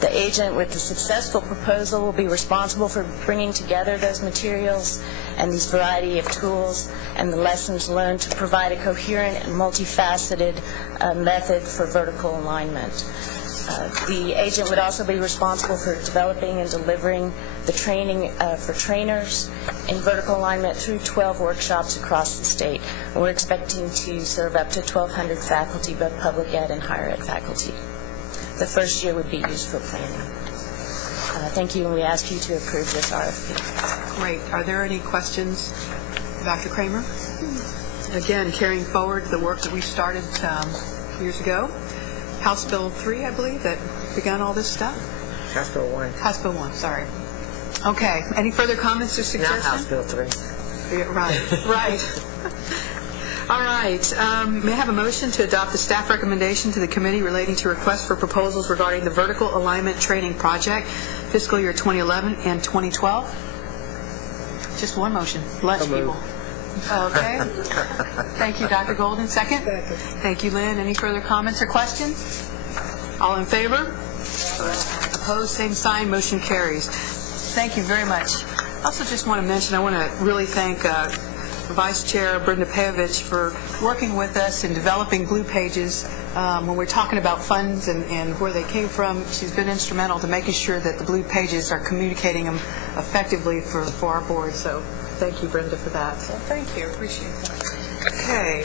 The agent with the successful proposal will be responsible for bringing together those materials and these variety of tools and the lessons learned to provide a coherent and multifaceted method for vertical alignment. The agent would also be responsible for developing and delivering the training for trainers in vertical alignment through 12 workshops across the state. And we're expecting to serve up to 1,200 faculty, both public ed and higher ed faculty. The first year would be used for planning. Thank you, and we ask you to approve this RFP. Great. Are there any questions, Dr. Kramer? Again, carrying forward the work that we started years ago. House Bill 3, I believe, that began all this stuff? House Bill 1. House Bill 1, sorry. Okay. Any further comments or suggestions? Not House Bill 3. Yeah, right. All right. May I have a motion to adopt the staff recommendation to the committee relating to requests for proposals regarding the vertical alignment training project, fiscal year 2011 and 2012? Just one motion. Lunch, people. Okay. Thank you, Dr. Golden. Second? Thank you, Lynn. Any further comments or questions? All in favor? Opposed? Same sign. Motion carries. Thank you very much. I also just want to mention, I want to really thank Vice Chair Brenda Pavich for working with us in developing Blue Pages. When we're talking about funds and where they came from, she's been instrumental to making sure that the Blue Pages are communicating them effectively for our board. So thank you, Brenda, for that. Well, thank you. Appreciate that. Okay.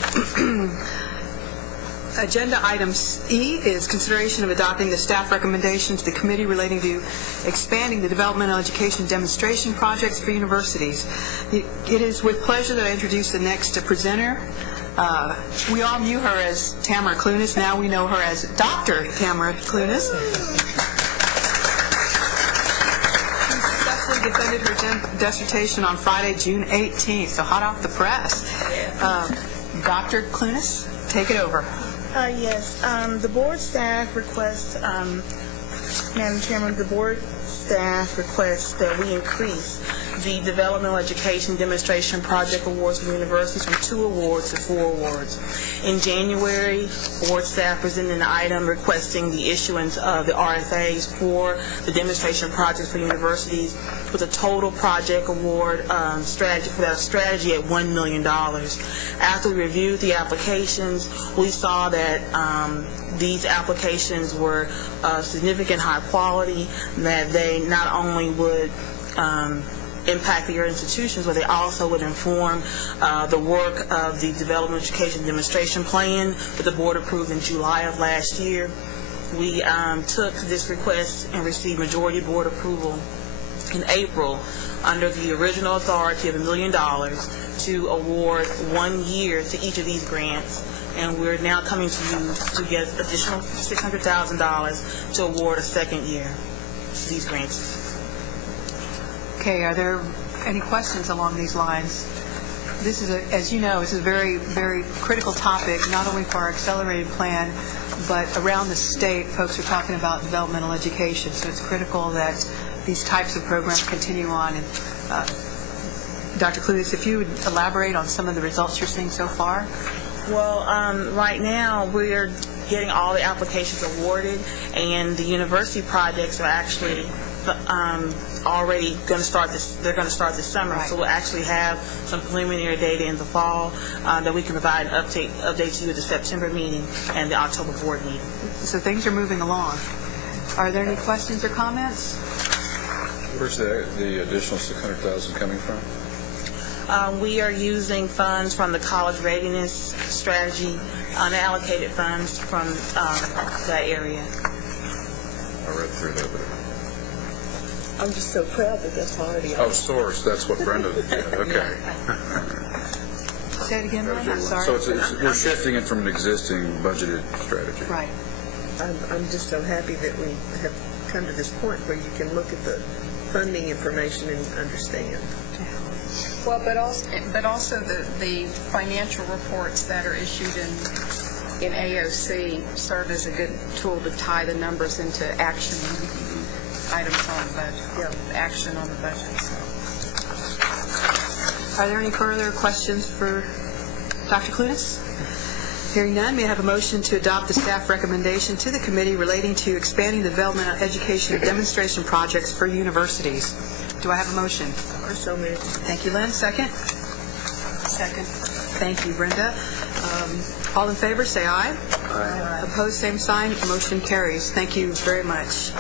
Agenda item E is consideration of adopting the staff recommendation to the committee relating to expanding the developmental education demonstration projects for universities. It is with pleasure that I introduce the next presenter. We all knew her as Tamara Clunas. Now we know her as Dr. Tamara Clunas. She successfully defended her dissertation on Friday, June 18th, so hot off the press. Dr. Clunas, take it over. Yes, the board staff requests, Madam Chairman, the board staff requests that we increase the Developmental Education Demonstration Project Awards for universities from 2 awards to 4 awards. In January, board staff presented an item requesting the issuance of the RFAs for the demonstration projects for universities with a total project award strategy for that strategy at $1 million. After we reviewed the applications, we saw that these applications were significant high quality, that they not only would impact your institutions, but they also would inform the work of the Development Education Demonstration Plan that the board approved in July of last year. We took this request and received majority board approval in April under the original authority of $1 million to award 1 year to each of these grants. And we're now coming to you to get additional $600,000 to award a second year to these grants. Okay, are there any questions along these lines? This is, as you know, it's a very, very critical topic, not only for our accelerated plan, but around the state, folks are talking about developmental education. So it's critical that these types of programs continue on. And Dr. Clunas, if you would elaborate on some of the results you're seeing so far. Well, right now we're getting all the applications awarded, and the university projects are actually already going to start this. They're going to start this summer, right. So we'll actually have some preliminary data in the fall that we can provide an update to you at the September meeting and the October board meeting. So things are moving along. Are there any questions or comments? Where's the additional $600,000 coming from? We are using funds from the college readiness strategy, unallocated funds from that area. I read through that, but I'm just so proud that that's already oh, source. That's what Brenda did. Okay. Say it again, Brenda. I'm sorry. So we're shifting it from an existing budgeted strategy. Right. I'm just so happy that we have come to this point where you can look at the funding information and understand. Well, but also the financial reports that are issued in AOC serve as a good tool to tie the numbers into action items on the budget, action on the budget. So. Are there any further questions for Dr. Clunas? Hearing none, may I have a motion to adopt the staff recommendation to the committee relating to expanding the developmental education demonstration projects for universities? Do I have a motion? So moved. Thank you, Lynn. Second? Second. Thank you, Brenda. All in favor, say aye. Aye. Opposed, same sign. Motion carries. Thank you very much.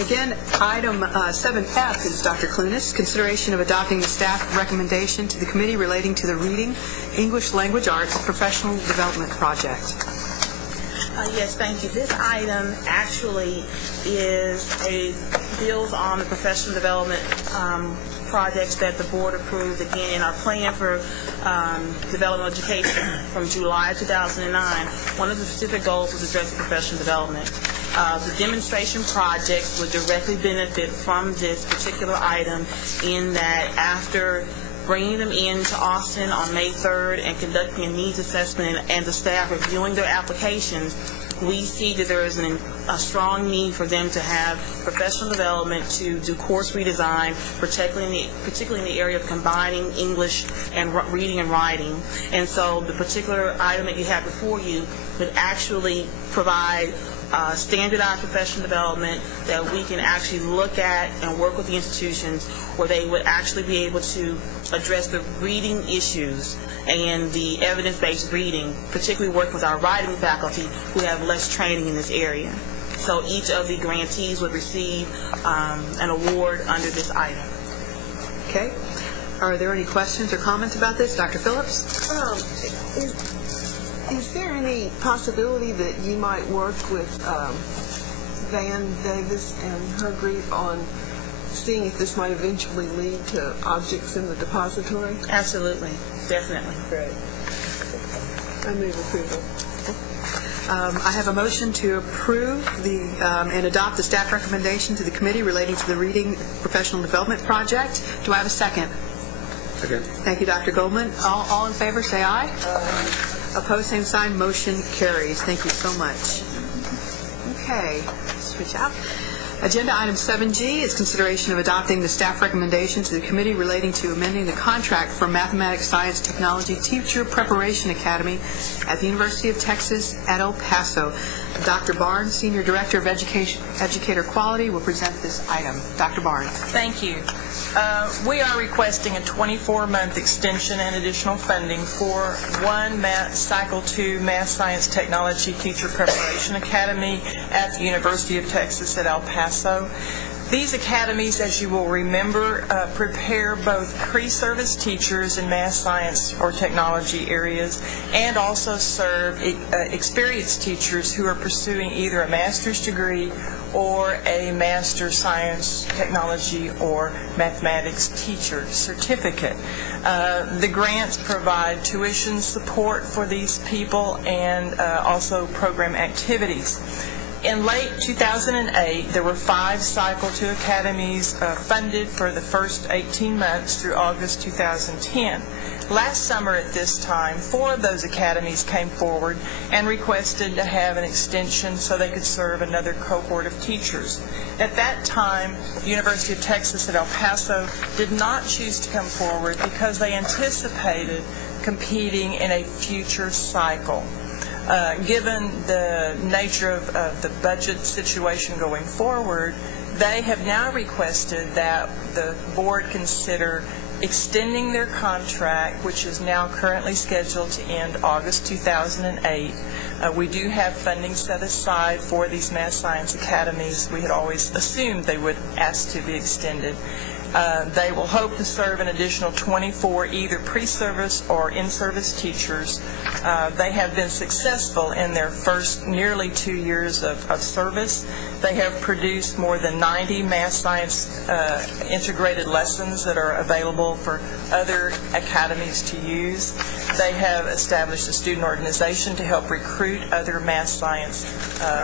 Again, item 7F is Dr. Clunas, consideration of adopting the staff recommendation to the committee relating to the Reading English Language Arts Professional Development Project. Yes, thank you. This item actually builds on the professional development projects that the board approved again in our plan for developmental education from July 2009. One of the specific goals was addressing professional development. The demonstration projects would directly benefit from this particular item in that after bringing them into Austin on May 3rd and conducting a needs assessment and the staff reviewing their applications, we see that there is a strong need for them to have professional development to do course redesign, particularly in the area of combining English and reading and writing. And so the particular item that you have before you would actually provide standardized professional development that we can actually look at and work with the institutions where they would actually be able to address the reading issues and the evidence-based reading, particularly work with our writing faculty who have less training in this area. So each of the grantees would receive an award under this item. Okay. Are there any questions or comments about this? Dr. Phillips? Is there any possibility that you might work with Van Davis and her group on seeing if this might eventually lead to objects in the depository? Absolutely. Definitely. Great. I move approval. I have a motion to approve and adopt the staff recommendation to the committee relating to the Reading Professional Development Project. Do I have a second? Second. Thank you, Dr. Goldman. All in favor, say aye. Opposed, same sign. Motion carries. Thank you so much. Okay, switch out. Agenda item 7G is consideration of adopting the staff recommendation to the committee relating to amending the contract for Mathematics, Science, Technology Teacher Preparation Academy at the University of Texas at El Paso. Dr. Barnes, Senior Director of Educator Quality, will present this item. Dr. Barnes. Thank you. We are requesting a 24-month extension and additional funding for one Cycle 2 Math, Science, Technology Teacher Preparation Academy at the University of Texas at El Paso. These academies, as you will remember, prepare both pre-service teachers in math, science, or technology areas, and also serve experienced teachers who are pursuing either a master's degree or a master's science, technology, or mathematics teacher certificate. The grants provide tuition support for these people and also program activities. In late 2008, there were 5 Cycle 2 academies funded for the first 18 months through August 2010. Last summer at this time, 4 of those academies came forward and requested to have an extension so they could serve another cohort of teachers. At that time, the University of Texas at El Paso did not choose to come forward because they anticipated competing in a future cycle. Given the nature of the budget situation going forward, they have now requested that the board consider extending their contract, which is now currently scheduled to end August 2008. We do have funding set aside for these math science academies. We had always assumed they would ask to be extended. They will hope to serve an additional 24 either pre-service or in-service teachers. They have been successful in their first nearly 2 years of service. They have produced more than 90 math science integrated lessons that are available for other academies to use. They have established a student organization to help recruit other math science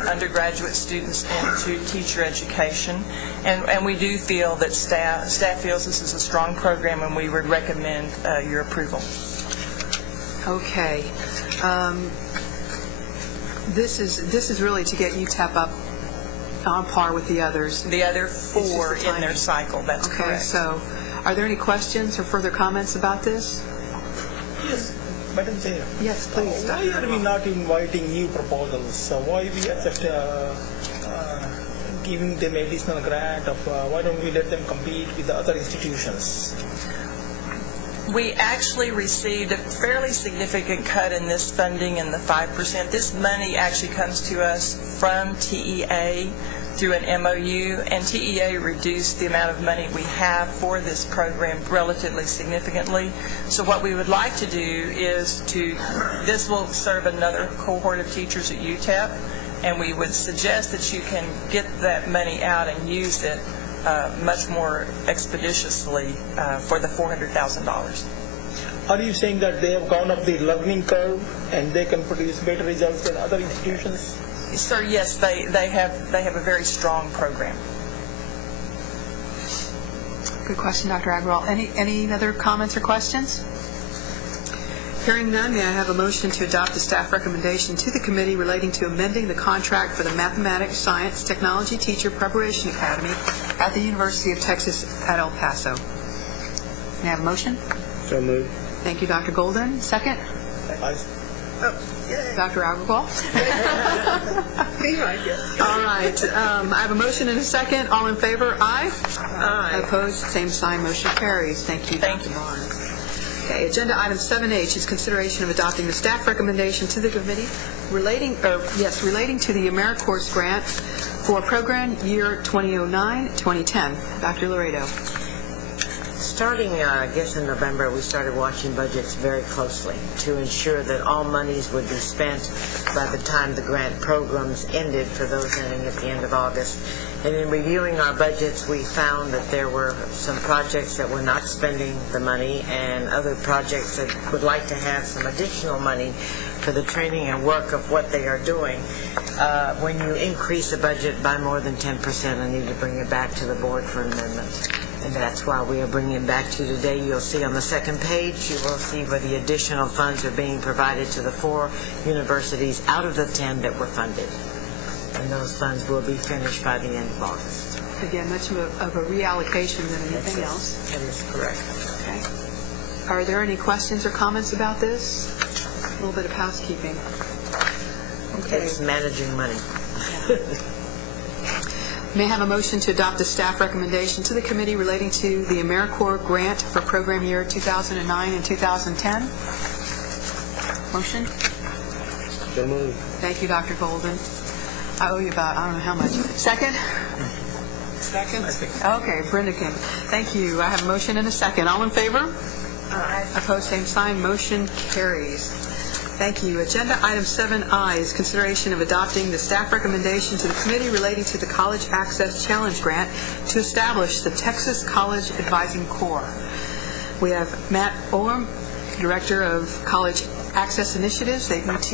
undergraduate students into teacher education. And we do feel that staff feels this is a strong program, and we would recommend your approval. Okay. This is really to get UTEP up on par with the others. The other 4 in their cycle, that's correct. Okay, so are there any questions or further comments about this? Yes, Madam Chair. Yes, please. Why are we not inviting new proposals? Why we are just giving them additional grant of why don't we let them compete with the other institutions? We actually received a fairly significant cut in this funding in the 5%. This money actually comes to us from TEA through an MOU, and TEA reduced the amount of money we have for this program relatively significantly. So what we would like to do is this will serve another cohort of teachers at UTEP, and we would suggest that you can get that money out and use it much more expeditiously for the $400,000. Are you saying that they have gone up the learning curve and they can produce better results than other institutions? Sir, yes, they have a very strong program. Good question, Dr. Agrawal. Any other comments or questions? Hearing none, may I have a motion to adopt the staff recommendation to the committee relating to amending the contract for the Mathematics, Science, Technology Teacher Preparation Academy at the University of Texas at El Paso. May I have a motion? So moved. Thank you, Dr. Golden. Second? Dr. Agrawal? All right. I have a motion and a second. All in favor? Aye. Aye. Opposed? Same sign. Motion carries. Thank you, Dr. Barnes. Okay, agenda item 7H is consideration of adopting the staff recommendation to the committee relating to the AmeriCorps grant for program year 2009-2010. Dr. Laredo. Starting, I guess in November, we started watching budgets very closely to ensure that all monies would be spent by the time the grant programs ended for those ending at the end of August. And in reviewing our budgets, we found that there were some projects that were not spending the money and other projects that would like to have some additional money for the training and work of what they are doing. When you increase a budget by more than 10%, I need to bring it back to the board for an amendment. And that's why we are bringing it back to you today. You'll see on the second page, you will see where the additional funds are being provided to the 4 universities out of the 10 that were funded. And those funds will be finished by the end of August. Again, much of a reallocation than anything else. That is correct. Okay. Are there any questions or comments about this? A little bit of housekeeping. Okay. It's managing money. May I have a motion to adopt the staff recommendation to the committee relating to the AmeriCorps grant for program year 2009 and 2010? Motion? So moved. Thank you, Dr. Golden. I owe you about, I don't know how much. Second? Second? Okay, Brenda Kim. Thank you. I have a motion and a second. All in favor? Aye. Opposed, same sign. Motion carries. Thank you. Agenda item 7I is consideration of adopting the staff recommendation to the committee relating to the College Access Challenge Grant to establish the Texas College Advising Corps. We have Matt Oram, Director of College Access Initiatives, AUT,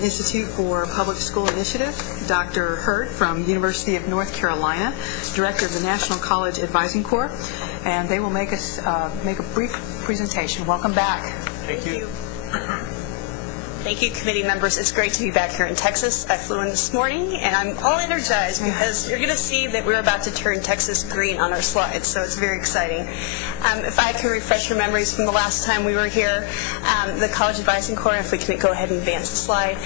Institute for Public School Initiative, Dr. Hurd from University of North Carolina, Director of the National College Advising Corps, and they will make us make a brief presentation. Welcome back. Thank you. Thank you, committee members. It's great to be back here in Texas. I flew in this morning, and I'm all energized because you're going to see that we're about to turn Texas green on our slides, so it's very exciting. If I can refresh your memories from the last time we were here, the College Advising Corps, if we can go ahead and advance the slide,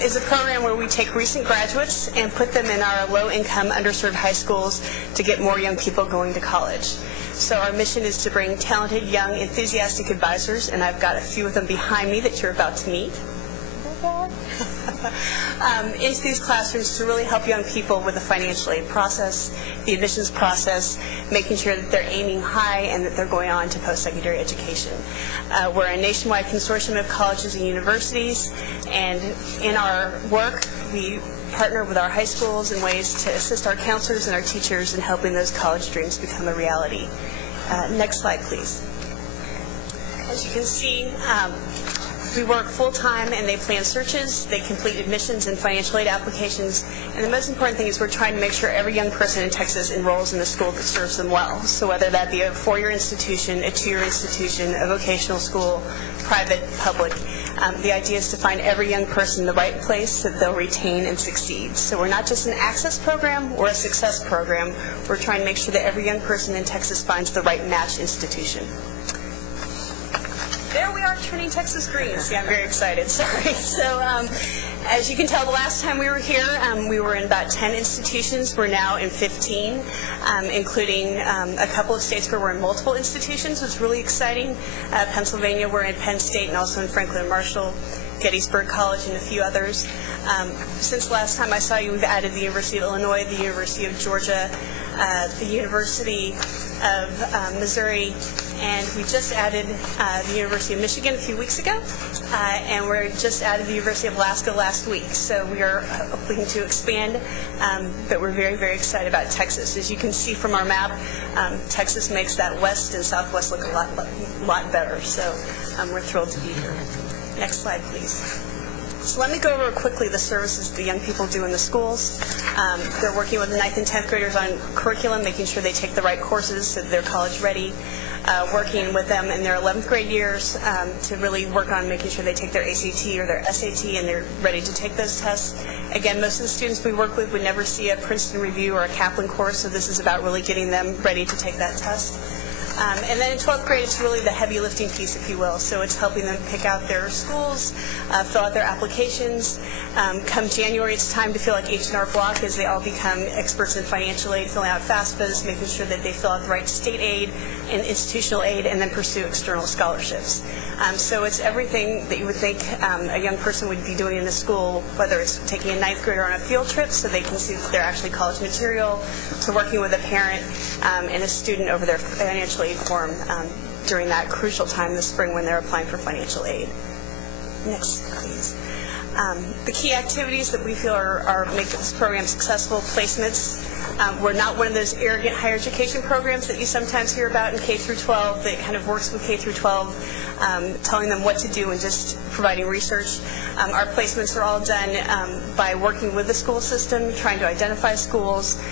is a program where we take recent graduates and put them in our low-income, underserved high schools to get more young people going to college. So our mission is to bring talented, young, enthusiastic advisors, and I've got a few of them behind me that you're about to meet, into these classrooms to really help young people with the financial aid process, the admissions process, making sure that they're aiming high and that they're going on to post-secondary education. We're a nationwide consortium of colleges and universities, and in our work, we partner with our high schools in ways to assist our counselors and our teachers in helping those college dreams become a reality. Next slide, please. As you can see, we work full-time, and they plan searches, they complete admissions and financial aid applications, and the most important thing is we're trying to make sure every young person in Texas enrolls in a school that serves them well. So whether that be a 4-year institution, a 2-year institution, a vocational school, private, public, the idea is to find every young person in the right place so that they'll retain and succeed. So we're not just an access program, we're a success program. We're trying to make sure that every young person in Texas finds the right match institution. There we are, turning Texas green. See, I'm very excited. Sorry. So as you can tell, the last time we were here, we were in about 10 institutions. We're now in 15, including a couple of states where we're in multiple institutions. It's really exciting. Pennsylvania, we're in Penn State and also in Franklin and Marshall, Gettysburg College, and a few others. Since last time I saw you, we've added the University of Illinois, the University of Georgia, the University of Missouri, and we just added the University of Michigan a few weeks ago, and we just added the University of Alaska last week. So we are hoping to expand, but we're very, very excited about Texas. As you can see from our map, Texas makes that west and southwest look a lot better. So we're thrilled to be here. Next slide, please. So let me go over quickly the services the young people do in the schools. They're working with the 9th and 10th graders on curriculum, making sure they take the right courses so that they're college ready. Working with them in their 11th grade years to really work on making sure they take their ACT or their SAT and they're ready to take those tests. Again, most of the students we work with would never see a Princeton Review or a Kaplan course, so this is about really getting them ready to take that test. And then in 12th grade, it's really the heavy lifting piece, if you will. So it's helping them pick out their schools, fill out their applications. Come January, it's time to feel like H&R Block as they all become experts in financial aid, filling out FAFSAs, making sure that they fill out the right state aid and institutional aid, and then pursue external scholarships. So it's everything that you would think a young person would be doing in the school, whether it's taking a 9th grader on a field trip so they can see that they're actually college material, to working with a parent and a student over their financial aid form during that crucial time this spring when they're applying for financial aid. Next, please. The key activities that we feel are make this program successful: placements. We're not one of those arrogant higher education programs that you sometimes hear about in K through 12 that kind of works with K through 12, telling them what to do and just providing research. Our placements are all done by working with the school system, trying to identify schools.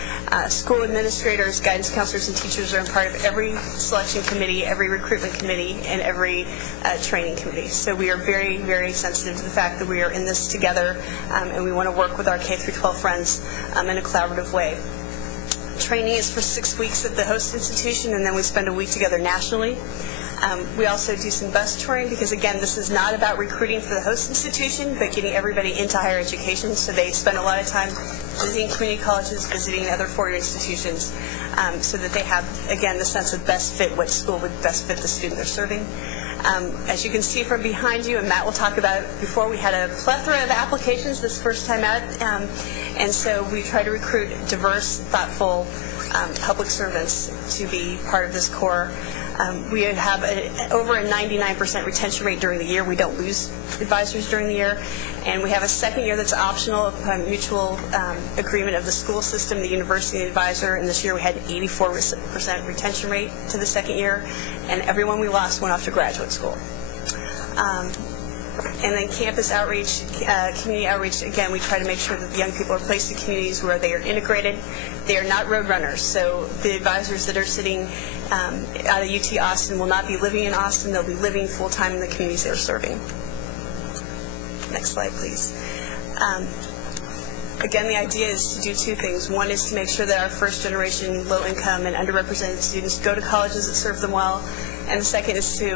School administrators, guidance counselors, and teachers are a part of every selection committee, every recruitment committee, and every training committee. So we are very, very sensitive to the fact that we are in this together, and we want to work with our K through 12 friends in a collaborative way. Training is for 6 weeks at the host institution, and then we spend a week together nationally. We also do some bus touring because, again, this is not about recruiting for the host institution, but getting everybody into higher education. So they spend a lot of time visiting community colleges, visiting other four-year institutions, so that they have, again, the sense of best fit what school would best fit the student they're serving. As you can see from behind you, and Matt will talk about it, before we had a plethora of applications this first time out, and so we try to recruit diverse, thoughtful public servants to be part of this corps. We have over a 99% retention rate during the year. We don't lose advisors during the year. And we have a second year that's optional upon mutual agreement of the school system, the university, and the advisor. And this year we had an 84% retention rate to the second year. And everyone we lost went off to graduate school. And then campus outreach, community outreach, again, we try to make sure that the young people are placed in communities where they are integrated. They are not road runners. So the advisors that are sitting out of UT Austin will not be living in Austin. They'll be living full-time in the communities they're serving. Next slide, please. Again, the idea is to do two things. One is to make sure that our first-generation low-income and underrepresented students go to colleges that serve them well. And the second is to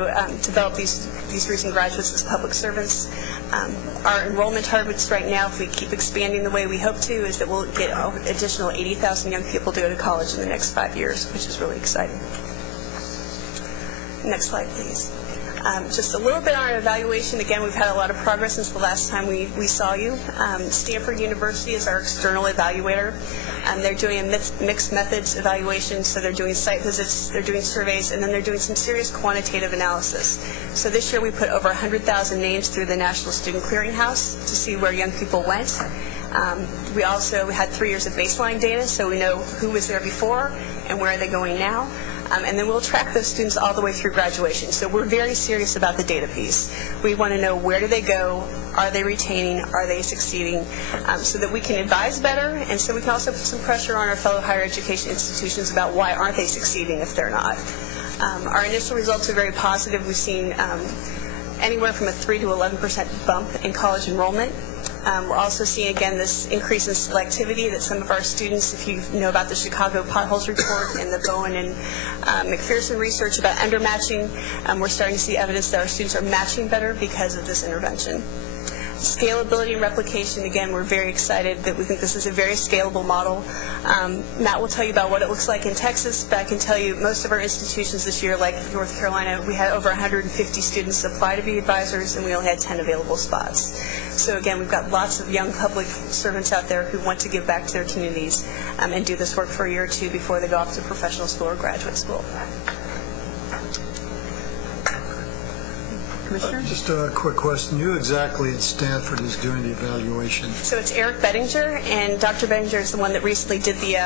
develop these recent graduates as public servants. Our enrollment targets right now, if we keep expanding the way we hope to, is that we'll get an additional 80,000 young people to go to college in the next 5 years, which is really exciting. Next slide, please. Just a little bit on our evaluation. Again, we've had a lot of progress since the last time we saw you. Stanford University is our external evaluator. They're doing a mixed methods evaluation, so they're doing site visits, they're doing surveys, and then they're doing some serious quantitative analysis. So this year we put over 100,000 names through the National Student Clearinghouse to see where young people went. We also had 3 years of baseline data, so we know who was there before and where are they going now. And then we'll track those students all the way through graduation. So we're very serious about the data piece. We want to know where do they go, are they retaining, are they succeeding, so that we can advise better, and so we can also put some pressure on our fellow higher education institutions about why aren't they succeeding if they're not. Our initial results are very positive. We've seen anywhere from a 3 to 11% bump in college enrollment. We're also seeing, again, this increase in selectivity that some of our students, if you know about the Chicago Potholes Report and the Bowen and McPherson research about undermatching, we're starting to see evidence that our students are matching better because of this intervention. Scalability and replication, again, we're very excited that we think this is a very scalable model. Matt will tell you about what it looks like in Texas, but I can tell you most of our institutions this year, like North Carolina, we had over 150 students apply to be advisors, and we only had 10 available spots. So again, we've got lots of young public servants out there who want to give back to their communities and do this work for a year or two before they go off to professional school or graduate school. Commissioner? Just a quick question. Who exactly at Stanford is doing the evaluation? So it's Eric Bettinger, and Dr. Bettinger is the one that recently did the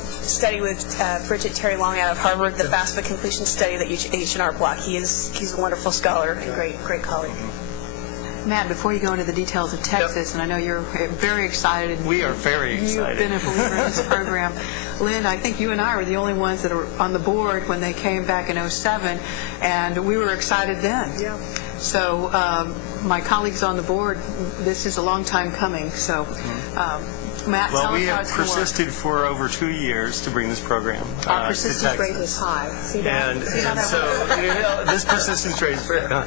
study with Bridget Terry Long out of Harvard, the FAFSA completion study that H&R Block. He's a wonderful scholar and great colleague. Matt, before you go into the details of Texas, and I know you're very excited. We are very excited. You've been a believer in this program. Lynn, I think you and I were the only ones that were on the board when they came back in 2007, and we were excited then. Yeah. So my colleagues on the board, this is a long time coming. So Matt, Well, tell we us how have it's going to work. persisted for over 2 years to bring this program Our to persistence rate Texas. is high. See that? And See how that so works? this persistence rate is very high.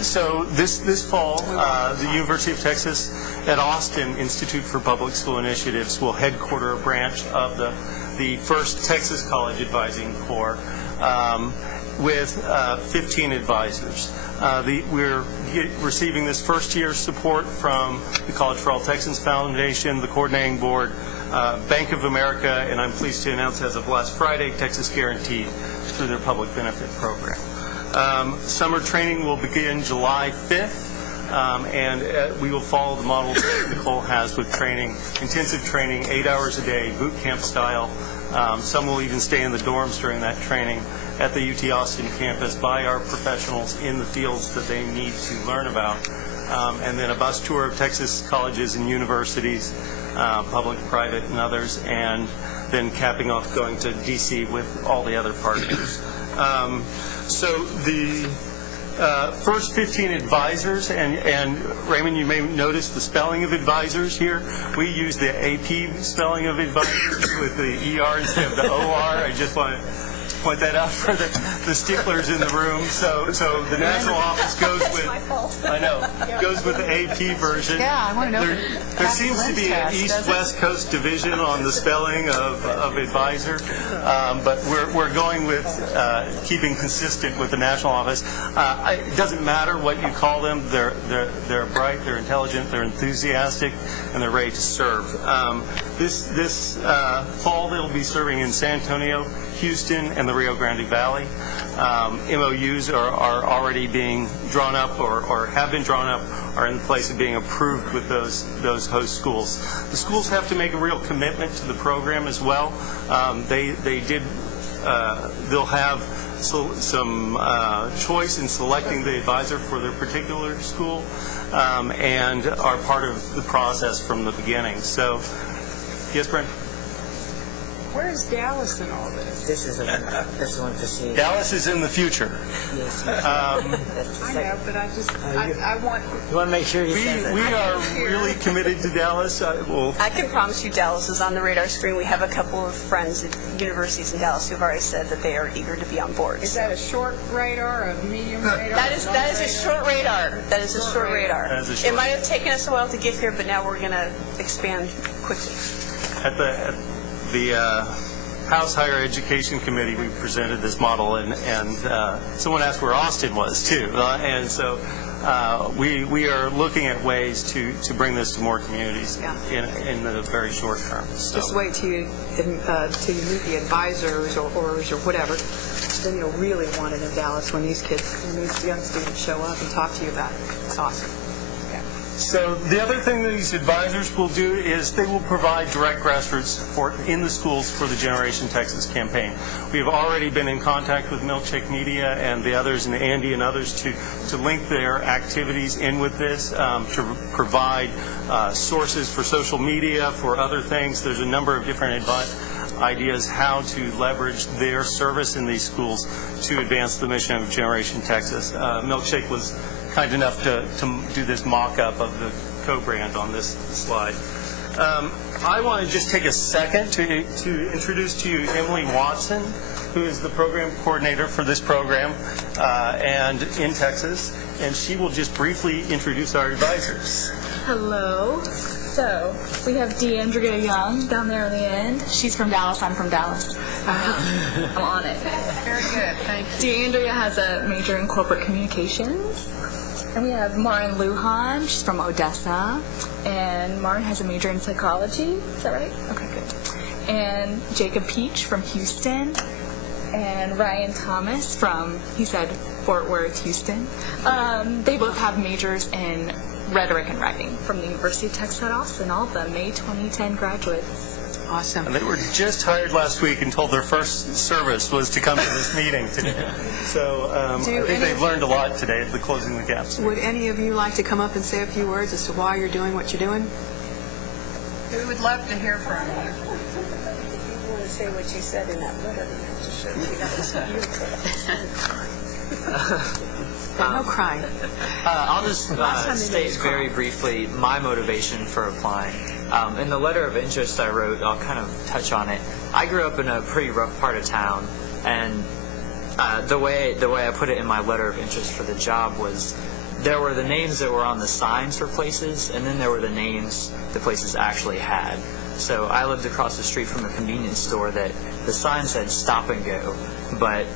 So this fall, the University of Texas at Austin Institute for Public School Initiatives will headquarter a branch of the first Texas College Advising Corps with 15 advisors. We're receiving this first-year support from the College for All Texans Foundation, the Coordinating Board, Bank of America, and I'm pleased to announce as of last Friday, Texas Guaranteed through their public benefit program. Summer training will begin July 5th. And we will follow the model that Nicole has with training, intensive training, 8 hours a day, boot camp style. Some will even stay in the dorms during that training at the UT Austin campus by our professionals in the fields that they need to learn about. And then a bus tour of Texas colleges and universities, public, private, and others, and then capping off going to DC with all the other partners. So the first 15 advisors, and Raymond, you may notice the spelling of advisors here. We use the AP spelling of advisors with the ER instead of the OR. I just want to point that out for the sticklers in the room. So the national office goes with, I know, goes with the AP version. Yeah, I want to know. There seems to be an East-West Coast division on the spelling of advisor, but we're going with keeping consistent with the national office. It doesn't matter what you call them. They're bright, they're intelligent, they're enthusiastic, and they're ready to serve. This fall they'll be serving in San Antonio, Houston, and the Rio Grande Valley. MOUs are already being drawn up or have been drawn up, are in the place of being approved with those host schools. The schools have to make a real commitment to the program as well. They'll have some choice in selecting the advisor for their particular school, and are part of the process from the beginning. So, yes, Brent? Where's Dallas in all this? This is one to see. Dallas is in the future. Yes. I know, but I want... You want to make sure you say that. We are really committed to Dallas. I can promise you Dallas is on the radar screen. We have a couple of friends at universities in Dallas who've already said that they are eager to be on board. Is that a short radar, a medium radar? That is a short radar. That is a short radar. That is a short It might have taken us a while to get here, but now we're going to expand quickly. At the House Higher Education Committee, we presented this model, and someone asked where Austin was too, and so we are looking at ways to bring this to more communities in the very short term. So. Just wait till you meet the advisors or whatever. Then you'll really want it in Dallas when these young students show up and talk to you about it. It's awesome. So the other thing that these advisors will do is they will provide direct grassroots support in the schools for the Generation Texas campaign. We have already been in contact with Milkshake Media and the others, and Andy and others, to link their activities in with this, to provide sources for social media, for other things. There's a number of different ideas how to leverage their service in these schools to advance the mission of Generation Texas. Milkshake was kind enough to do this mock-up of the co-brand on this slide. I want to just take a second to introduce to you Emily Watson, who is the program coordinator for this program and in Texas, and she will just briefly introduce our advisors. Hello. So, we have Deandrea Young down there on the end. She's from Dallas, I'm from Dallas. I'm on it. Very good, thank you. Deandrea has a major in corporate communications. And we have Marin Lujan, she's from Odessa. And Marin has a major in psychology, is that right? Okay, good. And Jacob Peach from Houston. And Ryan Thomas from, he said, Fort Worth, Houston. They both have majors in rhetoric and writing from the University of Texas at Austin, all of them, May 2010 graduates. Awesome. And they were just hired last week and told their first service was to come to this meeting today. So I think they've learned a lot today at the Closing the Gaps. Would any of you like to come up and say a few words as to why you're doing what you're doing? We would love to hear from you. If you want to say what you said in that letter, you have to show me. No crying. I'll just Last time they made state us cry. very briefly my motivation for applying. In the letter of interest I wrote, I'll kind of touch on it. I grew up in a pretty rough part of town, and the way I put it in my letter of interest for the job was there were the names that were on the signs for places, and then there were the names the places actually had. So I lived across the street from a convenience store that the sign said Stop and Go, but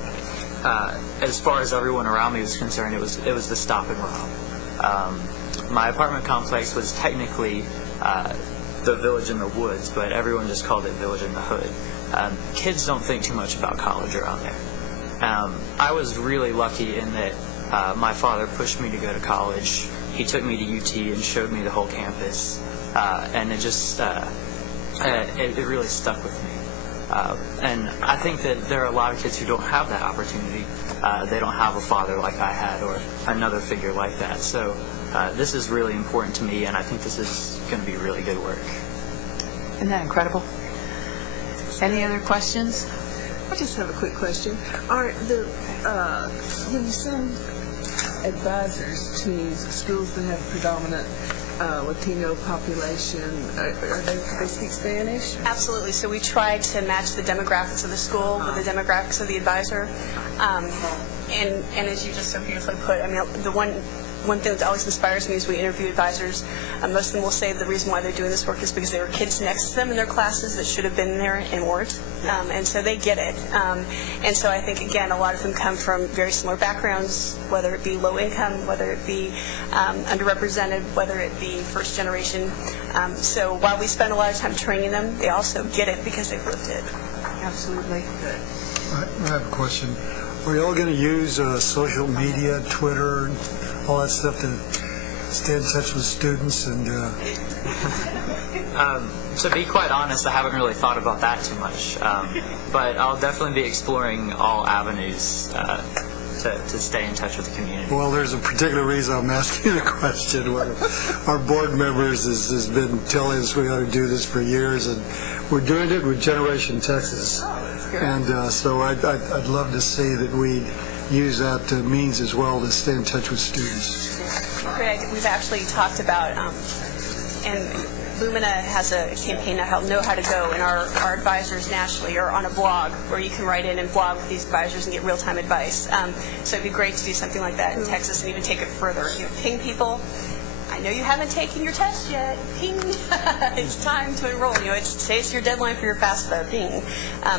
as far as everyone around me was concerned, it was the Stop and Rob. My apartment complex was technically the Village in the Woods, but everyone just called it Village in the Hood. Kids don't think too much about college around there. I was really lucky in that my father pushed me to go to college. He took me to UT and showed me the whole campus, and it just it really stuck with me. And I think that there are a lot of kids who don't have that opportunity. They don't have a father like I had or another figure like that. So this is really important to me, and I think this is going to be really good work. Isn't that incredible? Any other questions? I just have a quick question. Are the when you send advisors to schools that have predominant Latino population, they speak Spanish? Absolutely. So we try to match the demographics of the school with the demographics of the advisor. And as you just so beautifully put, I mean, the one thing that always inspires me is we interview advisors. Most of them will say the reason why they're doing this work is because there were kids next to them in their classes that should have been there and weren't. And so they get it. And so I think, again, a lot of them come from very similar backgrounds, whether it be low income, whether it be underrepresented, whether it be first generation. So while we spend a lot of time training them, they also get it because they've lived it. Absolutely. I have a question. Are you all going to use social media, Twitter, and all that stuff to stay in touch with students? And to be quite honest, I haven't really thought about that too much. But I'll definitely be exploring all avenues to stay in touch with the community. well, there's a particular reason I'm asking the question. One of our board members has been telling us we ought to do this for years, and we're doing it with Generation Texas. And so I'd love to see that we use that means as well to stay in touch with students. Greg, we've actually talked about, and Lumina has a campaign now called Know How to Go, and our advisors nationally are on a blog where you can write in and blog with these advisors and get real-time advice. So it'd be great to do something like that in Texas and even take it further. You know, ping people. I know you haven't taken your test yet. Ping. It's time to enroll. You know, today's your deadline for your FAFSA. Ping.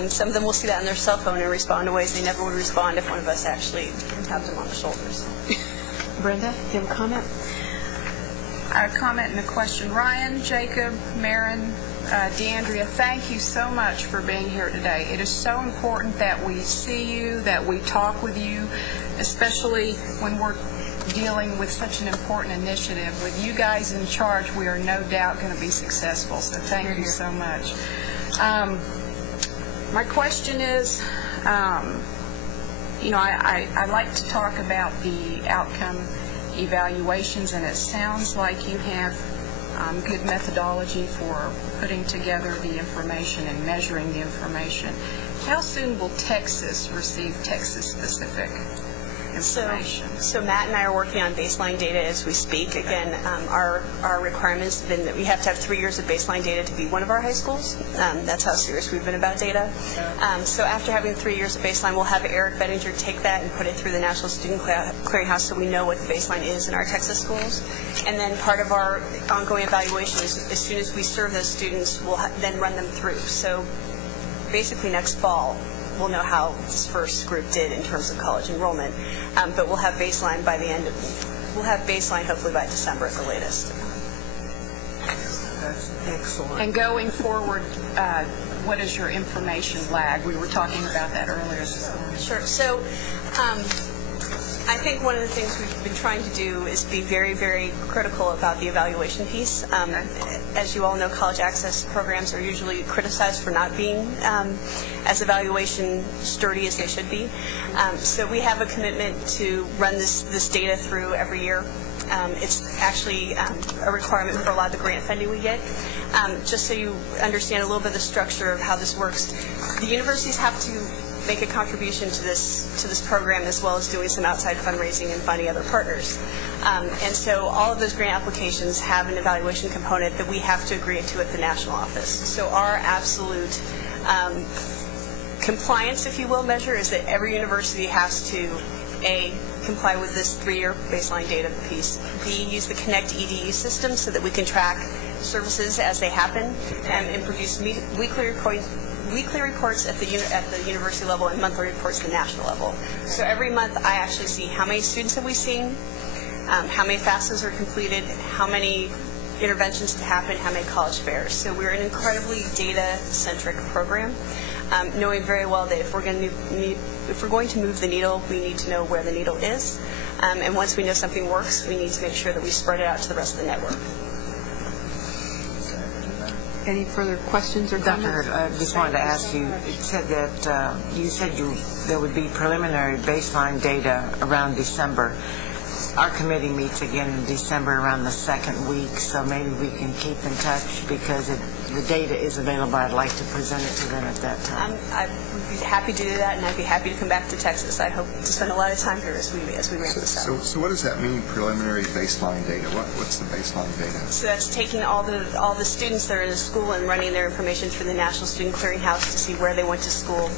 Some of them will see that on their cell phone and respond in ways they never would respond if one of us actually tapped them on the shoulders. Brenda, do you have a comment? A comment and a question. Ryan, Jacob, Marin, DeAndrea, thank you so much for being here today. It is so important that we see you, that we talk with you, especially when we're dealing with such an important initiative. With you guys in charge, we are no doubt going to be successful, so thank you so much. My question is, you know, I like to talk about the outcome evaluations, and it sounds like you have good methodology for putting together the information and measuring the information. How soon will Texas receive Texas-specific information? So Matt and I are working on baseline data as we speak. Again, our requirements have been that we have to have 3 years of baseline data to be one of our high schools. That's how serious we've been about data. So after having 3 years of baseline, we'll have Eric Bettinger take that and put it through the National Student Clearinghouse so we know what the baseline is in our Texas schools. And then part of our ongoing evaluation is as soon as we serve those students, we'll then run them through. So basically next fall, we'll know how this first group did in terms of college enrollment, but we'll have baseline by the end of, we'll have baseline hopefully by December at the latest. That's excellent. And going forward, what is your information lag? We were talking about that earlier this morning. Sure. So I think one of the things we've been trying to do is be very, very critical about the evaluation piece. As you all know, college access programs are usually criticized for not being as evaluation sturdy as they should be. So we have a commitment to run this data through every year. It's actually a requirement for a lot of the grant funding we get. Just so you understand a little bit of the structure of how this works, the universities have to make a contribution to this program, as well as doing some outside fundraising and finding other partners. And so all of those grant applications have an evaluation component that we have to agree to at the national office. So our absolute compliance, if you will, measure is that every university has to, A, comply with this 3-year baseline data piece, B, use the Connect EDU system so that we can track services as they happen, and produce weekly reports at the university level and monthly reports at the national level. So every month I actually see how many students have we seen, how many FAFSAs are completed, how many interventions have happened, how many college fairs. So we're an incredibly data-centric program, knowing very well that if we're going to move the needle, we need to know where the needle is. And once we know something works, we need to make sure that we spread it out to the rest of the network. Any further questions or comments? Dr. I just wanted to ask you, it said that you said there would be preliminary baseline data around December. Our committee meets again in December around the second week, so maybe we can keep in touch because the data is available. I'd like to present it to them at that time. I would be happy to do that, and I'd be happy to come back to Texas. I hope to spend a lot of time here as we ramp this up. So what does that mean, preliminary baseline data? What's the baseline data? So that's taking all the students that are in the school and running their information through the National Student Clearinghouse to see where they went to school,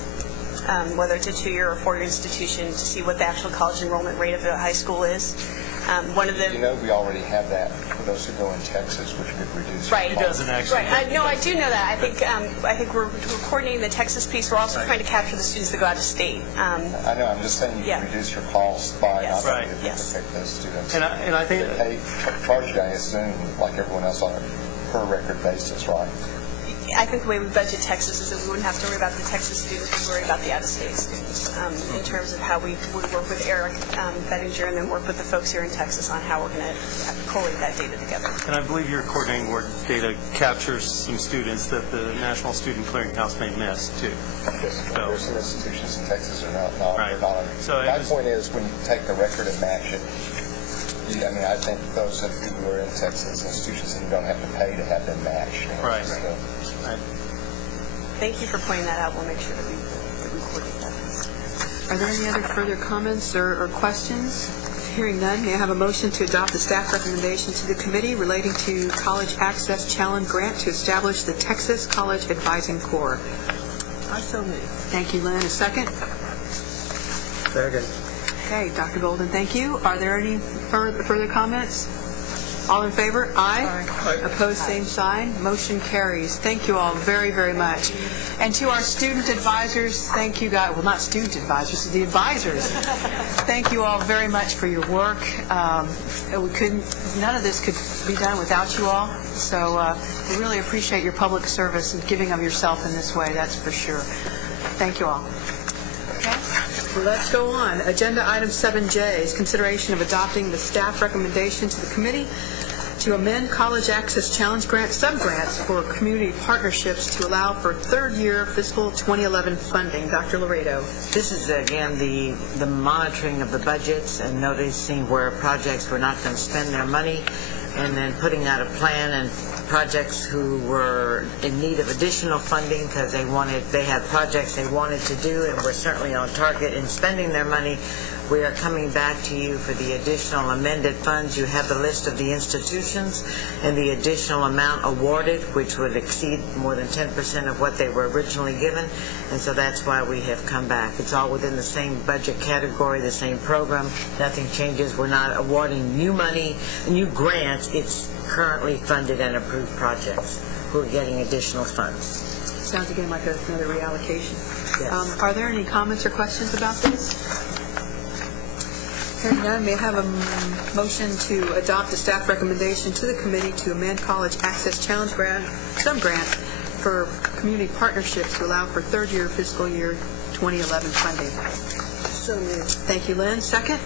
whether it's a 2-year or 4-year institution, to see what the actual college enrollment rate of the high school is. We already have that for those who go in Texas, which could reduce. Right. It doesn't actually. Right. I do know that. I think we're coordinating the Texas piece. We're also trying to capture the students that go out of state. I know. I'm just saying you can reduce your costs by not Right. being able to pick those students. And I think they charge you, I assume, like everyone else, on a per record basis, right? I think the way we budget Texas is that we wouldn't have to worry about the Texas students, we'd worry about the out-of-state students in terms of how we would work with Eric Bettinger and then work with the folks here in Texas on how we're going to collate that data together. And I believe your coordinating board data captures some students that the National Student Clearinghouse may miss, too. There's some institutions in Texas that are not. Right. So my point is, when you take the record and match it, I think those of you who are in Texas institutions, and you don't have to pay to have them matched. Right. Thank you for pointing that out. We'll make sure that we coordinate that. Are there any other further comments or questions? Hearing none, may I have a motion to adopt the staff recommendation to the committee relating to College Access Challenge Grant to establish the Texas College Advising Corps? I so move. Thank you, Lynn. A second? Second. Okay, Dr. Golden, thank you. Are there any further comments? All in favor? Aye. Opposed, same sign. Motion carries. Thank you all very, very much. And to our student advisors, thank you guys. Well, not student advisors, the advisors. Thank you all very much for your work. None of this could be done without you all. So we really appreciate your public service and giving of yourself in this way, that's for sure. Thank you all. Okay. Let's go on. Agenda item 7J is consideration of adopting the staff recommendation to the committee to amend College Access Challenge Grant subgrants for community partnerships to allow for third-year fiscal 2011 funding. Dr. Laredo. This is, again, the monitoring of the budgets and noticing where projects were not going to spend their money, and then putting out a plan and projects who were in need of additional funding because they had projects they wanted to do and were certainly on target in spending their money. We are coming back to you for the additional amended funds. You have the list of the institutions and the additional amount awarded, which would exceed more than 10% of what they were originally given, and so that's why we have come back. It's all within the same budget category, the same program. Nothing changes. We're not awarding new money, new grants. It's currently funded and approved projects who are getting additional funds. Sounds again like another reallocation. Yes. Are there any comments or questions about this? Hearing none, may I have a motion to adopt the staff recommendation to the committee to amend College Access Challenge Grant subgrant for community partnerships to allow for third-year fiscal year 2011 funding? So moved. Thank you, Lynn. Second?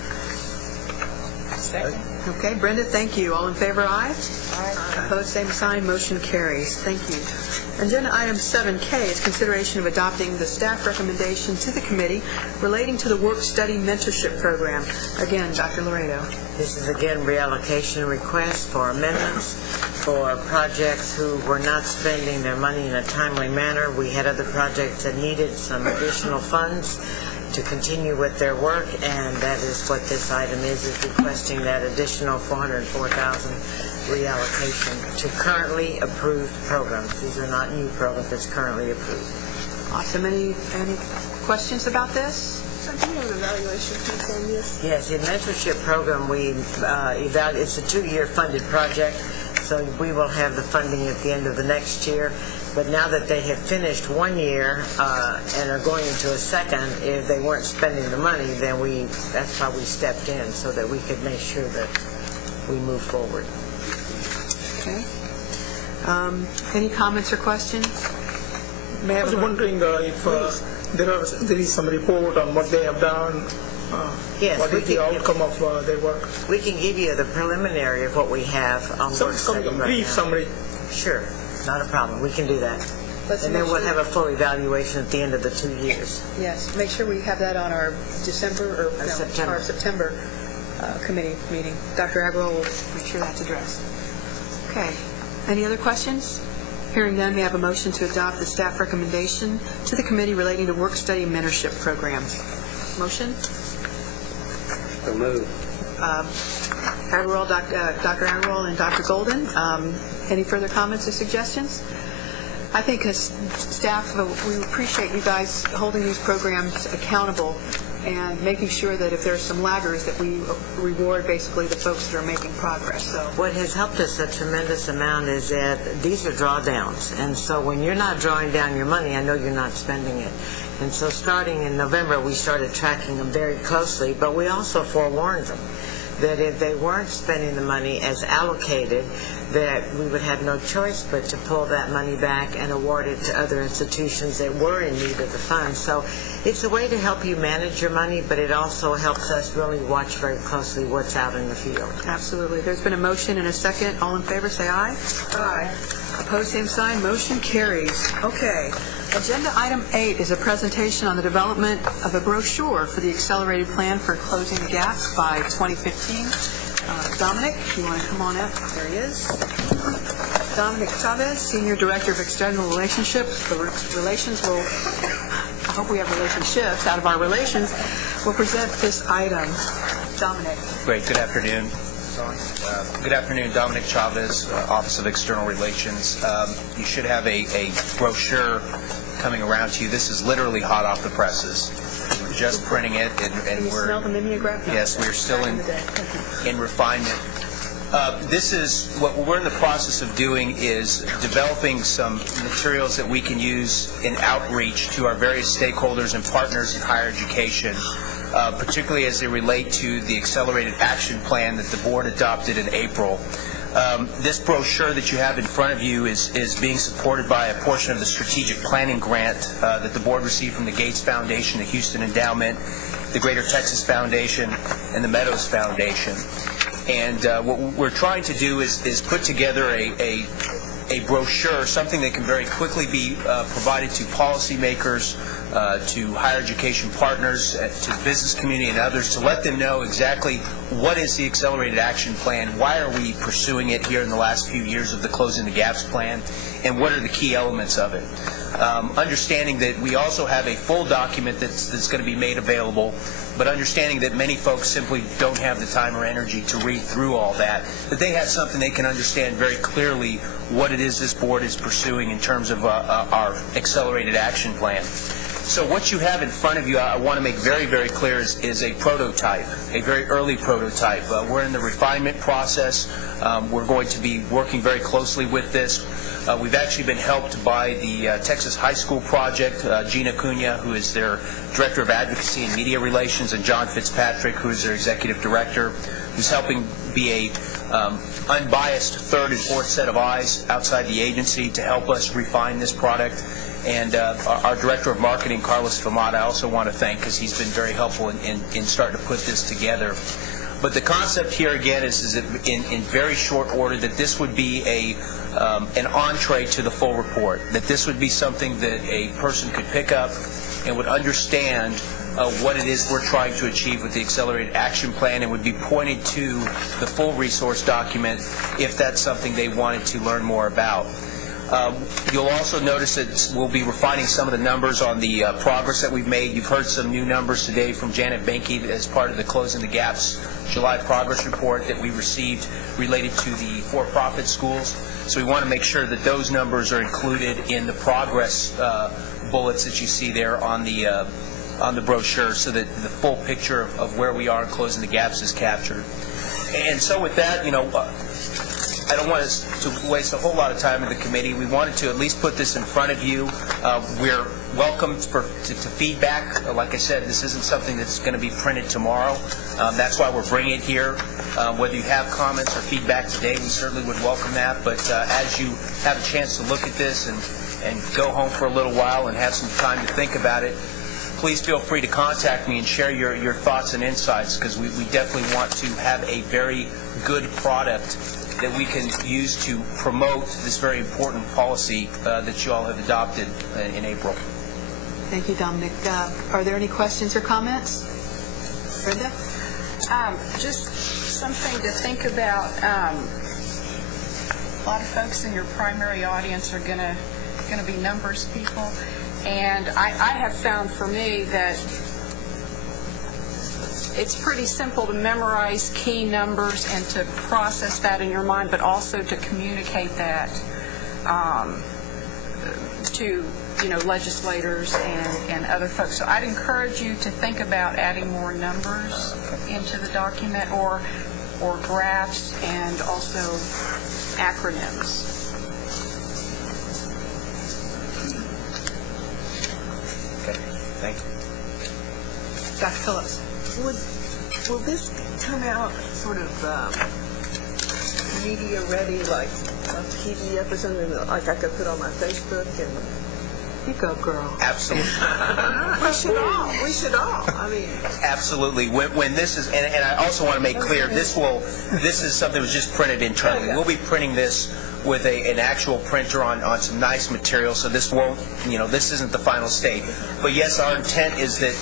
Second. Okay, Brenda, thank you. All in favor, aye? Aye. Opposed, same sign. Motion carries. Thank you. Agenda item 7K is consideration of adopting the staff recommendation to the committee relating to the work-study mentorship program. Again, Dr. Laredo. This is again reallocation request for amendments for projects who were not spending their money in a timely manner. We had other projects that needed some additional funds to continue with their work, and that is what this item is requesting that additional $404,000 reallocation to currently approved programs. These are not new programs, it's currently approved. Awesome. Any questions about this? Do you have an evaluation piece on this? Yes, the mentorship program, it's a 2-year funded project, so we will have the funding at the end of the next year. But now that they have finished 1 year and are going into a second, if they weren't spending the money, then that's how we stepped in, so that we could make sure that we move forward. Okay. Any comments or questions? I was wondering if there is some report on what they have done. Yes, what is the outcome of their work? We can give you the preliminary of what we have on work study right brief now. Summary. Sure, not a problem. We can do that. And then we'll have a full evaluation at the end of the 2 years. Yes, make sure we have that on our September committee meeting. Dr. Agrawal will make sure that's addressed. Okay. Any other questions? Hearing none, we have a motion to adopt the staff recommendation to the committee relating to work-study mentorship programs. Motion? So moved. Dr. Agrawal and Dr. Golden. Any further comments or suggestions? I think as staff, we appreciate you guys holding these programs accountable and making sure that if there's some laggers that we reward basically the folks that are making progress. So what has helped us a tremendous amount is that these are drawdowns, and so when you're not drawing down your money, I know you're not spending it. And so starting in November, we started tracking them very closely, but we also forewarned them that if they weren't spending the money as allocated, that we would have no choice but to pull that money back and award it to other institutions that were in need of the funds. So it's a way to help you manage your money, but it also helps us really watch very closely what's out in the field. Absolutely. There's been a motion and a second. All in favor, say aye. Aye. Opposed, same sign. Motion carries. Okay. Agenda item 8 is a presentation on the development of a brochure for the accelerated plan for closing the gaps by 2015. Dominic, you want to come on up? There he is. Dominic Chavez, Senior Director of External Relationships. The relations will, I hope we have relationships out of our relations, will present this item. Dominic. Great. Good afternoon. Good afternoon, Dominic Chavez, Office of External Relations. You should have a brochure coming around to you. This is literally hot off the presses. We're just printing it, and we're smell the mimeograph? No. Yes, we're still in refinement. This is what we're in the process of doing is developing some materials that we can use in outreach to our various stakeholders and partners in higher education. Particularly as they relate to the accelerated action plan that the board adopted in April. This brochure that you have in front of you is being supported by a portion of the strategic planning grant that the board received from the Gates Foundation, the Houston Endowment, the Greater Texas Foundation, and the Meadows Foundation. And what we're trying to do is put together a brochure, something that can very quickly be provided to policymakers, to higher education partners, to the business community and others, to let them know exactly what is the Accelerated Action Plan, why are we pursuing it here in the last few years of the Closing the Gaps plan, and what are the key elements of it. Understanding that we also have a full document that's going to be made available, but understanding that many folks simply don't have the time or energy to read through all that they have something they can understand very clearly what it is this board is pursuing in terms of our Accelerated Action Plan. So what you have in front of you, I want to make very, very clear, is a prototype, a very early prototype. We're in the refinement process. We're going to be working very closely with this. We've actually been helped by the Texas High School Project, Gina Cunha, who is their Director of Advocacy and Media Relations, and John Fitzpatrick, who is their Executive Director, who's helping be a unbiased third and fourth set of eyes outside the agency to help us refine this product. And our Director of Marketing, Carlos Famada, I also want to thank because he's been very helpful in starting to put this together. But the concept here, again, is that in very short order, that this would be an entree to the full report, that this would be something that a person could pick up and would understand what it is we're trying to achieve with the Accelerated Action Plan, and would be pointed to the full resource document if that's something they wanted to learn more about. You'll also notice that we'll be refining some of the numbers on the progress that we've made. You've heard some new numbers today from Janet Benke as part of the Closing the Gaps July progress report that we received related to the for-profit schools. So we want to make sure that those numbers are included in the progress bullets that you see there on the brochure, so that the full picture of where we are in Closing the Gaps is captured. And so with that, I don't want us to waste a whole lot of time in the committee. We wanted to at least put this in front of you. We're welcome to feedback. Like I said, this isn't something that's going to be printed tomorrow. That's why we're bringing it here. Whether you have comments or feedback today, we certainly would welcome that. But as you have a chance to look at this and go home for a little while and have some time to think about it, please feel free to contact me and share your thoughts and insights, because we definitely want to have a very good product that we can use to promote this very important policy that you all have adopted in April. Thank you, Dominic. Are there any questions or comments? Brenda? Just something to think about. A lot of folks in your primary audience are going to be numbers people, and I have found for me that it's pretty simple to memorize key numbers and to process that in your mind, but also to communicate that to legislators and other folks. So I'd encourage you to think about adding more numbers into the document, or graphs, and also acronyms. Okay, thank you. Dr. Phillips. Will this come out sort of media ready, like on PDF or something, like I could put on my Facebook? And you go, girl. Absolutely. We should all. I mean, absolutely. When this is, and I also want to make clear, this is something that was just printed internally. We'll be printing this with an actual printer on some nice material, so this won't, this isn't the final state. But yes, our intent is that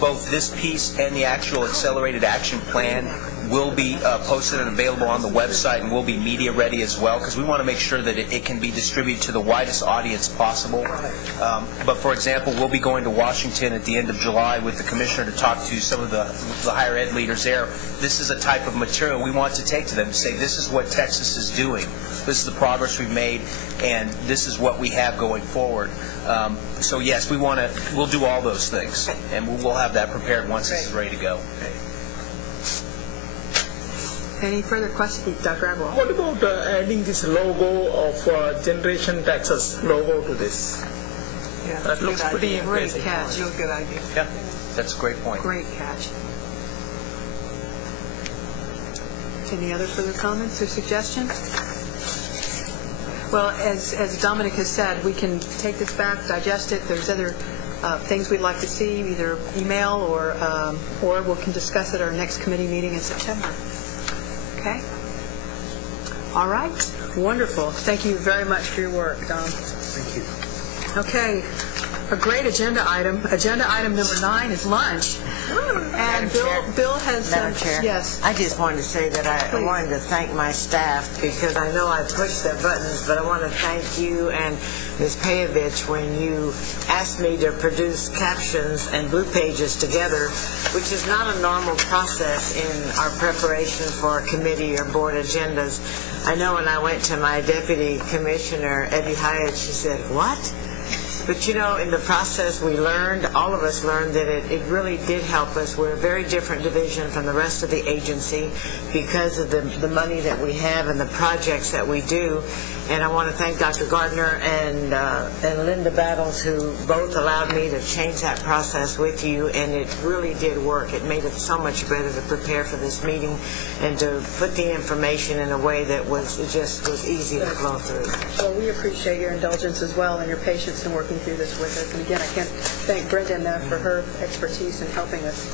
both this piece and the actual Accelerated Action Plan will be posted and available on the website, and will be media ready as well, because we want to make sure that it can be distributed to the widest audience possible. But for example, we'll be going to Washington at the end of July with the commissioner to talk to some of the higher ed leaders there. This is a type of material we want to take to them to say, this is what Texas is doing, this is the progress we've made, and this is what we have going forward. So yes, we'll do all those things, and we'll have that prepared once this is ready to go. Any further questions, Dr. Agrawal? What about adding this logo of Generation Texas logo to this? Yeah, that looks pretty great impressive. catch. real good idea. Yeah, that's a great point. Great catch. Any other further comments or suggestions? Well, as Dominic has said, we can take this back, digest it. There's other things we'd like to see, either email or we can discuss at our next committee meeting in September. Okay? All right. Wonderful. Thank you very much for your work, Dom. Thank you. Okay. A great agenda item. Agenda item number 9 is lunch. And Bill has Madam Chair, yes. I just wanted to say that I wanted to thank my staff, because I know I pushed their buttons, but I want to thank you and Ms. Payovich when you asked me to produce captions and blue pages together, which is not a normal process in our preparation for committee or board agendas. I know when I went to my deputy commissioner, Eddie Hyatt, she said, "What?" But in the process we learned, all of us learned, that it really did help us. We're a very different division from the rest of the agency because of the money that we have and the projects that we do. And I want to thank Dr. Gardner and Linda Battles, who both allowed me to change that process with you, and it really did work. It made it so much better to prepare for this meeting and to put the information in a way that was easy to flow through. Well, we appreciate your indulgence as well and your patience in working through this with us. And again, I can't thank Brenda enough for her expertise in helping us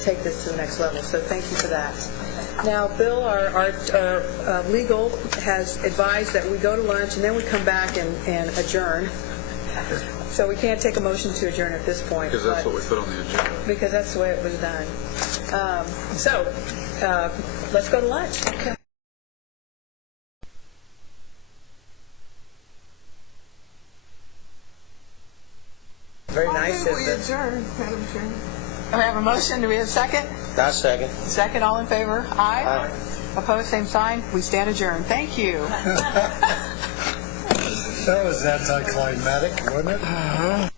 take this to the next level. So thank you for that. Now, Bill, our legal has advised that we go to lunch and then we come back and adjourn. So we can't take a motion to adjourn at this point. Because that's what we put on the agenda. Because that's the way it was done. Let's go to lunch. Okay. Very nice. We adjourn, Madam Chair. We have a motion. Do we have a second? That's second. Second, all in favor? Aye. Opposed, same sign. We stand adjourned. Thank you. That was anticlimactic, wasn't it?